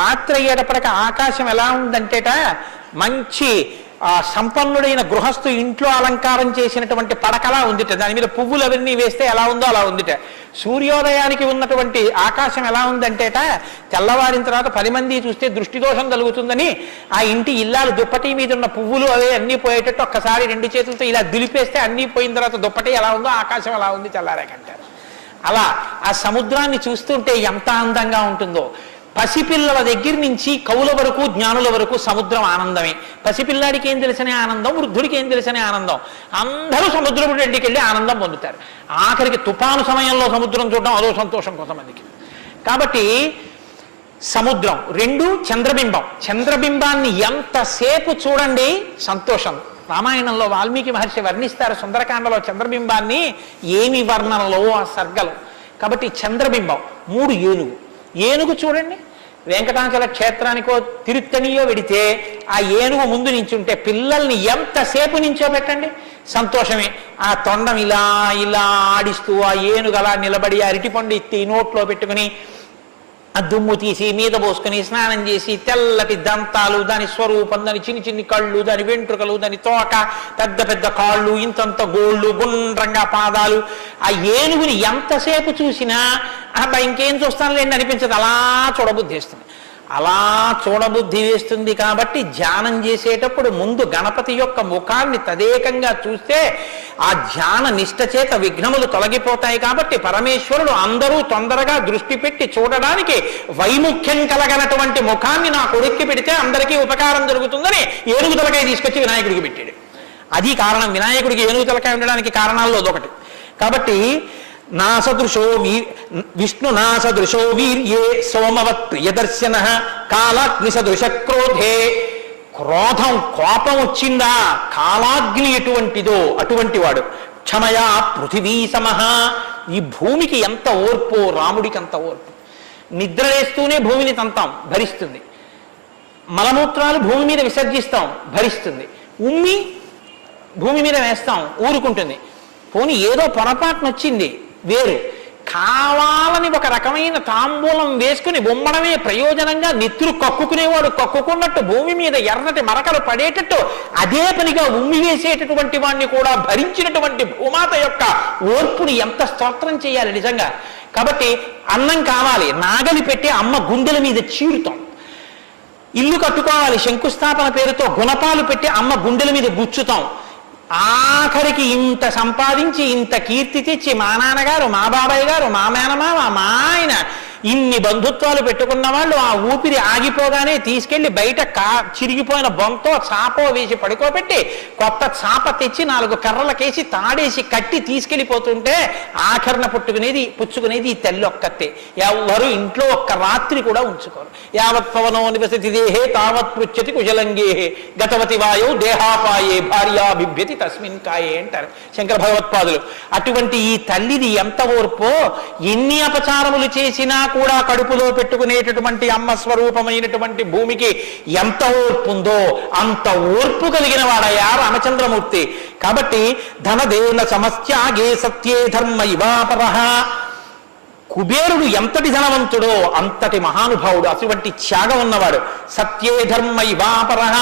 రాత్రి అయ్యేటప్పటికి ఆకాశం ఎలా ఉందంటేట మంచి సంపన్నుడైన గృహస్థు ఇంట్లో అలంకారం చేసినటువంటి పడకలా ఉందిట, దాని మీద పువ్వులు అవన్నీ వేస్తే ఎలా ఉందో అలా ఉందిట. సూర్యోదయానికి ఉన్నటువంటి ఆకాశం ఎలా ఉందంటేట తెల్లవారిన తర్వాత 10 మంది చూస్తే దృష్టిదోషం కలుగుతుందని ఆ ఇంటి ఇల్లాలు దుప్పటి మీద ఉన్న పువ్వులు అవే అన్నీ పోయేటట్టు ఒక్కసారి 2 చేతులతో ఇలా దులిపేస్తే అన్నీ పోయిన తర్వాత దుప్పటి ఎలా ఉందో ఆకాశం ఎలా ఉంది తెల్లారాకంటారు. అలా ఆ సముద్రాన్ని చూస్తుంటే ఎంత అందంగా ఉంటుందో. పసిపిల్లల దగ్గర నుంచి కవుల వరకు జ్ఞానుల వరకు సముద్రం ఆనందమే. పసిపిల్లాడికి ఏం తెలిసనే ఆనందం, వృద్ధుడికి ఏం తెలిసనే ఆనందం. అందరూ సముద్రపు రెడ్డికి వెళ్ళి ఆనందం పొందుతారు. ఆఖరికి తుఫాను సమయంలో సముద్రం చూడడం అదో సంతోషం కొంతమందికి. కాబట్టి సముద్రం. 2 చంద్రబింబం. చంద్రబింబాన్ని ఎంతసేపు చూడండి సంతోషం. రామాయణంలో వాల్మీకి మహర్షి వర్ణిస్తారు సుందరకాండలో చంద్రబింబాన్ని, ఏమి వర్ణనలో ఆ సర్గలు. కాబట్టి చంద్రబింబం. 3 ఏనుగు. ఏనుగు చూడండి, వెంకటాచల క్షేత్రానికో తిరుత్తనియో వెడితే ఆ ఏనుగు ముందు నించుంటే పిల్లల్ని ఎంతసేపు నించోబెట్టండి సంతోషమే. ఆ తొండం ఇలా ఇలా ఆడిస్తూ ఆ ఏనుగు అలా నిలబడి అరటిపండు ఎత్తి నోట్లో పెట్టుకుని ఆ దుమ్ము తీసి మీద పోసుకొని స్నానం చేసి తెల్లటి దంతాలు, దాని స్వరూపం, దాని చిన్ని చిన్ని కళ్ళు, దాని వెంట్రుకలు, దాని తోక, పెద్ద పెద్ద కాళ్ళు, ఇంతంత గోళ్ళు, గుండ్రంగా పాదాలు. ఆ ఏనుగుని ఎంతసేపు చూసినా అబ్బా ఇంకేం చూస్తానులేండి అనిపించదు, అలా చూడబుద్ధి వేస్తుంది. అలా చూడబుద్ధి వేస్తుంది. కాబట్టి ధ్యానం చేసేటప్పుడు ముందు గణపతి యొక్క ముఖాన్ని తదేకంగా చూస్తే ఆ ధ్యాన నిష్ట చేత విఘ్నములు తొలగిపోతాయి. కాబట్టి పరమేశ్వరుడు అందరూ తొందరగా దృష్టి పెట్టి చూడడానికి వైముఖ్యం కలగనటువంటి ముఖాన్ని నా కొడుక్కి పెడితే అందరికీ ఉపకారం జరుగుతుందని ఏనుగు తలకాయ తీసుకొచ్చి వినాయకుడికి పెట్టాడు. అది కారణం. వినాయకుడికి ఏనుగు తలకాయ ఉండడానికి కారణాల్లో అదొకటి. కాబట్టి విష్ణు నాసదృశో వీర్యే సోమవత్ ప్రియదర్శన కాలాగ్ని సదృశ క్రోధే. క్రోధం, కోపం వచ్చిందా కాలాగ్ని ఎటువంటిదో అటువంటి వాడు. క్షమయా పృథివీ సమహ. ఈ భూమికి ఎంత ఓర్పో రాముడికి అంత ఓర్పు. నిద్ర వేస్తూనే భూమిని తంతాం, భరిస్తుంది. మలమూత్రాలు భూమి మీద విసర్జిస్తాం, భరిస్తుంది. ఉమ్మి భూమి మీద వేస్తాం, ఊరుకుంటుంది. పోనీ ఏదో పొరపాటున వచ్చింది వేరు. కావాలని ఒక రకమైన తాంబూలం వేసుకుని ఉమ్మడమే ప్రయోజనంగా నెత్తురు కక్కుకునేవాడు కక్కుకున్నట్టు భూమి మీద ఎర్రటి మరకలు పడేటట్టు అదే పనిగా ఉమ్మి వేసేటటువంటి వాడిని కూడా భరించినటువంటి భూమాత యొక్క ఓర్పుని ఎంత స్తోత్రం చేయాలి నిజంగా. కాబట్టి అన్నం కావాలి, నాగలి పెట్టి అమ్మ గుండెల మీద చీరుతాం. ఇల్లు కట్టుకోవాలి, శంకుస్థాపన పేరుతో గుణపాలు పెట్టి అమ్మ గుండెల మీద గుచ్చుతాం. ఆఖరికి ఇంత సంపాదించి ఇంత కీర్తి తెచ్చి మా నాన్నగారు, మా బాబాయ్ గారు, మా మేనమామ, మా ఆయన ఇన్ని బంధుత్వాలు పెట్టుకున్న వాళ్ళు ఆ ఊపిరి ఆగిపోగానే తీసుకెళ్లి బయట చిరిగిపోయిన బొంతో చాపో వేసి పడుకోబెట్టి కొత్త చాప తెచ్చి 4 కర్రలకేసి తాడేసి కట్టి తీసుకెళ్లిపోతుంటే ఆఖరణ పుచ్చుకునేది ఈ తల్లి ఒక్కతే. ఎవరు ఇంట్లో ఒక్క రాత్రి కూడా ఉంచుకోరు. యావత్ పవనో నివసతి దేహే తావత్ పృచ్చతి కుశలంగేహే గతవతి వాయో దేహాపాయే భార్యాభిభ్యతి తస్మిన్ కాయే అంటారు శంకర భగవత్పాదులు. అటువంటి ఈ తల్లిది ఎంత ఓర్పో. ఎన్ని అపచారములు చేసినా కూడా కడుపులో పెట్టుకునేటటువంటి అమ్మ స్వరూపమైనటువంటి భూమికి ఎంత ఓర్పు ఉందో అంత ఓర్పు కలిగిన వాడయ్యా రామచంద్రమూర్తి. కాబట్టి ధనదేన సమస్యాగే సత్యే ధర్మ ఇవాపరః. కుబేరుడు ఎంతటి ధనవంతుడో అంతటి మహానుభావుడు, అటువంటి త్యాగం ఉన్నవాడు. సత్యే ధర్మైవాపరః,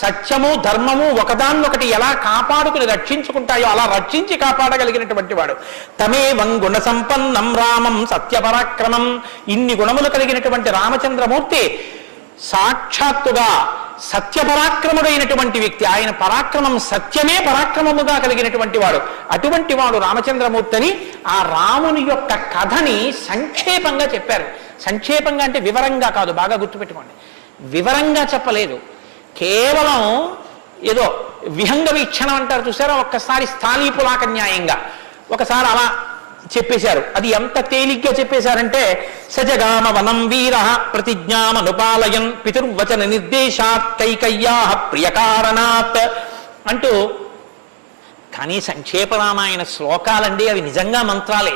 సత్యము ధర్మము ఒకదాన్నొకటి ఎలా కాపాడుకుని రక్షించుకుంటాయో అలా రక్షించి కాపాడగలిగినటువంటి వాడు. తమేవం గుణ సంపన్నం రామం సత్యపరాక్రమం, ఇన్ని గుణములు కలిగినటువంటి రామచంద్రమూర్తి సాక్షాత్తుగా సత్యపరాక్రముడైనటువంటి వ్యక్తి. ఆయన పరాక్రమం సత్యమే పరాక్రమముగా కలిగినటువంటి వాడు. అటువంటి వాడు రామచంద్రమూర్తి అని ఆ రాముని యొక్క కథని సంక్షేపంగా చెప్పారు. సంక్షేపంగా అంటే వివరంగా కాదు, బాగా గుర్తుపెట్టుకోండి. వివరంగా చెప్పలేదు, కేవలం ఏదో విహంగ వీక్షణం అంటారు చూసారా, ఒక్కసారి స్థాళీపులాక న్యాయంగా ఒకసారి అలా చెప్పేశారు. అది ఎంత తేలిగ్గా చెప్పేశారంటే, సజగామ వనం వీర ప్రతిజ్ఞామనుపాలయన్ పితుర్వచన నిర్దేశాత్ కైకయ్యా ప్రియకారణాత్ అంటూ. కానీ సంక్షేప రామాయణ శ్లోకాలండి, అవి నిజంగా మంత్రాలే.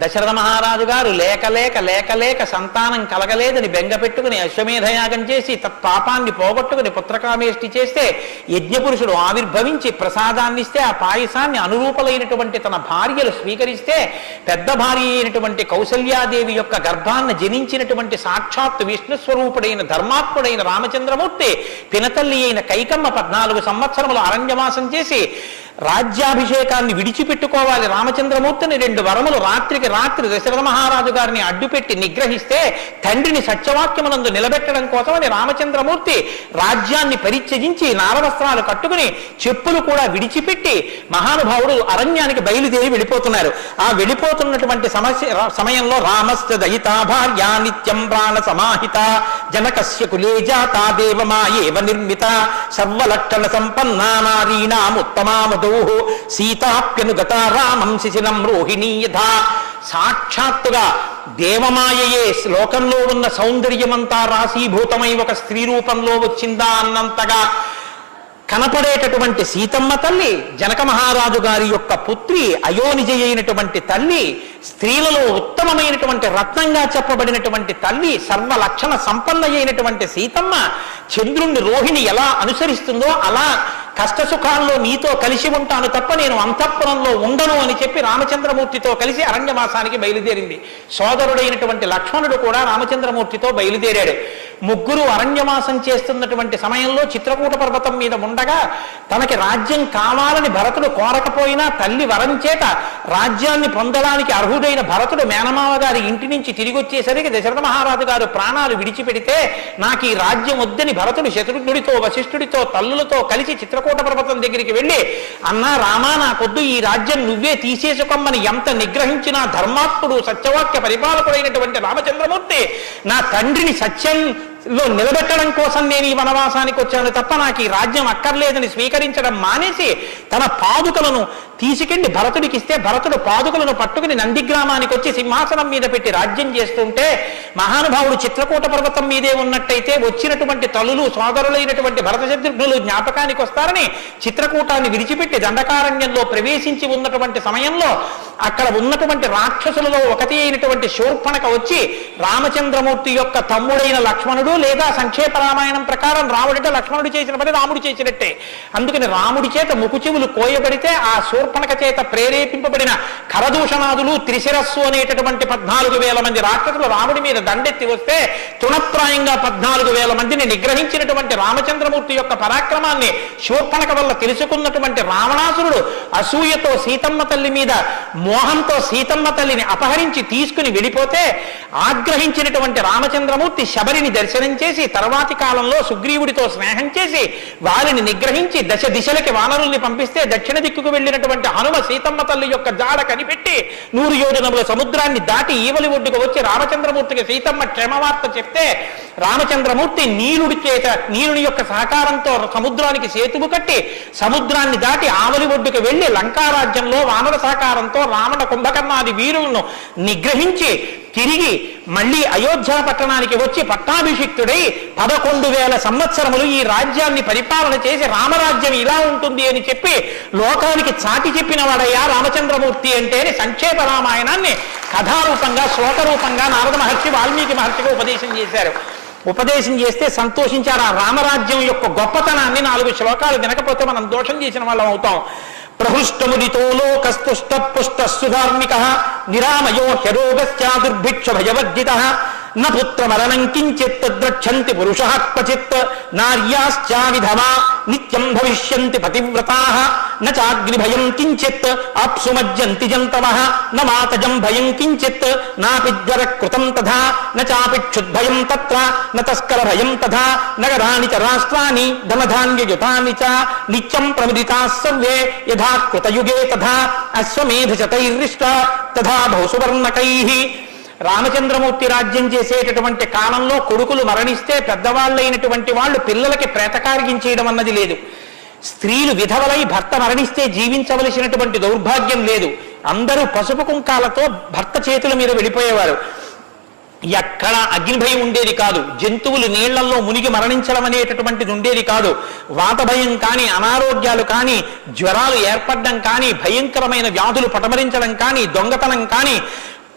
దశరథ మహారాజు గారు లేక లేక లేక లేక సంతానం కలగలేదని బెంగ పెట్టుకుని అశ్వమేధయాగం చేసి తత్పాపాన్ని పోగొట్టుకుని పుత్రకామేష్టి చేస్తే యజ్ఞపురుషుడు ఆవిర్భవించి ప్రసాదాన్ని ఇస్తే ఆ పాయసాన్ని అనురూపలైనటువంటి తన భార్యలు స్వీకరిస్తే పెద్ద భార్య అయినటువంటి కౌసల్యాదేవి యొక్క గర్భాన్ని జనించినటువంటి సాక్షాత్తు విష్ణుస్వరూపుడైన ధర్మాత్ముడైన రామచంద్రమూర్తి పినతల్లి అయిన కైకమ్మ 14 సంవత్సరములు అరణ్యవాసం చేసి రాజ్యాభిషేకాన్ని విడిచిపెట్టుకోవాలి రామచంద్రమూర్తిని 2 వరములు రాత్రికి రాత్రి దశరథ మహారాజు గారిని అడ్డుపెట్టి నిగ్రహిస్తే తండ్రిని సత్యవాక్యమునందు నిలబెట్టడం కోసమని రామచంద్రమూర్తి రాజ్యాన్ని పరిత్యజించి నారవస్త్రాలు కట్టుకుని చెప్పులు కూడా విడిచిపెట్టి మహానుభావుడు అరణ్యానికి బయలుదేరి వెళ్ళిపోతున్నారు. ఆ వెళ్ళిపోతున్నటువంటి సమయంలో రామస్య దయితా భార్య నిత్యం ప్రాణ సమాహిత జనకస్య కులే జాతా దేవమాయేవ నిర్మిత సర్వలక్షణ సంపన్నా నారీణాముత్తమామధు సీతాప్యనుగత రామం శిశిలం రోహిణీ యథా. సాక్షాత్తుగా దేవమాయయే లోకంలో ఉన్న సౌందర్యమంతా రాశీభూతమై ఒక స్త్రీ రూపంలో వచ్చిందా అన్నంతగా కనపడేటటువంటి సీతమ్మ తల్లి, జనక మహారాజు గారి యొక్క పుత్రి, అయోనిజ అయినటువంటి తల్లి, స్త్రీలలో ఉత్తమమైనటువంటి రత్నంగా చెప్పబడినటువంటి తల్లి, సర్వలక్షణ సంపన్న అయినటువంటి సీతమ్మ చంద్రుణ్ణి రోహిణి ఎలా అనుసరిస్తుందో అలా కష్టసుఖాల్లో నీతో కలిసి ఉంటాను తప్ప నేను అంతఃపురంలో ఉండను అని చెప్పి రామచంద్రమూర్తితో కలిసి అరణ్యవాసానికి బయలుదేరింది. సోదరుడైనటువంటి లక్ష్మణుడు కూడా రామచంద్రమూర్తితో బయలుదేరాడు. ముగ్గురు అరణ్యవాసం చేస్తున్నటువంటి సమయంలో చిత్రకూట పర్వతం మీద ఉండగా తనకి రాజ్యం కావాలని భరతుడు కోరకపోయినా తల్లి వరం చేత రాజ్యాన్ని పొందడానికి అర్హుడైన భరతుడు మేనమావ గారి ఇంటి నుంచి తిరిగి వచ్చేసరికి దశరథ మహారాజు గారు ప్రాణాలు విడిచిపెడితే నాకు ఈ రాజ్యం వద్దని భరతుడు శత్రుఘ్నుడితో వశిష్ఠుడితో తల్లులతో కలిసి చిత్రకూట పర్వతం దగ్గరికి వెళ్ళి, అన్నా రామా నాకొద్దు, ఈ రాజ్యం నువ్వే తీసేసుకోమని ఎంత నిగ్రహించినా ధర్మాత్ముడు సత్యవాక్య పరిపాలకుడైనటువంటి రామచంద్రమూర్తి నా తండ్రిని సత్యంలో నిలబెట్టడం కోసం నేను ఈ వనవాసానికి వచ్చాను తప్ప నాకు ఈ రాజ్యం అక్కర్లేదని స్వీకరించడం మానేసి తన పాదుకలను తీసుకెళ్లి భరతుడికి ఇస్తే భరతుడు పాదుకలను పట్టుకుని నందిగ్రామానికి వచ్చి సింహాసనం మీద పెట్టి రాజ్యం చేస్తుంటే మహానుభావుడు చిత్రకూట పర్వతం మీదే ఉన్నట్టయితే వచ్చినటువంటి తల్లులు సోదరులైనటువంటి భరత శత్రుఘ్నులు జ్ఞాపకానికి వస్తారని చిత్రకూటాన్ని విడిచిపెట్టి దండకారణ్యంలో ప్రవేశించి ఉన్నటువంటి సమయంలో అక్కడ ఉన్నటువంటి రాక్షసులలో ఒకటి అయినటువంటి శూర్పణఖ వచ్చి రామచంద్రమూర్తి యొక్క తమ్ముడైన లక్ష్మణుడు, లేదా సంక్షేప రామాయణం ప్రకారం రాముడితో లక్ష్మణుడు చేసిన పని రాముడు చేసినట్టే, అందుకని రాముడి చేత ముకుచెవులు కోయబడితే ఆ శూర్పణఖ చేత ప్రేరేపింపబడిన ఖరదూషణాదులు త్రిశిరస్సు అనేటటువంటి 14,000 మంది రాక్షసులు రాముడి మీద దండెత్తి వస్తే తృణప్రాయంగా 14,000 మందిని నిగ్రహించినటువంటి రామచంద్రమూర్తి యొక్క పరాక్రమాన్ని శూర్పణఖ వల్ల తెలుసుకున్నటువంటి రావణాసురుడు అసూయతో సీతమ్మ తల్లి మీద మోహంతో సీతమ్మ తల్లిని అపహరించి తీసుకుని వెళ్ళిపోతే ఆగ్రహించినటువంటి రామచంద్రమూర్తి శబరిని దర్శనం చేసి తర్వాతి కాలంలో సుగ్రీవుడితో స్నేహం చేసి వారిని నిగ్రహించి దశ దిశలకి వానరుల్ని పంపిస్తే దక్షిణ దిక్కుకు వెళ్ళినటువంటి హనుమ సీతమ్మ తల్లి యొక్క జాడ కనిపెట్టి 100 యోజనముల సముద్రాన్ని దాటి ఈవలి ఒడ్డుకు వచ్చి రామచంద్రమూర్తికి సీతమ్మ క్షేమవార్త చెప్తే రామచంద్రమూర్తి నీలుని యొక్క సహకారంతో సముద్రానికి సేతువు కట్టి సముద్రాన్ని దాటి ఆవలి ఒడ్డుకు వెళ్లి లంకారాజ్యంలో వానర సహకారంతో రావణ కుంభకర్ణాది వీరులను నిగ్రహించి తిరిగి మళ్ళీ అయోధ్య పట్టణానికి వచ్చి పట్టాభిషిక్తుడై 11,000 సంవత్సరములు ఈ రాజ్యాన్ని పరిపాలన చేసి రామరాజ్యం ఇలా ఉంటుంది అని చెప్పి లోకానికి చాటి చెప్పిన వాడయ్యా రామచంద్రమూర్తి అంటే సంక్షేప రామాయణాన్ని కథారూపంగా శ్లోకరూపంగా నారద మహర్షి వాల్మీకి మహర్షిగా ఉపదేశం చేశారు. ఉపదేశం చేస్తే సంతోషించారు. ఆ రామరాజ్యం యొక్క గొప్పతనాన్ని 4 శ్లోకాలు వినకపోతే మనం దోషం చేసిన వాళ్ళం అవుతాం. ప్రహృష్టముదితో లోక లోకస్తుష్ట పుష్ట సుధార్మిక నిరామయో హ్యరోగస్య దుర్భిక్ష భయవర్జిత న పుత్రమరణం కించిత్ ద్రక్షంతి పురుషః క్వచిత్ నార్యాశ్చా విధవా నిత్యం భవిష్యంతి పతివ్రతాః న చాగ్నిభయం కించిత్ ఆప్సుమజ్జంతి జంతవః న మాతజం భయం కించిత్ నాపి జ్వరకృతం తథా న చాపి క్షుద్భయం తత్ర న తస్కర భయం తథా నగరాణి చ రాష్ట్రాణి ధనధాన్యయుతాని చ నిత్యం ప్రముదితాః సర్వే యథా కృతయుగే తథా అశ్వమేధశతైర్రిష్టా తథా బహుసువర్ణకైః. రామచంద్రమూర్తి రాజ్యం చేసేటటువంటి కాలంలో కొడుకులు మరణిస్తే పెద్దవాళ్ళైనటువంటి వాళ్ళు పిల్లలకి ప్రేతకార్యం చేయడం అన్నది లేదు. స్త్రీలు విధవలై భర్త మరణిస్తే జీవించవలసినటువంటి దౌర్భాగ్యం లేదు. అందరూ పసుపు కుంకాలతో భర్త చేతుల మీద వెళ్ళిపోయేవారు. ఎక్కడ అగ్నిభయం ఉండేది కాదు. జంతువులు నీళ్లలో మునిగి మరణించడం అనేటటువంటిది ఉండేది కాదు. వాత భయం కానీ, అనారోగ్యాలు కానీ, జ్వరాలు ఏర్పడడం కానీ, భయంకరమైన వ్యాధులు పటమరించడం కానీ, దొంగతనం కానీ,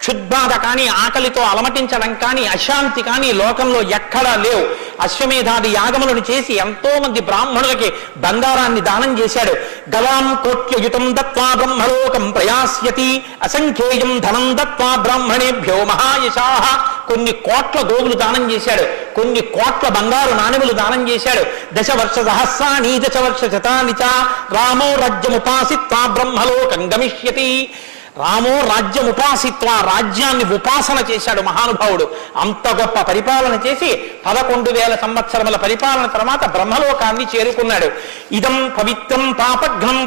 క్షుద్బాధ కానీ, ఆకలితో అలమటించడం కానీ, అశాంతి కానీ లోకంలో ఎక్కడా లేవు. అశ్వమేధాది యాగములను చేసి ఎంతో మంది బ్రాహ్మణులకి బంగారాన్ని దానం చేశాడు. గవాం కోట్యయుతం దత్వా బ్రహ్మలోకం ప్రయాస్యతి అసంఖ్యేయం ధనం దత్వా బ్రాహ్మణేభ్యో మహాయశాః. కొన్ని కోట్ల గోవులు దానం చేశాడు, కొన్ని కోట్ల బంగారు నాణెములు దానం చేశాడు. దశవర్ష సహస్రాణి దశవర్ష శతాని చ రామో రాజ్యముపాసిత్వా బ్రహ్మలోకం గమిష్యతి. రామో రాజ్యం ఉపాసిత్వ, రాజ్యాన్ని ఉపాసన చేశాడు మహానుభావుడు. అంత గొప్ప పరిపాలన చేసి 11,000 సంవత్సరముల పరిపాలన తర్వాత బ్రహ్మలోకాన్ని చేరుకున్నాడు. ఇదం పవిత్రం పాపఘ్నం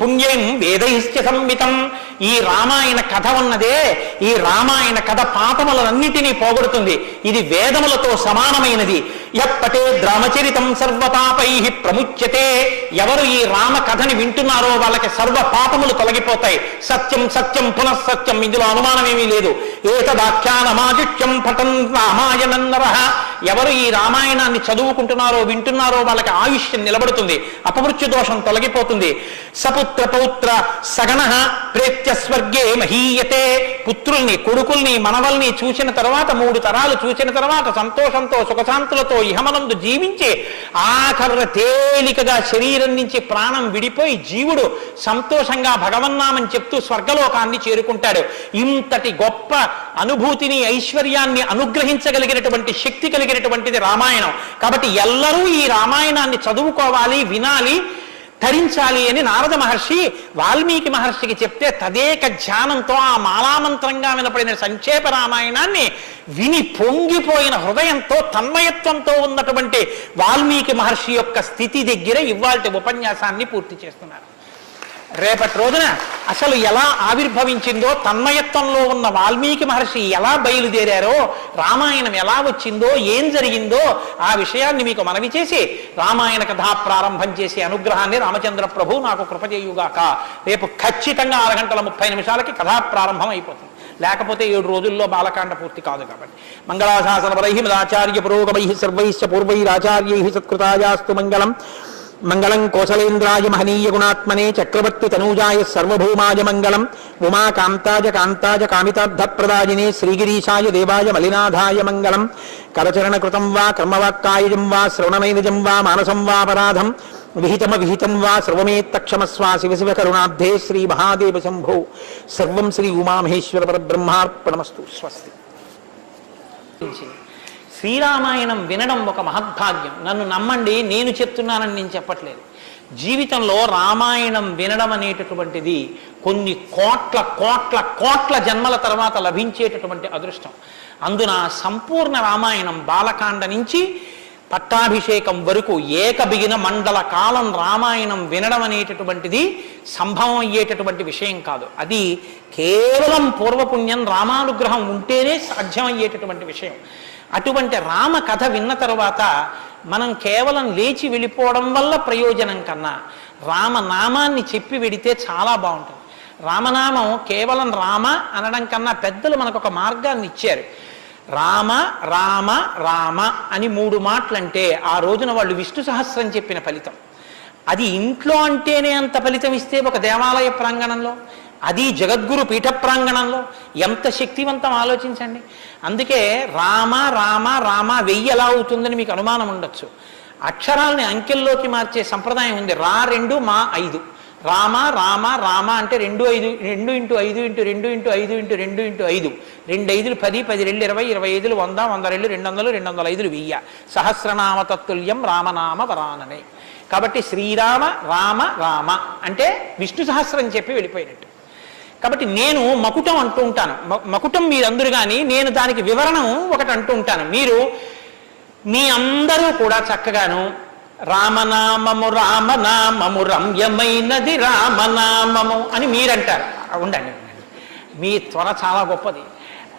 పుణ్యం వేదైశ్చ సంహితం. ఈ రామాయణ కథ ఉన్నదే, ఈ రామాయణ కథ పాపములన్నిటినీ పోగొడుతుంది. ఇది వేదములతో సమానమైనది. యప్పటే రామచరితం సర్వపాపై ప్రముచ్యతే. ఎవరు ఈ రామ కథని వింటున్నారో వాళ్ళకి సర్వ పాపములు తొలగిపోతాయి. సత్యం సత్యం పునఃసత్యం, ఇందులో అనుమానమేమీ లేదు. ఏతదాఖ్యానమాజుష్యం పఠన్ రామాయణం నరః. ఎవరు ఈ రామాయణాన్ని చదువుకుంటున్నారో వింటున్నారో వాళ్ళకి ఆయుష్యం నిలబడుతుంది, అపమృత్యు దోషం తొలగిపోతుంది. సపుత్ర పౌత్ర సగణః ప్రేత్య స్వర్గే మహీయతే. పుత్రుల్ని, కొడుకుల్ని, మనవల్ని చూసిన తర్వాత 3 తరాలు చూసిన తర్వాత సంతోషంతో సుఖశాంతులతో ఇహమనందు జీవించి ఆఖర తేలికగా శరీరం నుంచి ప్రాణం విడిపోయి జీవుడు సంతోషంగా భగవన్నామని చెప్తూ స్వర్గలోకాన్ని చేరుకుంటాడు. ఇంతటి గొప్ప అనుభూతిని, ఐశ్వర్యాన్ని అనుగ్రహించగలిగినటువంటి శక్తి కలిగినటువంటిది రామాయణం. కాబట్టి ఎల్లరూ ఈ రామాయణాన్ని చదువుకోవాలి, వినాలి, ధరించాలి అని నారద మహర్షి వాల్మీకి మహర్షికి చెప్తే తదేక ధ్యానంతో ఆ మాలామంత్రంగా వినపడిన సంక్షేప రామాయణాన్ని విని పొంగిపోయిన హృదయంతో తన్మయత్వంతో ఉన్నటువంటి వాల్మీకి మహర్షి యొక్క స్థితి దగ్గర ఇవాల్టి ఉపన్యాసాన్ని పూర్తి చేస్తున్నారు. రేపటి రోజున అసలు ఎలా ఆవిర్భవించిందో, తన్మయత్వంలో ఉన్న వాల్మీకి మహర్షి ఎలా బయలుదేరారో, రామాయణం ఎలా వచ్చిందో, ఏం జరిగిందో ఆ విషయాన్ని మీకు మనవి చేసి రామాయణ కథా ప్రారంభం చేసే అనుగ్రహాన్ని రామచంద్ర ప్రభు నాకు కృపచేయుగాక. రేపు ఖచ్చితంగా 6:30 కథా ప్రారంభం అయిపోతుంది. లేకపోతే 7 రోజుల్లో బాలకాండ పూర్తి కాదు. కాబట్టి మంగళాశాసనపరై మదాచార్య పురోగమై సర్వైశ్చ పూర్వైరాచార్యై సత్కృతాయాస్తు మంగళం. మంగళం కోసలేంద్రాయ మహనీయ గుణాత్మనే చక్రవర్తి తనూజాయ సర్వభౌమాయ మంగళం. ఉమాకాంతాయ కాంతాయ కామితార్థప్రదాయినే శ్రీగిరీశాయ దేవాయ మలినాథాయ మంగళం. కరచరణకృతం వా కర్మవాక్కాయజం వా శ్రవణమైనజం వా మానసం వా అపరాధం విహితం వా సర్వమేత్తక్షమస్వా శివ శివ కరుణాబ్ధే శ్రీ మహాదేవ శంభో. సర్వం శ్రీ ఉమామహేశ్వర పరబ్రహ్మార్పణమస్తు. స్వస్తి. శ్రీరామాయణం వినడం ఒక మహద్భాగ్యం. నన్ను నమ్మండి, నేను చెప్తున్నానని నేను చెప్పట్లేదు. జీవితంలో రామాయణం వినడం అనేటటువంటిది కొన్ని కోట్ల కోట్ల కోట్ల జన్మల తర్వాత లభించేటటువంటి అదృష్టం. అందున సంపూర్ణ రామాయణం బాలకాండ నుంచి పట్టాభిషేకం వరకు ఏకబిగిన మండల కాలం రామాయణం వినడం అనేటటువంటిది సంభవం అయ్యేటటువంటి విషయం కాదు. అది కేవలం పూర్వపుణ్యం, రామానుగ్రహం ఉంటేనే సాధ్యమయ్యేటటువంటి విషయం. అటువంటి రామ కథ విన్న తర్వాత మనం కేవలం లేచి వెళ్ళిపోవడం వల్ల ప్రయోజనం కన్నా రామనామాన్ని చెప్పి వెడితే చాలా బాగుంటుంది. రామనామం కేవలం రామ అనడం కన్నా పెద్దలు మనకు ఒక మార్గాన్ని ఇచ్చారు. రామ రామ రామ అని 3 మాటలంటే ఆ రోజున వాళ్ళు విష్ణు సహస్రం చెప్పిన ఫలితం. అది ఇంట్లో అంటేనే అంత ఫలితం ఇస్తే ఒక దేవాలయ ప్రాంగణంలో, అది జగద్గురు పీఠ ప్రాంగణంలో ఎంత శక్తివంతం ఆలోచించండి. అందుకే రామ రామ రామ 1000 ఎలా అవుతుందని మీకు అనుమానం ఉండొచ్చు. అక్షరాలని అంకెల్లోకి మార్చే సంప్రదాయం ఉంది. రా 2 మా 5. రామ రామ రామ అంటే 2 5 2 × 5 × 2 × 5 × 2 × 5 2 5 10 10 2 20 25 100 100 200 205 1000 సహస్రనామ తత్తుల్యం రామనామ వరాననే. కాబట్టి శ్రీరామ రామ రామ అంటే విష్ణు సహస్రం చెప్పి వెళ్ళిపోయినట్టు. కాబట్టి నేను మకుటం అంటూ ఉంటాను, మకుటం మీరందరూ, కానీ నేను దానికి వివరణం ఒకటి అంటూ ఉంటాను. మీరు మీ అందరూ కూడా చక్కగాను రామనామము రామనామము రమ్యమైనది రామనామము అని మీరంటారు. ఉండండి, మీ త్వర చాలా గొప్పది.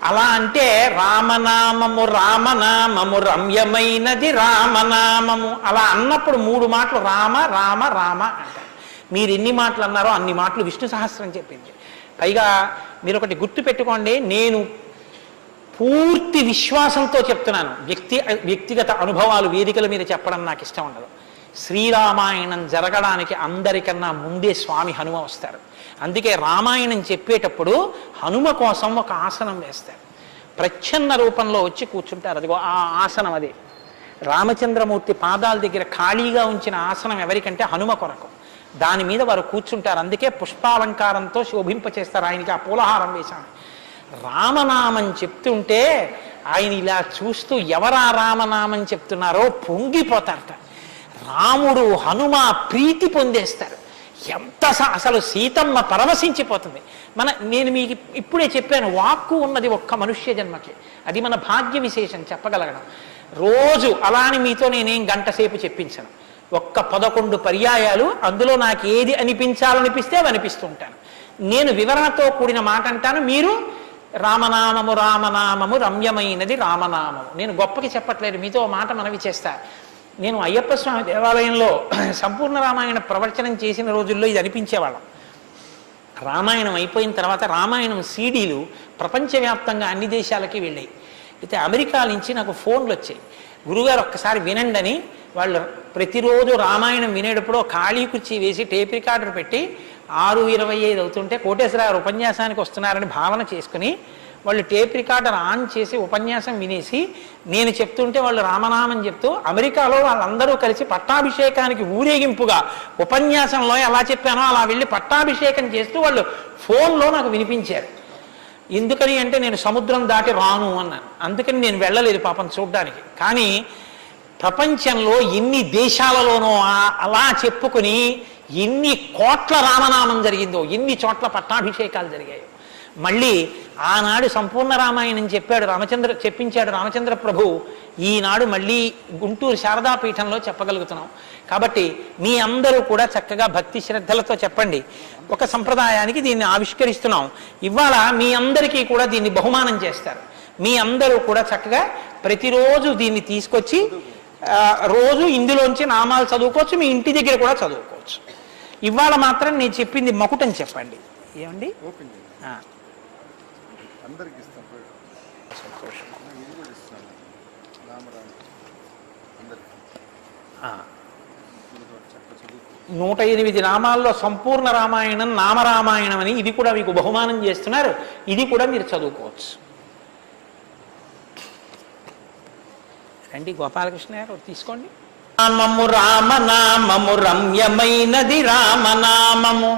అలా అంటే రామనామము రామనామము రమ్యమైనది రామనామము అలా అన్నప్పుడు 3 మాటలు రామ రామ రామ అంటారు. మీరు ఎన్ని మాటలు అన్నారో అన్ని మాటలు విష్ణు సహస్రం చెప్పింది. పైగా మీరు ఒకటి గుర్తు పెట్టుకోండి, నేను పూర్తి విశ్వాసంతో చెప్తున్నాను. వ్యక్తిగత అనుభవాలు వేదికల మీద చెప్పడం నాకు ఇష్టం ఉండదు. శ్రీరామాయణం జరగడానికి అందరికన్నా ముందే స్వామి హనుమ వస్తారు. అందుకే రామాయణం చెప్పేటప్పుడు హనుమ కోసం ఒక ఆసనం వేస్తారు. ప్రచ్ఛన్న రూపంలో వచ్చి కూర్చుంటారు. అదిగో ఆ ఆసనం అదే. రామచంద్రమూర్తి పాదాల దగ్గర ఖాళీగా ఉంచిన ఆసనం ఎవరికంటే హనుమ కొరకు. దాని మీద వారు కూర్చుంటారు. అందుకే పుష్పాలంకారంతో శోభింపచేస్తారు. ఆయనకి ఆ పూలహారం వేశాను. రామనామం చెప్తుంటే ఆయన ఇలా చూస్తూ ఎవరా రామనామం చెప్తున్నారో పొంగిపోతారట. రాముడు హనుమ ప్రీతి పొందేస్తారు. ఎంత అసలు సీతమ్మ పరవశించిపోతుంది. నేను మీకు ఇప్పుడే చెప్పాను, వాక్కు ఉన్నది ఒక్క మనుష్య జన్మకి. అది మన భాగ్య విశేషం చెప్పగలగడం. రోజు అలాని మీతో నేనేం గంట సేపు చెప్పించను. ఒక్క 11 పర్యాయాలు అందులో నాకు ఏది అనిపించాలనిపిస్తే అవి అనిపిస్తూ ఉంటాను. నేను వివరణతో కూడిన మాట అంటాను, మీరు రామనామము రామనామము రమ్యమైనది రామనామము. నేను గొప్పకి చెప్పట్లేదు, మీతో మాట మనవి చేస్తా. నేను అయ్యప్ప స్వామి దేవాలయంలో సంపూర్ణ రామాయణ ప్రవచనం చేసిన రోజుల్లో ఇది అనిపించేవాళ్ళం. రామాయణం అయిపోయిన తర్వాత రామాయణం సీడీలు ప్రపంచవ్యాప్తంగా అన్ని దేశాలకి వెళ్ళాయి. అయితే అమెరికా నుంచి నాకు ఫోన్లు వచ్చాయి, గురుగారు ఒక్కసారి వినండి అని. వాళ్ళు ప్రతిరోజు రామాయణం వినేటప్పుడు ఖాళీ కుర్చీ వేసి టేప్ రికార్డర్ పెట్టి 6:25 అవుతుంటే కోటేశ్వరరావు ఉపన్యాసానికి వస్తున్నారని భావన చేసుకుని వాళ్ళు టేప్ రికార్డర్ ఆన్ చేసి ఉపన్యాసం వినేసి నేను చెప్తుంటే వాళ్ళు రామనామం చెప్తూ అమెరికాలో వాళ్ళందరూ కలిసి పట్టాభిషేకానికి ఊరేగింపుగా ఉపన్యాసంలో ఎలా చెప్పానో అలా వెళ్ళి పట్టాభిషేకం చేస్తూ వాళ్ళు ఫోన్లో నాకు వినిపించారు. ఎందుకని అంటే నేను సముద్రం దాటి రాను అన్నాను. అందుకని నేను వెళ్ళలేదు పాపం చూడ్డానికి. కానీ ప్రపంచంలో ఎన్ని దేశాలలోనో అలా చెప్పుకొని ఎన్ని కోట్ల రామనామం జరిగిందో, ఎన్ని చోట్ల పట్టాభిషేకాలు జరిగాయో. మళ్ళీ ఆనాడు సంపూర్ణ రామాయణం చెప్పించాడు రామచంద్ర ప్రభు. ఈనాడు మళ్ళీ గుంటూరు శారదాపీఠంలో చెప్పగలుగుతున్నాం. కాబట్టి మీ అందరూ కూడా చక్కగా భక్తి శ్రద్ధలతో చెప్పండి. ఒక సంప్రదాయానికి దీన్ని ఆవిష్కరిస్తున్నాం. ఇవాళ మీ అందరికీ కూడా దీన్ని బహుమానం చేస్తారు. మీ అందరూ కూడా చక్కగా ప్రతిరోజు దీన్ని తీసుకొచ్చి రోజు ఇందులోంచి నామాలు చదువుకోవచ్చు, మీ ఇంటి దగ్గర కూడా చదువుకోవచ్చు. ఇవాళ మాత్రం నేను చెప్పింది మకుటం చెప్పండి. ఏమండి అందరికి ఇస్తాం. సంతోషం. 108 నామాల్లో సంపూర్ణ రామాయణం నామరామాయణం అని ఇది కూడా మీకు బహుమానం చేస్తున్నారు. ఇది కూడా మీరు చదువుకోవచ్చు. రండి గోపాలకృష్ణ గారు తీసుకోండి. నామము రామనామము రమ్యమైనది రామనామము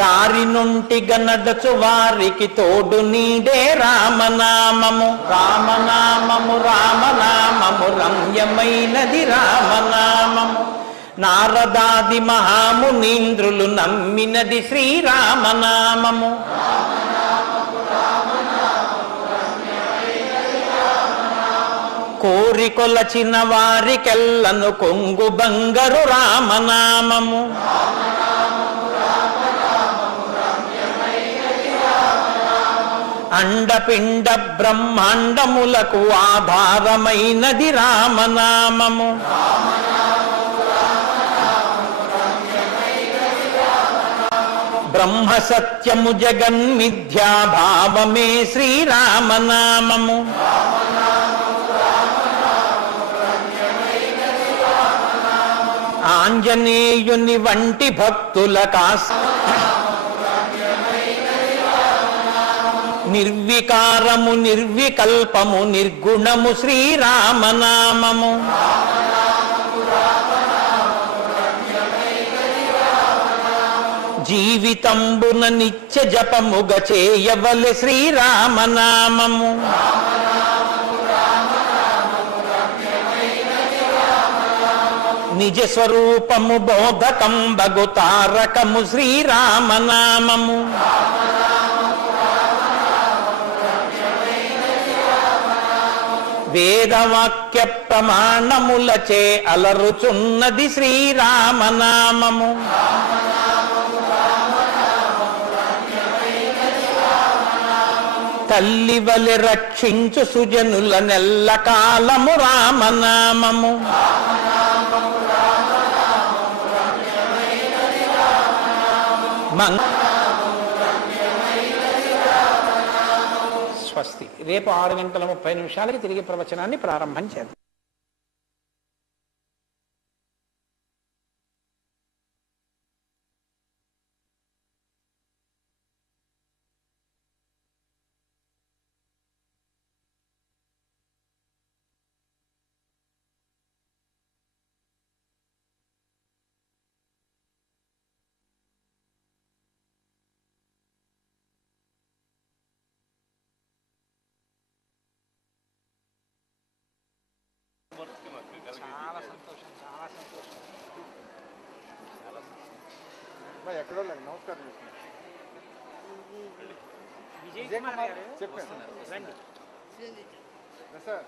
దారి నుండి గనడచు వారికి తోడు నీడే రామనామము రామనామము రామనామము రమ్యమైనది రామనామము నారదాది మహామునీంద్రులు నమ్మినది శ్రీరామనామము కోరికొలచిన వారికెల్లను కొంగు బంగరు రామనామము అండపిండ బ్రహ్మాండములకు ఆధారమైనది రామనామము బ్రహ్మ సత్యము జగన్మిథ్యాభావమే శ్రీరామనామము ఆంజనేయుని వంటి భక్తులకా నిర్వికారము నిర్వికల్పము నిర్గుణము శ్రీరామనామము జీవితంబున నిత్య జపముగ చేయవలె శ్రీరామనామము నిజ స్వరూపము బోధకంబగు తారకము శ్రీరామనామము వేదవాక్య ప్రమాణములచే అలరుచున్నది శ్రీరామనామము తల్లివలె రక్షించు సుజనుల నెల్ల కాలము రామనామము స్వస్తి. రేపు 6:30 తిరిగి ప్రవచనాన్ని ప్రారంభం చేద్దాం. చాలా సంతోషం, చాలా సంతోషం. ఎక్కడో లేదు. నమస్కారం విజయ్ కుమార్ గారు చెప్పండి రండి సార్.